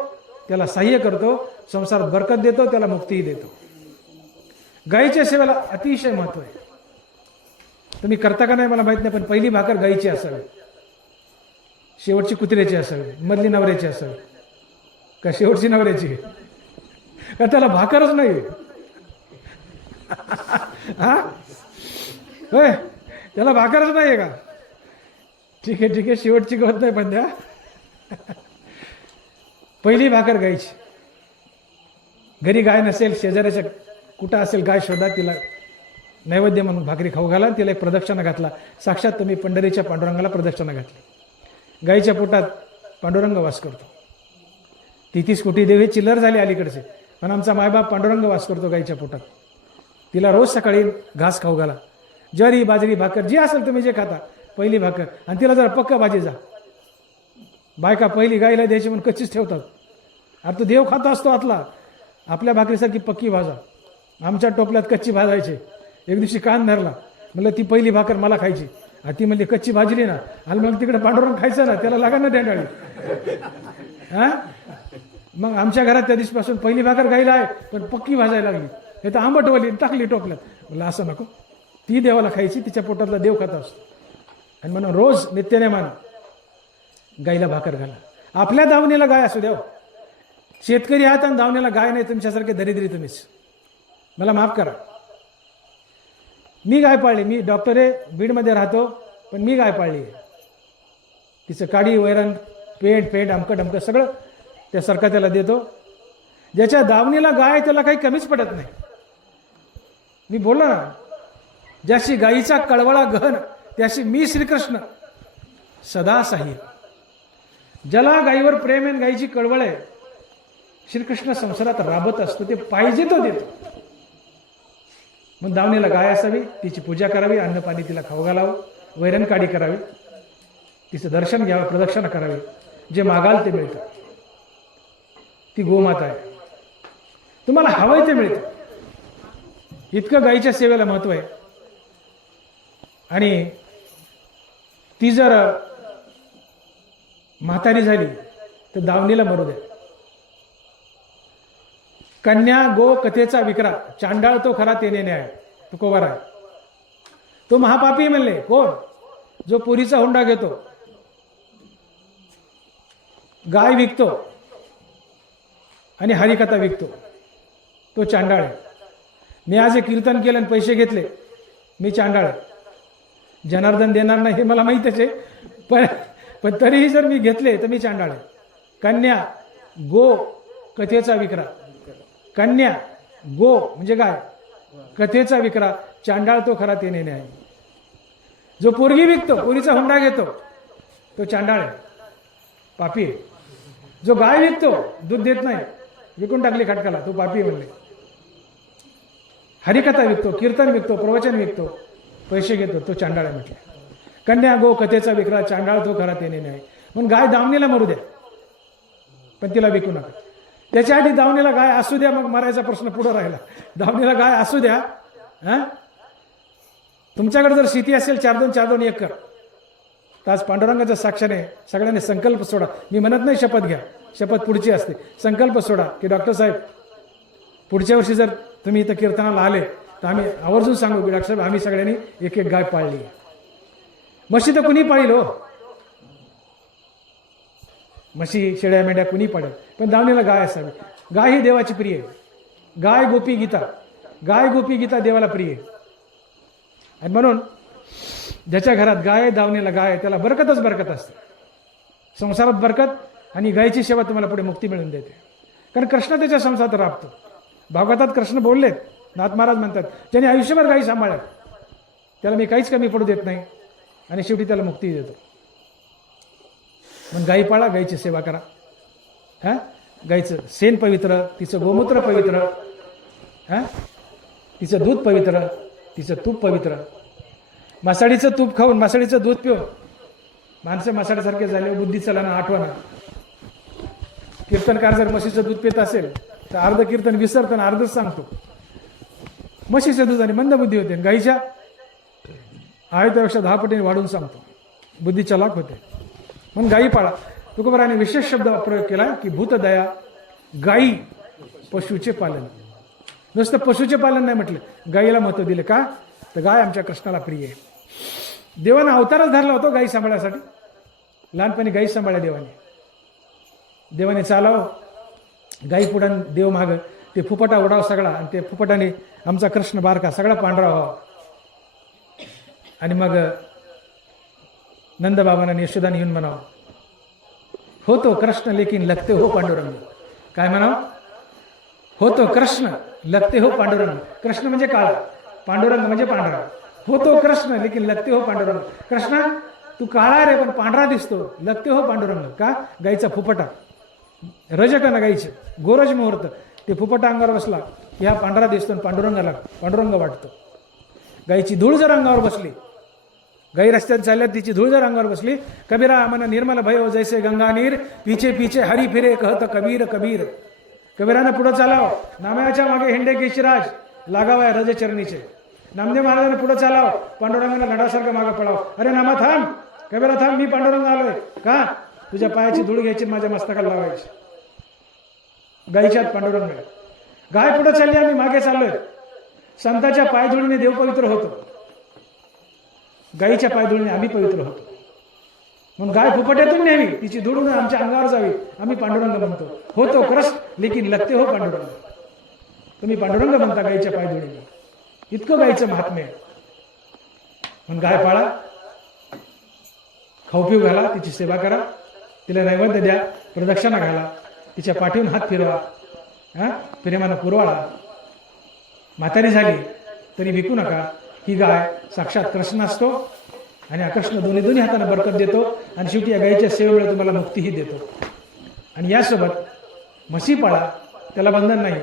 त्याला साह्य करतो, संसारात बरकत देतो, त्याला मुक्तीही देतो. गायीच्या सेवेला अतिशय महत्व आहे. तुम्ही करता का नाही मला माहित नाही, पण पहिली भाकर गायीची असावी, शेवटची कुत्र्याची असावी, मधली नवऱ्याची असावी. का शेवटची नवऱ्याची? का त्याला भाकरच नाही? हा, होय, त्याला भाकरच नाही आहे का? ठीक आहे, ठीक आहे, शेवटची गवत नाही पण द्या. पहिली भाकर गायची. घरी गाय नसेल, शेजाऱ्याच्या कुठं असेल गाय शोधा, तिला नैवेद्य म्हणून भाकरी खाऊ घाला, तिला एक प्रदक्षिणा घातला. साक्षात तुम्ही पंढरीच्या पांडुरंगाला प्रदक्षिणा घातली. गायीच्या पोटात पांडुरंग वास करतो. 33 कोटी देव हे चिल्लर झाले अलीकडचे, पण आमचा मायबाप पांडुरंग वास करतो गायीच्या पोटात. तिला रोज सकाळी घास खाऊ घाला. ज्वारी, बाजरी, भाकर जी असेल तुम्ही जे खाता, पहिली भाकर. आणि तिला जरा पक्का भाजी जा. बायका पहिली गायीला द्यायची म्हणून कच्चीच ठेवतात. अरे तो देव खाता असतो आतला. आपल्या भाकरीसारखी पक्की भाजा. आमच्या टोपल्यात कच्ची भाजायची. एक दिवशी कान धरला, म्हणलं ती पहिली भाकर मला खायची. आणि ती म्हणली कच्ची भाजली ना, आणि मग तिकडे पांडुरंग खायचं ना, त्याला लागा ना डॅंडाळी. हा, मग आमच्या घरात त्या दिवशीपासून पहिली भाकर गायला आहे, पण पक्की भाजायला लागली. हे तर आंबटवली टाकली टोपल्यात. म्हणलं असं नको, ती देवाला खायची, तिच्या पोटातला देव खात असतो. आणि म्हणून रोज नित्यनेमानं गायला भाकर घाला. आपल्या दावणीला गाय असू द्या. शेतकरी आहात आणि दावणीला गाय नाही, तुमच्यासारखे दरिद्री तुम्हीच. मला माफ करा. मी गाय पाळली, मी डॉक्टर आहे, बीडमध्ये राहतो, पण मी गाय पाळली आहे. तिचं काडी वैरण पेंट अमकं सगळं त्यासारखं त्याला देतो. ज्याच्या दावणीला गाय त्याला काही कमीच पडत नाही. मी बोललो ना, ज्याशी गायीचा कळवळा गहन त्याशी मी श्रीकृष्ण सदा साही. ज्याला गायीवर प्रेम आहे, गायीची कळवळ आहे, श्रीकृष्ण संसारात राबत असतो. ते पाहिजे तो देतो. मग दावणीला गाय असावी, तिची पूजा करावी, अन्न पाणी तिला खाऊ घालावं, वैरण काडी करावी, तिचं दर्शन घ्यावं, प्रदक्षिणा करावी. जे मागाल ते मिळतं. ती गोमाता आहे. तुम्हाला हवंय ते मिळतं. इतकं गायीच्या सेवेला महत्व आहे. आणि ती जर म्हातारी झाली तर दावणीला मरू दे. कन्या गो कथेचा विक्रा, चांडाळ तो खरा तेने न्याय, तुकोबार आहे. तो महापापी म्हणले कोण? जो पुरीचा हुंडा घेतो, गाय विकतो आणि हरिकथा विकतो, तो चांडाळ आहे. मी आज हे कीर्तन केलं आणि पैसे घेतले, मी चांडाळ आहे. जनार्दन देणार नाही हे मला माहीतच आहे, पण तरीही जर मी घेतले तर मी चांडाळ आहे. कन्या गो कथेचा विक्रा, कन्या गो म्हणजे गाय, कथेचा विक्रा, चांडाळ तो खरा तेने न्याय. जो पोरगी विकतो, पोरीचा हुंडा घेतो, तो चांडाळ आहे, पापी आहे. जो गाय विकतो, दूध देत नाही, विकून टाकली खटकाला, तो पापी म्हणले. हरिकथा विकतो, कीर्तन विकतो, प्रवचन विकतो, पैसे घेतो, तो चांडाळ आहे म्हटलं. कन्या गो कथेचा विक्रा, चांडाळ तो खरा तेने न्याय. म्हणून गाय दावणीला मरू द्या, पण तिला विकू नका. त्याच्या आधी दावणीला गाय असू द्या, मग मरायचा प्रश्न पुढे राहिला. दावणीला गाय असू द्या. तुमच्याकडे जर शेती असेल 4-2 एकर, तर आज पांडुरंगाच्या साक्षाने सगळ्यांनी संकल्प सोडा. मी म्हणत नाही शपथ घ्या, शपथ पुढची असते. संकल्प सोडा की डॉक्टर साहेब, पुढच्या वर्षी जर तुम्ही इथं कीर्तनाला आले तर आम्ही आवर्जून सांगू की डॉक्टर साहेब आम्ही सगळ्यांनी एक गाय पाळली. म्हशी तर कुणी पाळील हो, म्हशी शेळ्या मेंढ्या कुणी पाळेल, पण दावणीला गाय असावी. गाय ही देवाची प्रिय आहे. गाय गोपी गीता, गाय गोपी गीता देवाला प्रिय आहे. आणि म्हणून ज्याच्या घरात गाय, दावणीला गाय, त्याला बरकतच बरकत असते. संसारात बरकत आणि गायची सेवा तुम्हाला पुढे मुक्ती मिळून देते. कारण कृष्ण त्याच्या संसारात राबतो. भागवतात कृष्ण बोललेत, नाथ महाराज म्हणतात, ज्याने आयुष्यभर गायी सांभाळल्या त्याला मी काहीच कमी पडू देत नाही आणि शेवटी त्याला मुक्ती देतो. मग गायी पाळा, गायीची सेवा करा. गायीचं शेण पवित्र, तिचं गोमूत्र पवित्र, तिचं दूध पवित्र, तिचं तूप पवित्र. मासाडीचं तूप खाऊन, मासाडीचं दूध पिऊन माणसं मासाड्यासारखे झाले, बुद्धी चला ना, आठवणा. कीर्तनकार जर म्हशीचं दूध पित असेल तर अर्ध कीर्तन विसरतं आणि अर्धच सांगतो. म्हशीचं दूध आणि मंदबुद्धी होते, गायीच्या आयत्यापेक्षा 10 पटीने वाढून सांगतो, बुद्धी चलाक होते. म्हणून गायी पाळा. तुकोबाराने विशेष शब्द प्रयोग केला की भूतदया, गायी पशुचे पालन. नुसतं पशुचे पालन नाही म्हटलं, गायीला महत्व दिले. का? तर गाय आमच्या कृष्णाला प्रिय आहे. देवानं अवतारच धरला होतो गायी सांभाळण्यासाठी. लहानपणी गायी सांभाळल्या देवाने चालाव गायी पुढं, देव माग ते फुपटा उडाव सगळा, आणि ते फुपटाने आमचा कृष्ण बारका सगळा पांढरा व्हावा. आणि मग नंदबाबांना यशोदाने येऊन म्हणावं, होतो कृष्ण लेकिन लगते हो पांडुरंग. काय म्हणावं? होतो कृष्ण लगते हो पांडुरंग. कृष्ण म्हणजे काळा, पांडुरंग म्हणजे पांढरा. होतो कृष्ण लेकिन लगते हो पांडुरंग. कृष्णा तू काळा रे पण पांढरा दिसतो, लगते हो पांडुरंग. का? गाईचा फुपटा, रजक ना गाईचे, गोरज मुहूर्त, ते फुपटा अंगावर बसला की हा पांढरा दिसतो आणि पांडुरंग वाटतो. गाईची धूळ जर अंगावर बसली, गाई रस्त्यात चालल्यात, तिची धूळ जर अंगावर बसली, कबीरा मन निर्मल भयो जैसे गंगा नीर, पीछे पीछे हरी फिरे कहत कबीर कबीर. कबीरानं पुढं चालाव, नामयाच्या मागे हिंडे केशराज लागावाय रज चरणीचे. नामदेव महाराजांना पुढं चालाव, पांडुरंगाला लढासारखं मागं पडाव. अरे नामा थांब, कबीरा थांब, मी पांडुरंग आलोय. का? तुझ्या पायाची धूळ घ्यायची, माझ्या मस्तकाला लावायची. गायीच्या हात पांडुरंग आहे. गाय पुढे चालली, आम्ही मागे चाललोय. संतांच्या पायधुळीने देव पवित्र होतो, गायीच्या पायधुळीने आम्ही पवित्र होतो. म्हणून गाय फुफट्यातून न्यावी, तिची धुळून आमच्या अंगावर जावी, आम्ही पांडुरंग म्हणतो. होतो खरंच, लेकिन लगते हो पांडुरंग. तुम्ही पांडुरंग म्हणता गायीच्या पायधुळीने, इतकं गायीचं महात्म्य आहे. म्हणून गाय पाळा, खाऊ पिऊ घाला, तिची सेवा करा, तिला नैवेद्य द्या, प्रदक्षिणा घाला, तिच्या पाठीवून हात फिरवा, प्रेमानं पुरवाळा. म्हातारी झाली तरी विकू नका. ही गाय साक्षात कृष्ण असतो आणि कृष्ण दोन्ही हाताने बरकत देतो आणि शेवटी या गायीच्या सेवेमुळे तुम्हाला मुक्तीही देतो. आणि यासोबत म्हशी पाळा, त्याला बंधन नाही.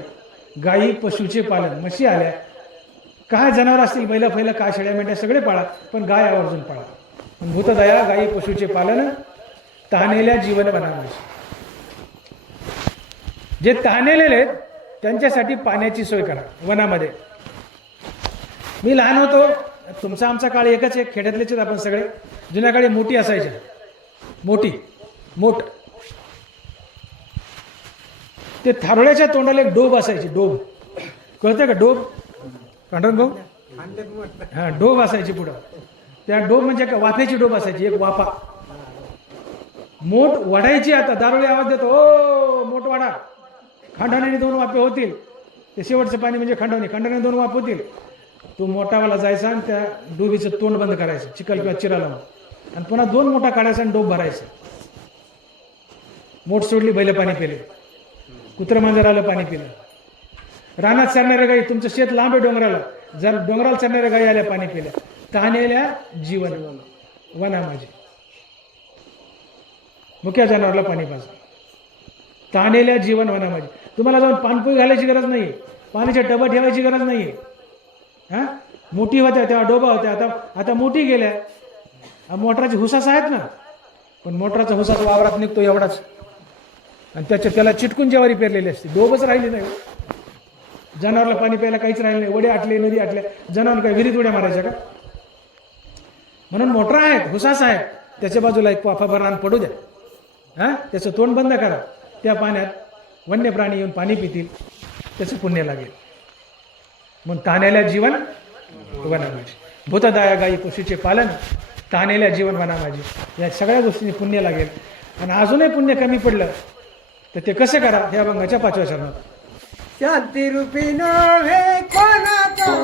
गायी पशुचे पालन, म्हशी आल्या, काय जनावर असतील, बैल फैल काय शेळ्या मेंढ्या सगळे पाळा, पण गाय आवर्जून पाळा. भूतदया गायी पशुचे पालन, तहानेल्या जीवन बनावे. जे तहानेलेले आहेत त्यांच्यासाठी पाण्याची सोय करा वनामध्ये. मी लहान होतो, तुमचा आमचा काळ एकच आहे, खेड्यातलेच आहेत आपण सगळे. जुन्या काळी मोठी असायच्या, मोठ ते थारोळ्याच्या तोंडाला एक डोब असायची. डोब कळते का? डोब पांढरंग भाऊ, हा, डोब असायची पुढं. त्या डोब म्हणजे का वाफ्याची डोब असायची, एक वाफा मोठ वाढायची. आता दारोळी आवाज देतो, ओ मोठ वाढा, खंडवणीने 2 वाफे होतील. ते शेवटचं पाणी म्हणजे खंडवणीने 2 वाफ होतील. तो मोठावाला जायचा आणि त्या डोबीचं तोंड बंद करायचं चिखल किंवा चिरा लावून, आणि पुन्हा 2 मोठा काढायचा आणि डोब भरायचं. मोठ सोडली, बैल पाणी पिले, कुत्रं मांजर आलं पाणी पिलं. रानात चरणाऱ्या गाई, तुमचं शेत लांब आहे डोंगराला, जर डोंगराला चरणाऱ्या गाई आल्या पाणी पिल्या. तहानेल्या जीवन वना माझी, मुक्या जनावरला पाणी पाजा. तहानेल्या जीवन वना माझी. तुम्हाला जाऊन पानपोई घालायची गरज नाही, पाण्याच्या टबा ठेवायची गरज नाही. हा, मोठी होत्या तेव्हा डोबा होत्या, आता मोठी गेल्या. मोटराचे हुसास आहेत ना, पण मोटराचा हुसास वावरात निघतो एवढाच, आणि त्याला चिटकून ज्वारी पेरलेली असते, डोबच राहिली नाही. जनावरला पाणी प्यायला काहीच राहिलं नाही. वडे आटले, नदी आटल्या, जनावर काय विहिरीत उड्या मारायच्या का? म्हणून मोटर आहेत, हुसास आहेत, त्याच्या बाजूला एक वाफाभर रान पडू द्या. त्याचं तोंड बंद करा, त्या पाण्यात वन्य प्राणी येऊन पाणी पितील, त्याचं पुण्य लागेल. म्हणून तहानेल्या जीवन वना माझी. भूतदया गायी पशुचे पालन, तहानेल्या जीवन वना माझी. या सगळ्या गोष्टींनी पुण्य लागेल. आणि अजूनही पुण्य कमी पडलं तर ते कसं करा, हे अभंगाच्या 5व्या चरणात. शांती रूपी नव्हे कोणाचा,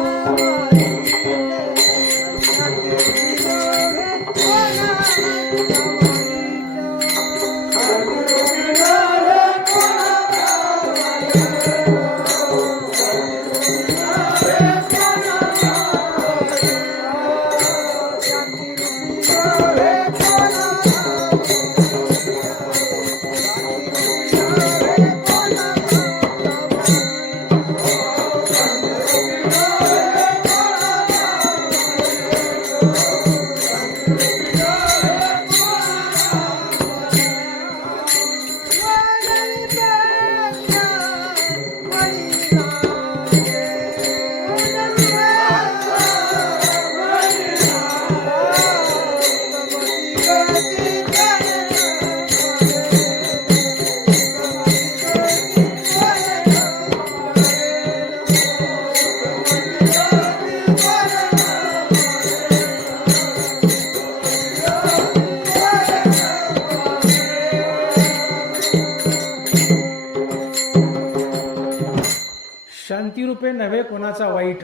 शांतिरूपे नव्हे कोणाचा वाईट,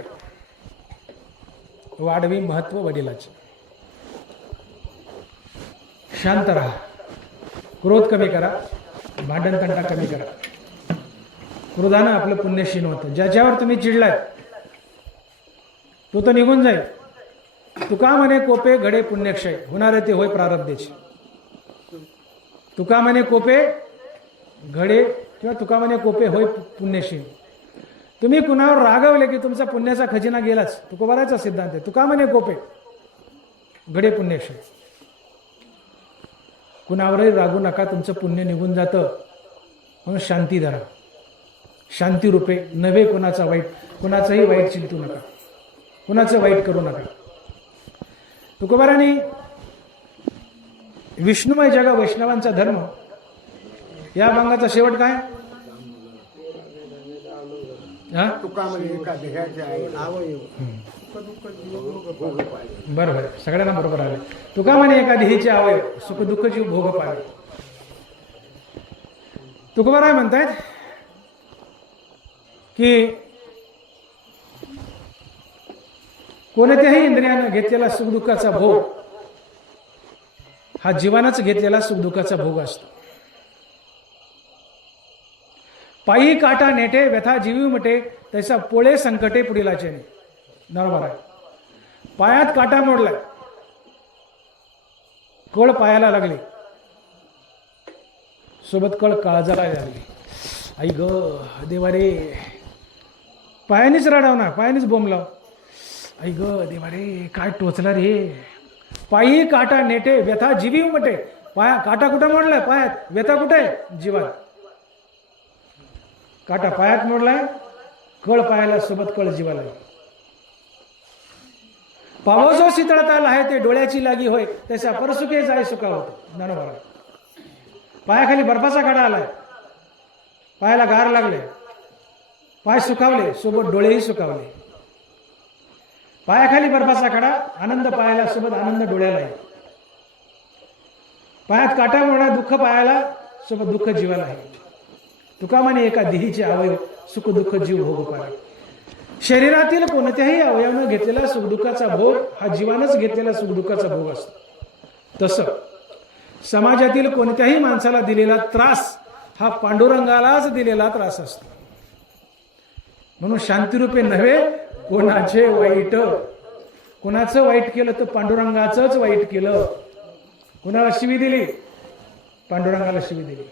वाढवी महत्व वडिलाचे. शांत राहा, क्रोध कमी करा, भांडण तंटा कमी करा. क्रोधानं आपलं पुण्य क्षीण होतं. ज्याच्यावर तुम्ही चिडलात तो तर निघून जाईल. तुका म्हणे कोपे घडे पुण्यक्षय, होणारे ते होय प्रारब्धेचे. तुका म्हणे कोपे घडे किंवा तुका म्हणे कोपे होय पुण्यक्षीण. तुम्ही कुणावर रागवले की तुमचा पुण्याचा खजिना गेलाच. तुकोबाराचा सिद्धांत आहे. तुका म्हणे कोपे घडे पुण्यक्षय. कुणावरही रागू नका, तुमचं पुण्य निघून जातं. म्हणून शांती धरा. शांती रूपे नव्हे कुणाचा वाईट, कुणाचंही वाईट चिंतू नका, कुणाचं वाईट करू नका. तुकोबारांनी विष्णुमय जगा वैष्णवांचा धर्म या अभंगाचा शेवट काय? हा तुका म्हणजे एका देहाचे आहे अवयव भोग पाहिजे. बरोबर सगळ्यांना बरोबर आले. तुका म्हणे एका देहीचे अवयव सुख दुःख जीव भोग पावे. तुकोबाराय म्हणतायत की कोणत्याही इंद्रियानं घेतलेला सुखदुःखाचा भोग हा जीवानच घेतलेला सुखदुःखाचा भोग असतो. पायी काटा नेटे व्यथा जीवी मटे तैसा पोळे संकटे पुढीलाचे नाही. बरोबर आहे. पायात काटा मोडलाय, कळ पायाला लागली, सोबत कळ काळजाला लागली. आई ग देवा रे, पायानेच रडावणार, पायानेच बोंबलाव. आई ग देवा रे, काय टोचला रे. पायी काटा नेटे व्यथा जीवी उमटे. पाया काटा कुठं मोडलाय? पायात. व्यथा कुठे? जीवात. काटा पायात मोडलाय, कळ पायाला, सोबत कळ जीवाला. पाव जो शीतळताल आहे ते डोळ्याची लागी होय तशा परसुखे जाय सुका होतो. ज्ञानोबा पायाखाली बर्फाचा कडा आलाय, पायाला गार लागले, पाय सुकावले, सोबत डोळेही सुकावले. पायाखाली बर्फाचा कडा, आनंद पायाला, सोबत आनंद डोळ्याला आहे. पायात काटा मोडा, दुःख पायाला, सोबत दुःख जीवाला आहे. तुका म्हणे एका देहीचे अवयव सुख दुःख जीव भोग पावे. शरीरातील कोणत्याही अवयवानं घेतलेला सुखदुःखाचा भोग हा जीवानच घेतलेला सुखदुःखाचा भोग असतो. तसं समाजातील कोणत्याही माणसाला दिलेला त्रास हा पांडुरंगालाच दिलेला त्रास असतो. म्हणून शांतिरूपे नव्हे कोणाचे वाईट. कोणाचं वाईट केलं तर पांडुरंगाचंच वाईट केलं. कुणाला शिवी दिली? पांडुरंगाला शिवी दिली.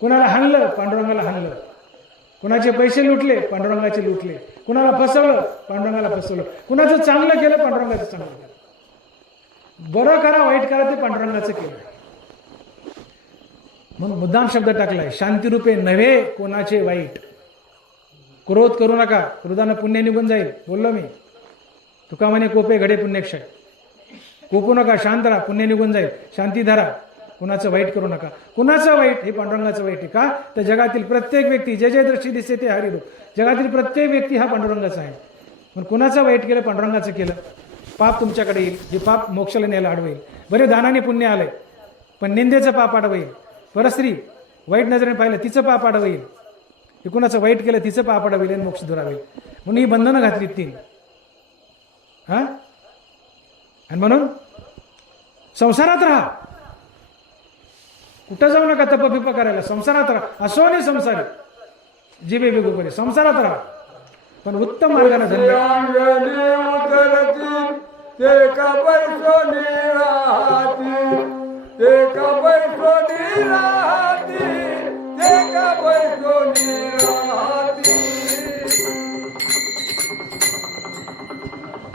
कुणाला हाणलं? पांडुरंगाला हाणलं. कुणाचे पैसे लुटले? पांडुरंगाचे लुटले. कुणाला फसवलं? पांडुरंगाला फसवलं. कुणाचं चांगलं केलं? पांडुरंगाचं चांगलं केलं. बरं करा वाईट करा ते पांडुरंगाचं केलं. म्हणून मुद्दाम शब्द टाकलाय, शांतिरूपे नव्हे कोणाचे वाईट. क्रोध करू नका, क्रोधानं पुण्य निघून जाईल. बोललो मी. तुका म्हणे कोपे घडे पुण्यक्षय. कोपू नका, शांत राहा, पुण्य निघून जाईल. शांती धरा, कुणाचं वाईट करू नका. कुणाचं वाईट? हे पांडुरंगाचं वाईट आहे. का? तर जगातील प्रत्येक व्यक्ती जे जे दृष्टी दिसते ते हरिरूप. जगातील प्रत्येक व्यक्ती हा पांडुरंगाचा आहे. पण कुणाचं वाईट केलं? पांडुरंगाचं केलं. पाप तुमच्याकडे येईल. हे पाप मोक्षाला न्यायला अडवेल. बरे दानाने पुण्य आलंय, पण निंदेचं पाप अडवेल. परस्त्री वाईट नजरेने पाहिलं तिचं पाप अडवेल. हे कुणाचं वाईट केलं तिचं पाप अडवेल आणि मोक्ष दुरावेल. म्हणून ही बंधनं घातली तीन. हा, आणि म्हणून संसारात राहा. कुठं जाऊ नका तप बिप करायला. संसारात राहा. असो नाही संसारी जीवे बेगोपरी संसारात राहा, पण उत्तम मार्गाने धंदा.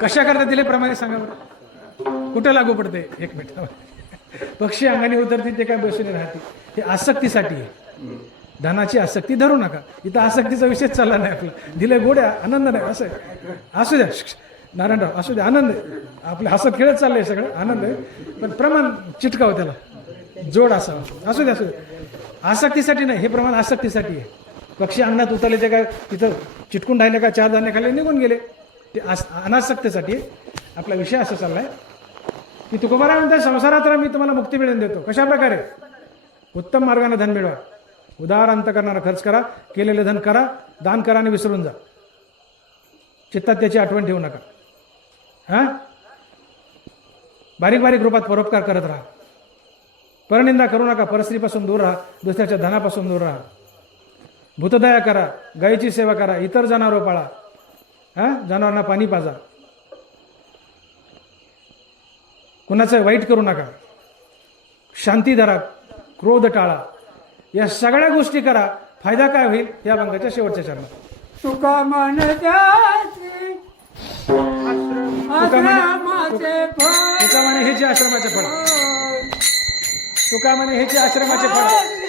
कशा करता दिले प्रमाणे सांगा बरं. कुठं लागू पडते? एक मिनिट. पक्षी अंगाने उतरते ते काय बसून राहते. हे आसक्तीसाठी आहे. धनाची आसक्ती धरू नका. इथं आसक्तीचा विषयच चालला नाही आपला. दिले गोड्या आनंद नाही असं असू द्या. नारायणराव असू द्या, आनंद आहे. आपले हसत खेळत चाललंय सगळं, आनंद आहे. पण प्रमाण चिटकावं, त्याला जोड असावं. असू द्या, असू द्या. आसक्तीसाठी नाही, हे प्रमाण आसक्तीसाठी आहे. पक्षी अंगणात उतरले ते काय तिथं चिटकून राहिले का? चार धान्य खाल्ले निघून गेले. ते अनासक्तीसाठी आपला विषय असा चाललाय की तुकोबाराय म्हणतात संसारात मी तुम्हाला मुक्ती मिळवून देतो. कशा प्रकारे? उत्तम मार्गाने धन मिळवा, उदार अंतकरणाने खर्च करा, केलेले धन करा, दान करा आणि विसरून जा. चित्तात त्याची आठवण ठेवू नका. हा, बारीक बारीक रूपात परोपकार करत राहा. परनिंदा करू नका. परस्त्रीपासून दूर राहा. दुसऱ्याच्या धनापासून दूर राहा. भूतदया करा. गायीची सेवा करा. इतर जनावर पाळा. हा, जनावरांना पाणी पाजा. कुणाचं वाईट करू नका. शांती धरा. क्रोध टाळा. या सगळ्या गोष्टी करा. फायदा काय होईल? या अभंगाच्या शेवटच्या चरणात. तुका म्हणते आश्रमाचे फळ. तुका म्हणे हेचे आश्रमाचे फळ. तुका म्हणे हेचे आश्रमाचे फळ.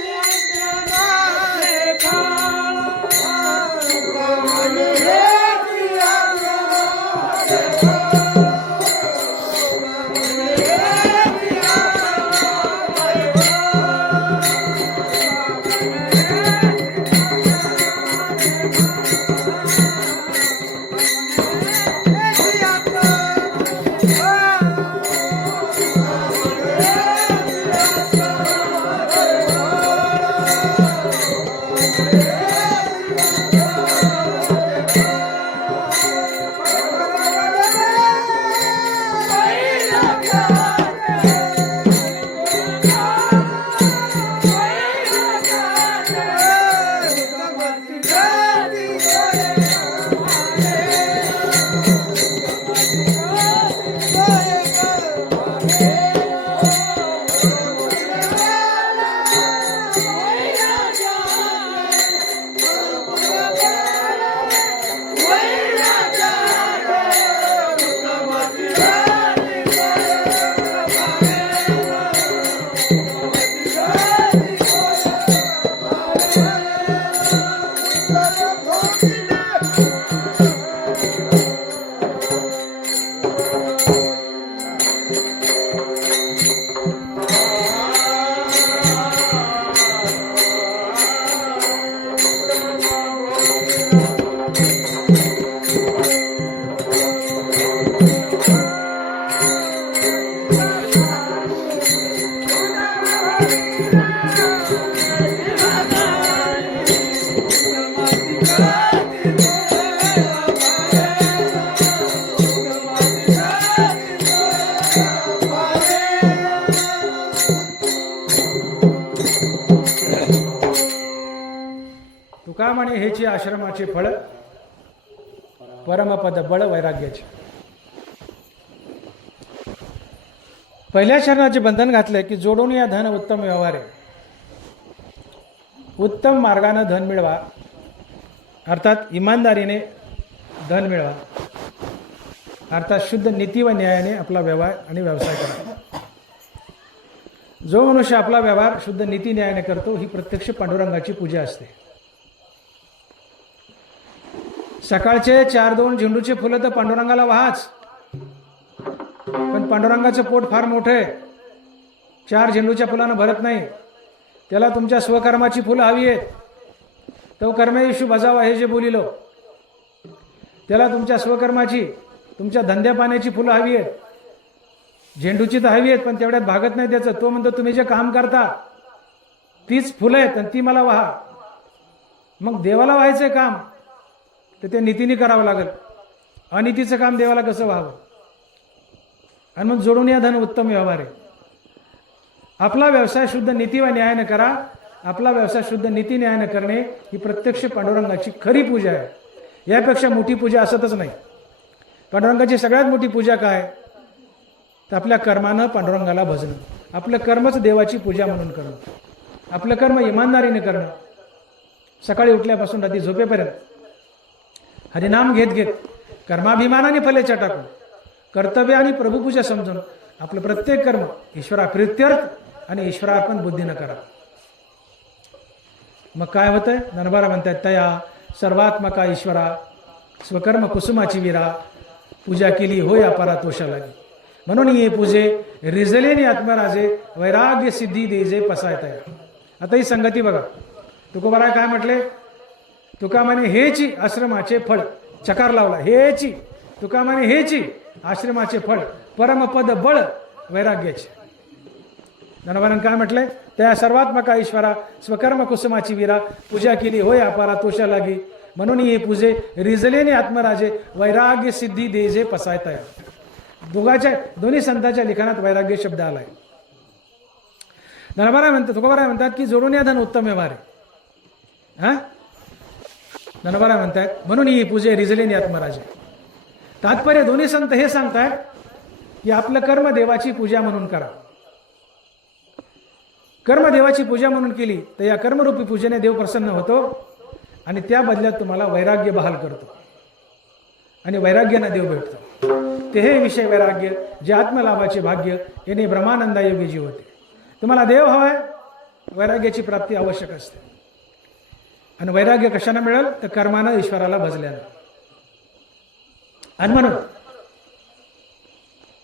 कर्माचे फळ परमपद बळ वैराग्याचे. पहिल्या शरणाचे बंधन घातले की जोडून या धन उत्तम व्यवहार आहे. उत्तम मार्गाने धन मिळवा, अर्थात इमानदारीने धन मिळवा, अर्थात शुद्ध नीती व न्यायाने आपला व्यवहार आणि व्यवसाय करा. जो मनुष्य आपला व्यवहार शुद्ध नीती न्यायाने करतो ही प्रत्यक्ष पांडुरंगाची पूजा असते. सकाळचे 4-2 झेंडूचे फुलं तर पांडुरंगाला वाहाच, पण पांडुरंगाचं पोट फार मोठं आहे, 4 झेंडूच्या फुलानं भरत नाही. त्याला तुमच्या स्वकर्माची फुलं हवी आहेत. तो कर्मयेषु बजावा हे जे बोलिलो, त्याला तुमच्या स्वकर्माची, तुमच्या धंद्या पाण्याची फुलं हवी आहेत. झेंडूची तर हवी आहेत, पण तेवढ्यात भागत नाही त्याचं. तो म्हणतो तुम्ही जे काम करता तीच फुलं आहेत आणि ती मला वाहा. मग देवाला व्हायचंय काम तर ते नीतीने करावं लागेल. अनितीचं काम देवाला कसं व्हावं? आणि मग जोडून या धन उत्तम व्यवहार आहे. आपला व्यवसाय शुद्ध नीती व न्यायाने करा. आपला व्यवसाय शुद्ध नीती न्यायाने करणे ही प्रत्यक्ष पांडुरंगाची खरी पूजा आहे. यापेक्षा मोठी पूजा असतच नाही. पांडुरंगाची सगळ्यात मोठी पूजा काय? तर आपल्या कर्मानं पांडुरंगाला भजणं. आपलं कर्मच देवाची पूजा म्हणून करणं. आपलं कर्म इमानदारीने करणं. सकाळी उठल्यापासून रात्री झोपेपर्यंत हरिनाम घेत घेत कर्माभिमानाने फले टाकून कर्तव्य आणि प्रभुपूजा समजून आपलं प्रत्येक कर्म ईश्वराप्रित्यर्थ आणि ईश्वरार्पण बुद्धीनं करा. मग काय होतंय? नरबारा म्हणतात तया सर्वात्मका ईश्वरा स्वकर्म कुसुमाची वीरा पूजा केली होय अपरा तोषा लागी. म्हणून ये पूजे रिजलेने आत्मराजे वैराग्य सिद्धी देजे पसाय तया. आता ही संगती बघा. तुकोबाराय काय म्हटले? तुका म्हणे हेची आश्रमाचे फळ. चकार लावला. हेची तुका म्हणे हेची आश्रमाचे फळ परमपद बळ वैराग्याचे. धनवारान काय म्हटलंय? त्या सर्वात्मका ईश्वरा स्वकर्म कुसुमाची वीरा पूजा केली होय अपारा तोषा लागी. म्हणून हे पूजे रिजलेने आत्मराजे वैराग्य सिद्धी देजे पसायताय. दोन्ही संतांच्या लिखाणात वैराग्य शब्द आलाय. धनबारा म्हणतात, तुकोबाराय म्हणतात की जोडून या धन उत्तम व्यवहार आहे. हा धनबारा म्हणतात म्हणून ही पूजे रिजलेने आत्मराजे. तात्पर्य दोन्ही संत हे सांगतायत की आपलं कर्म देवाची पूजा म्हणून करा. कर्म देवाची पूजा म्हणून केली तर या कर्मरूपी पूजेने देव प्रसन्न होतो आणि त्या बदल्यात तुम्हाला वैराग्य बहाल करतो आणि वैराग्याने देव भेटतो. ते हे विषय वैराग्य जे आत्मलाभाचे भाग्य याने ब्रह्मानंदायोगी जीव होते. तुम्हाला देव हवाय, वैराग्याची प्राप्ती आवश्यक असते. आणि वैराग्य कशाने मिळेल? तर कर्मानं ईश्वराला भजल्यानं. आणि म्हणून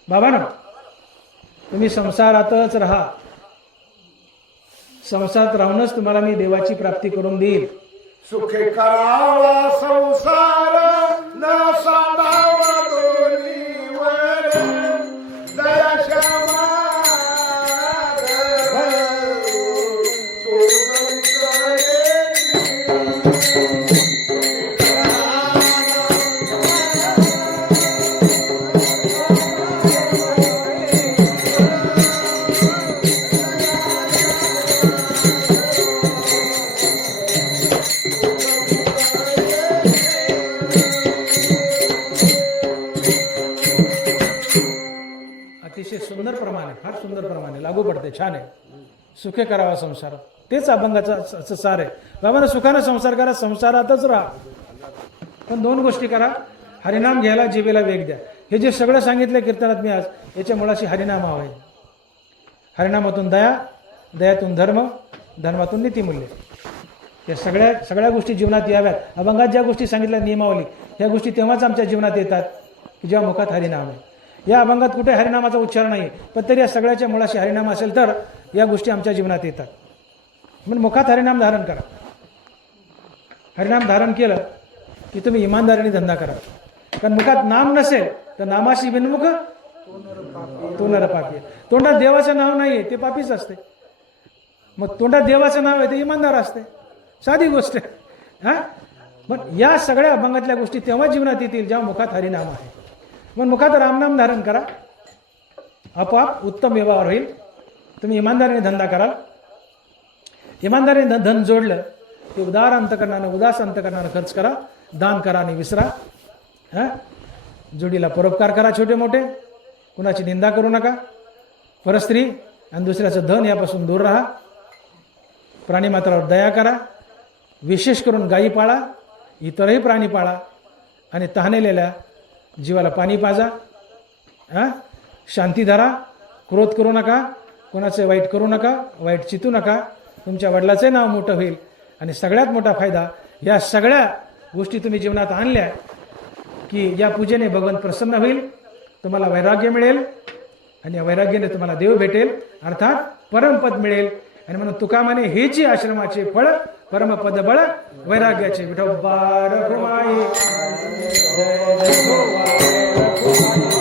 बाबांनो, तुम्ही संसारातच राहा. संसारात राहूनच तुम्हाला मी देवाची प्राप्ती करून देईल. सुखे करावा संसार न साधावा दोन्हीवर दया क्षमा अतिशय सुंदर प्रमाणे, फार सुंदर प्रमाणे लागू पडते. छान आहे. सुखे करावा संसार, तेच अभंगाचं सार आहे. बाबांना सुखानं संसार करा, संसारातच राहा. पण 2 गोष्टी करा. हरिनाम घ्यायला जिभेला वेग द्या. हे जे सगळं सांगितलं कीर्तनात मी आज, याच्या मुळाशी हरिनाम आहे. हरिनामातून दया, दयातून धर्म, धर्मातून नीतिमूल्य. या सगळ्या गोष्टी जीवनात याव्यात. अभंगात ज्या गोष्टी सांगितल्या नियमावली, ह्या गोष्टी तेव्हाच आमच्या जीवनात येतात की जेव्हा मुखात हरिनाम आहे. या अभंगात कुठे हरिनामाचा उच्चार नाही, पण तरी या सगळ्याच्या मुळाशी हरिनाम असेल तर या गोष्टी आमच्या जीवनात येतात. म्हणून मुखात हरिनाम धारण करा. हरिनाम धारण केलं की तुम्ही इमानदारीने धंदा करा. कारण मुखात नाम नसेल तर नामाशी बिनमुख तो नर पापी. तोंडात देवाचं नाव नाहीये ते पापीच असते. मग तोंडात देवाचं नाव आहे ते इमानदार असते. साधी गोष्ट आहे. हा मग या सगळ्या अभंगातल्या गोष्टी तेव्हा जीवनात येतील जेव्हा मुखात हरिनाम आहे. मग मुखात रामनाम धारण करा, आपोआप उत्तम व्यवहार होईल. तुम्ही इमानदारीने धंदा कराल. इमानदारीने धन जोडलं ते उदार अंतकरणानं उदास अंतकरणानं खर्च करा, दान करा आणि विसरा. जोडीला परोपकार करा, छोटे मोठे, कुणाची निंदा करू नका. परस्त्री आणि दुसऱ्याचं धन यापासून दूर राहा. प्राणीमात्रावर दया करा, विशेष करून गायी पाळा, इतरही प्राणी पाळा आणि तहानलेल्या जीवाला पाणी पाजा. शांती धरा, क्रोध करू नका, कोणाचे वाईट करू नका, वाईट चितू नका. तुमच्या वडिलाचे नाव मोठं होईल आणि सगळ्यात मोठा फायदा, या सगळ्या गोष्टी तुम्ही जीवनात आणल्या की या पूजेने भगवान प्रसन्न होईल, तुम्हाला वैराग्य मिळेल आणि या वैराग्याने तुम्हाला देव भेटेल, अर्थात परमपद मिळेल. आणि म्हणून तुका म्हणे हेची आश्रमाचे फळ परमपद बळ वैराग्याचे. विठोबा रखुमाई जय जय विठोबा रखुमाई.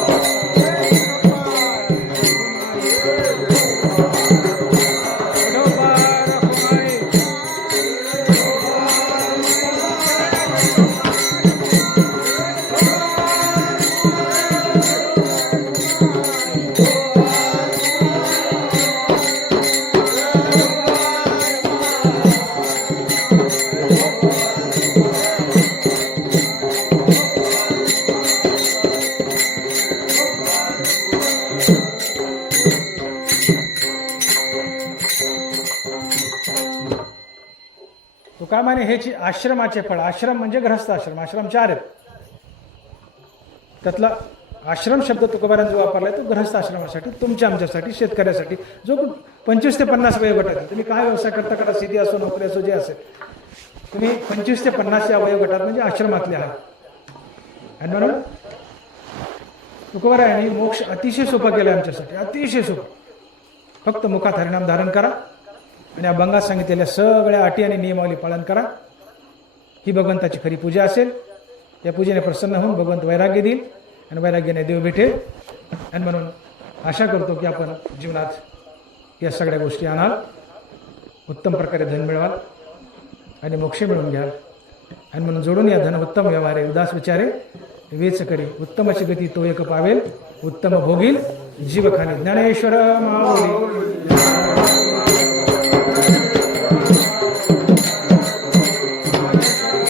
तुका म्हणे हेची आश्रमाचे फळ. आश्रम म्हणजे गृहस्थ आश्रम. आश्रम 4 आहेत. त्यातला आश्रम शब्द तुकोबारांनी जो वापरलाय तो गृहस्थ आश्रमासाठी, तुमच्या आमच्यासाठी, शेतकऱ्यासाठी, जो 25 ते 50 वयोगटात आहे. तुम्ही काय व्यवसाय करता करा, शेती असो, नोकरी असो, जे असेल, तुम्ही 25 ते 50 या वयोगटात म्हणजे आश्रमातले आहात. आणि म्हणून तुकोबारायांनी मोक्ष अतिशय सोपा केला आमच्यासाठी, अतिशय सोपा. फक्त मुखात हरिनाम धारण करा आणि अभंगात सांगितलेल्या सगळ्या अटी आणि नियमावली पालन करा. ही भगवंताची खरी पूजा असेल. या पूजेने प्रसन्न होऊन भगवंत वैराग्य देईल आणि वैराग्याने देव भेटेल. आणि म्हणून आशा करतो की आपण जीवनात या सगळ्या गोष्टी आणाल, उत्तम प्रकारे धन मिळवाल आणि मोक्ष मिळवून घ्याल. आणि म्हणून जोडून या धन उत्तम व्यवहारे उदास विचारे वेच करी उत्तमाची गती तो एक पावेल, उत्तम भोगील जीव खाणे. ज्ञानेश्वर माऊली.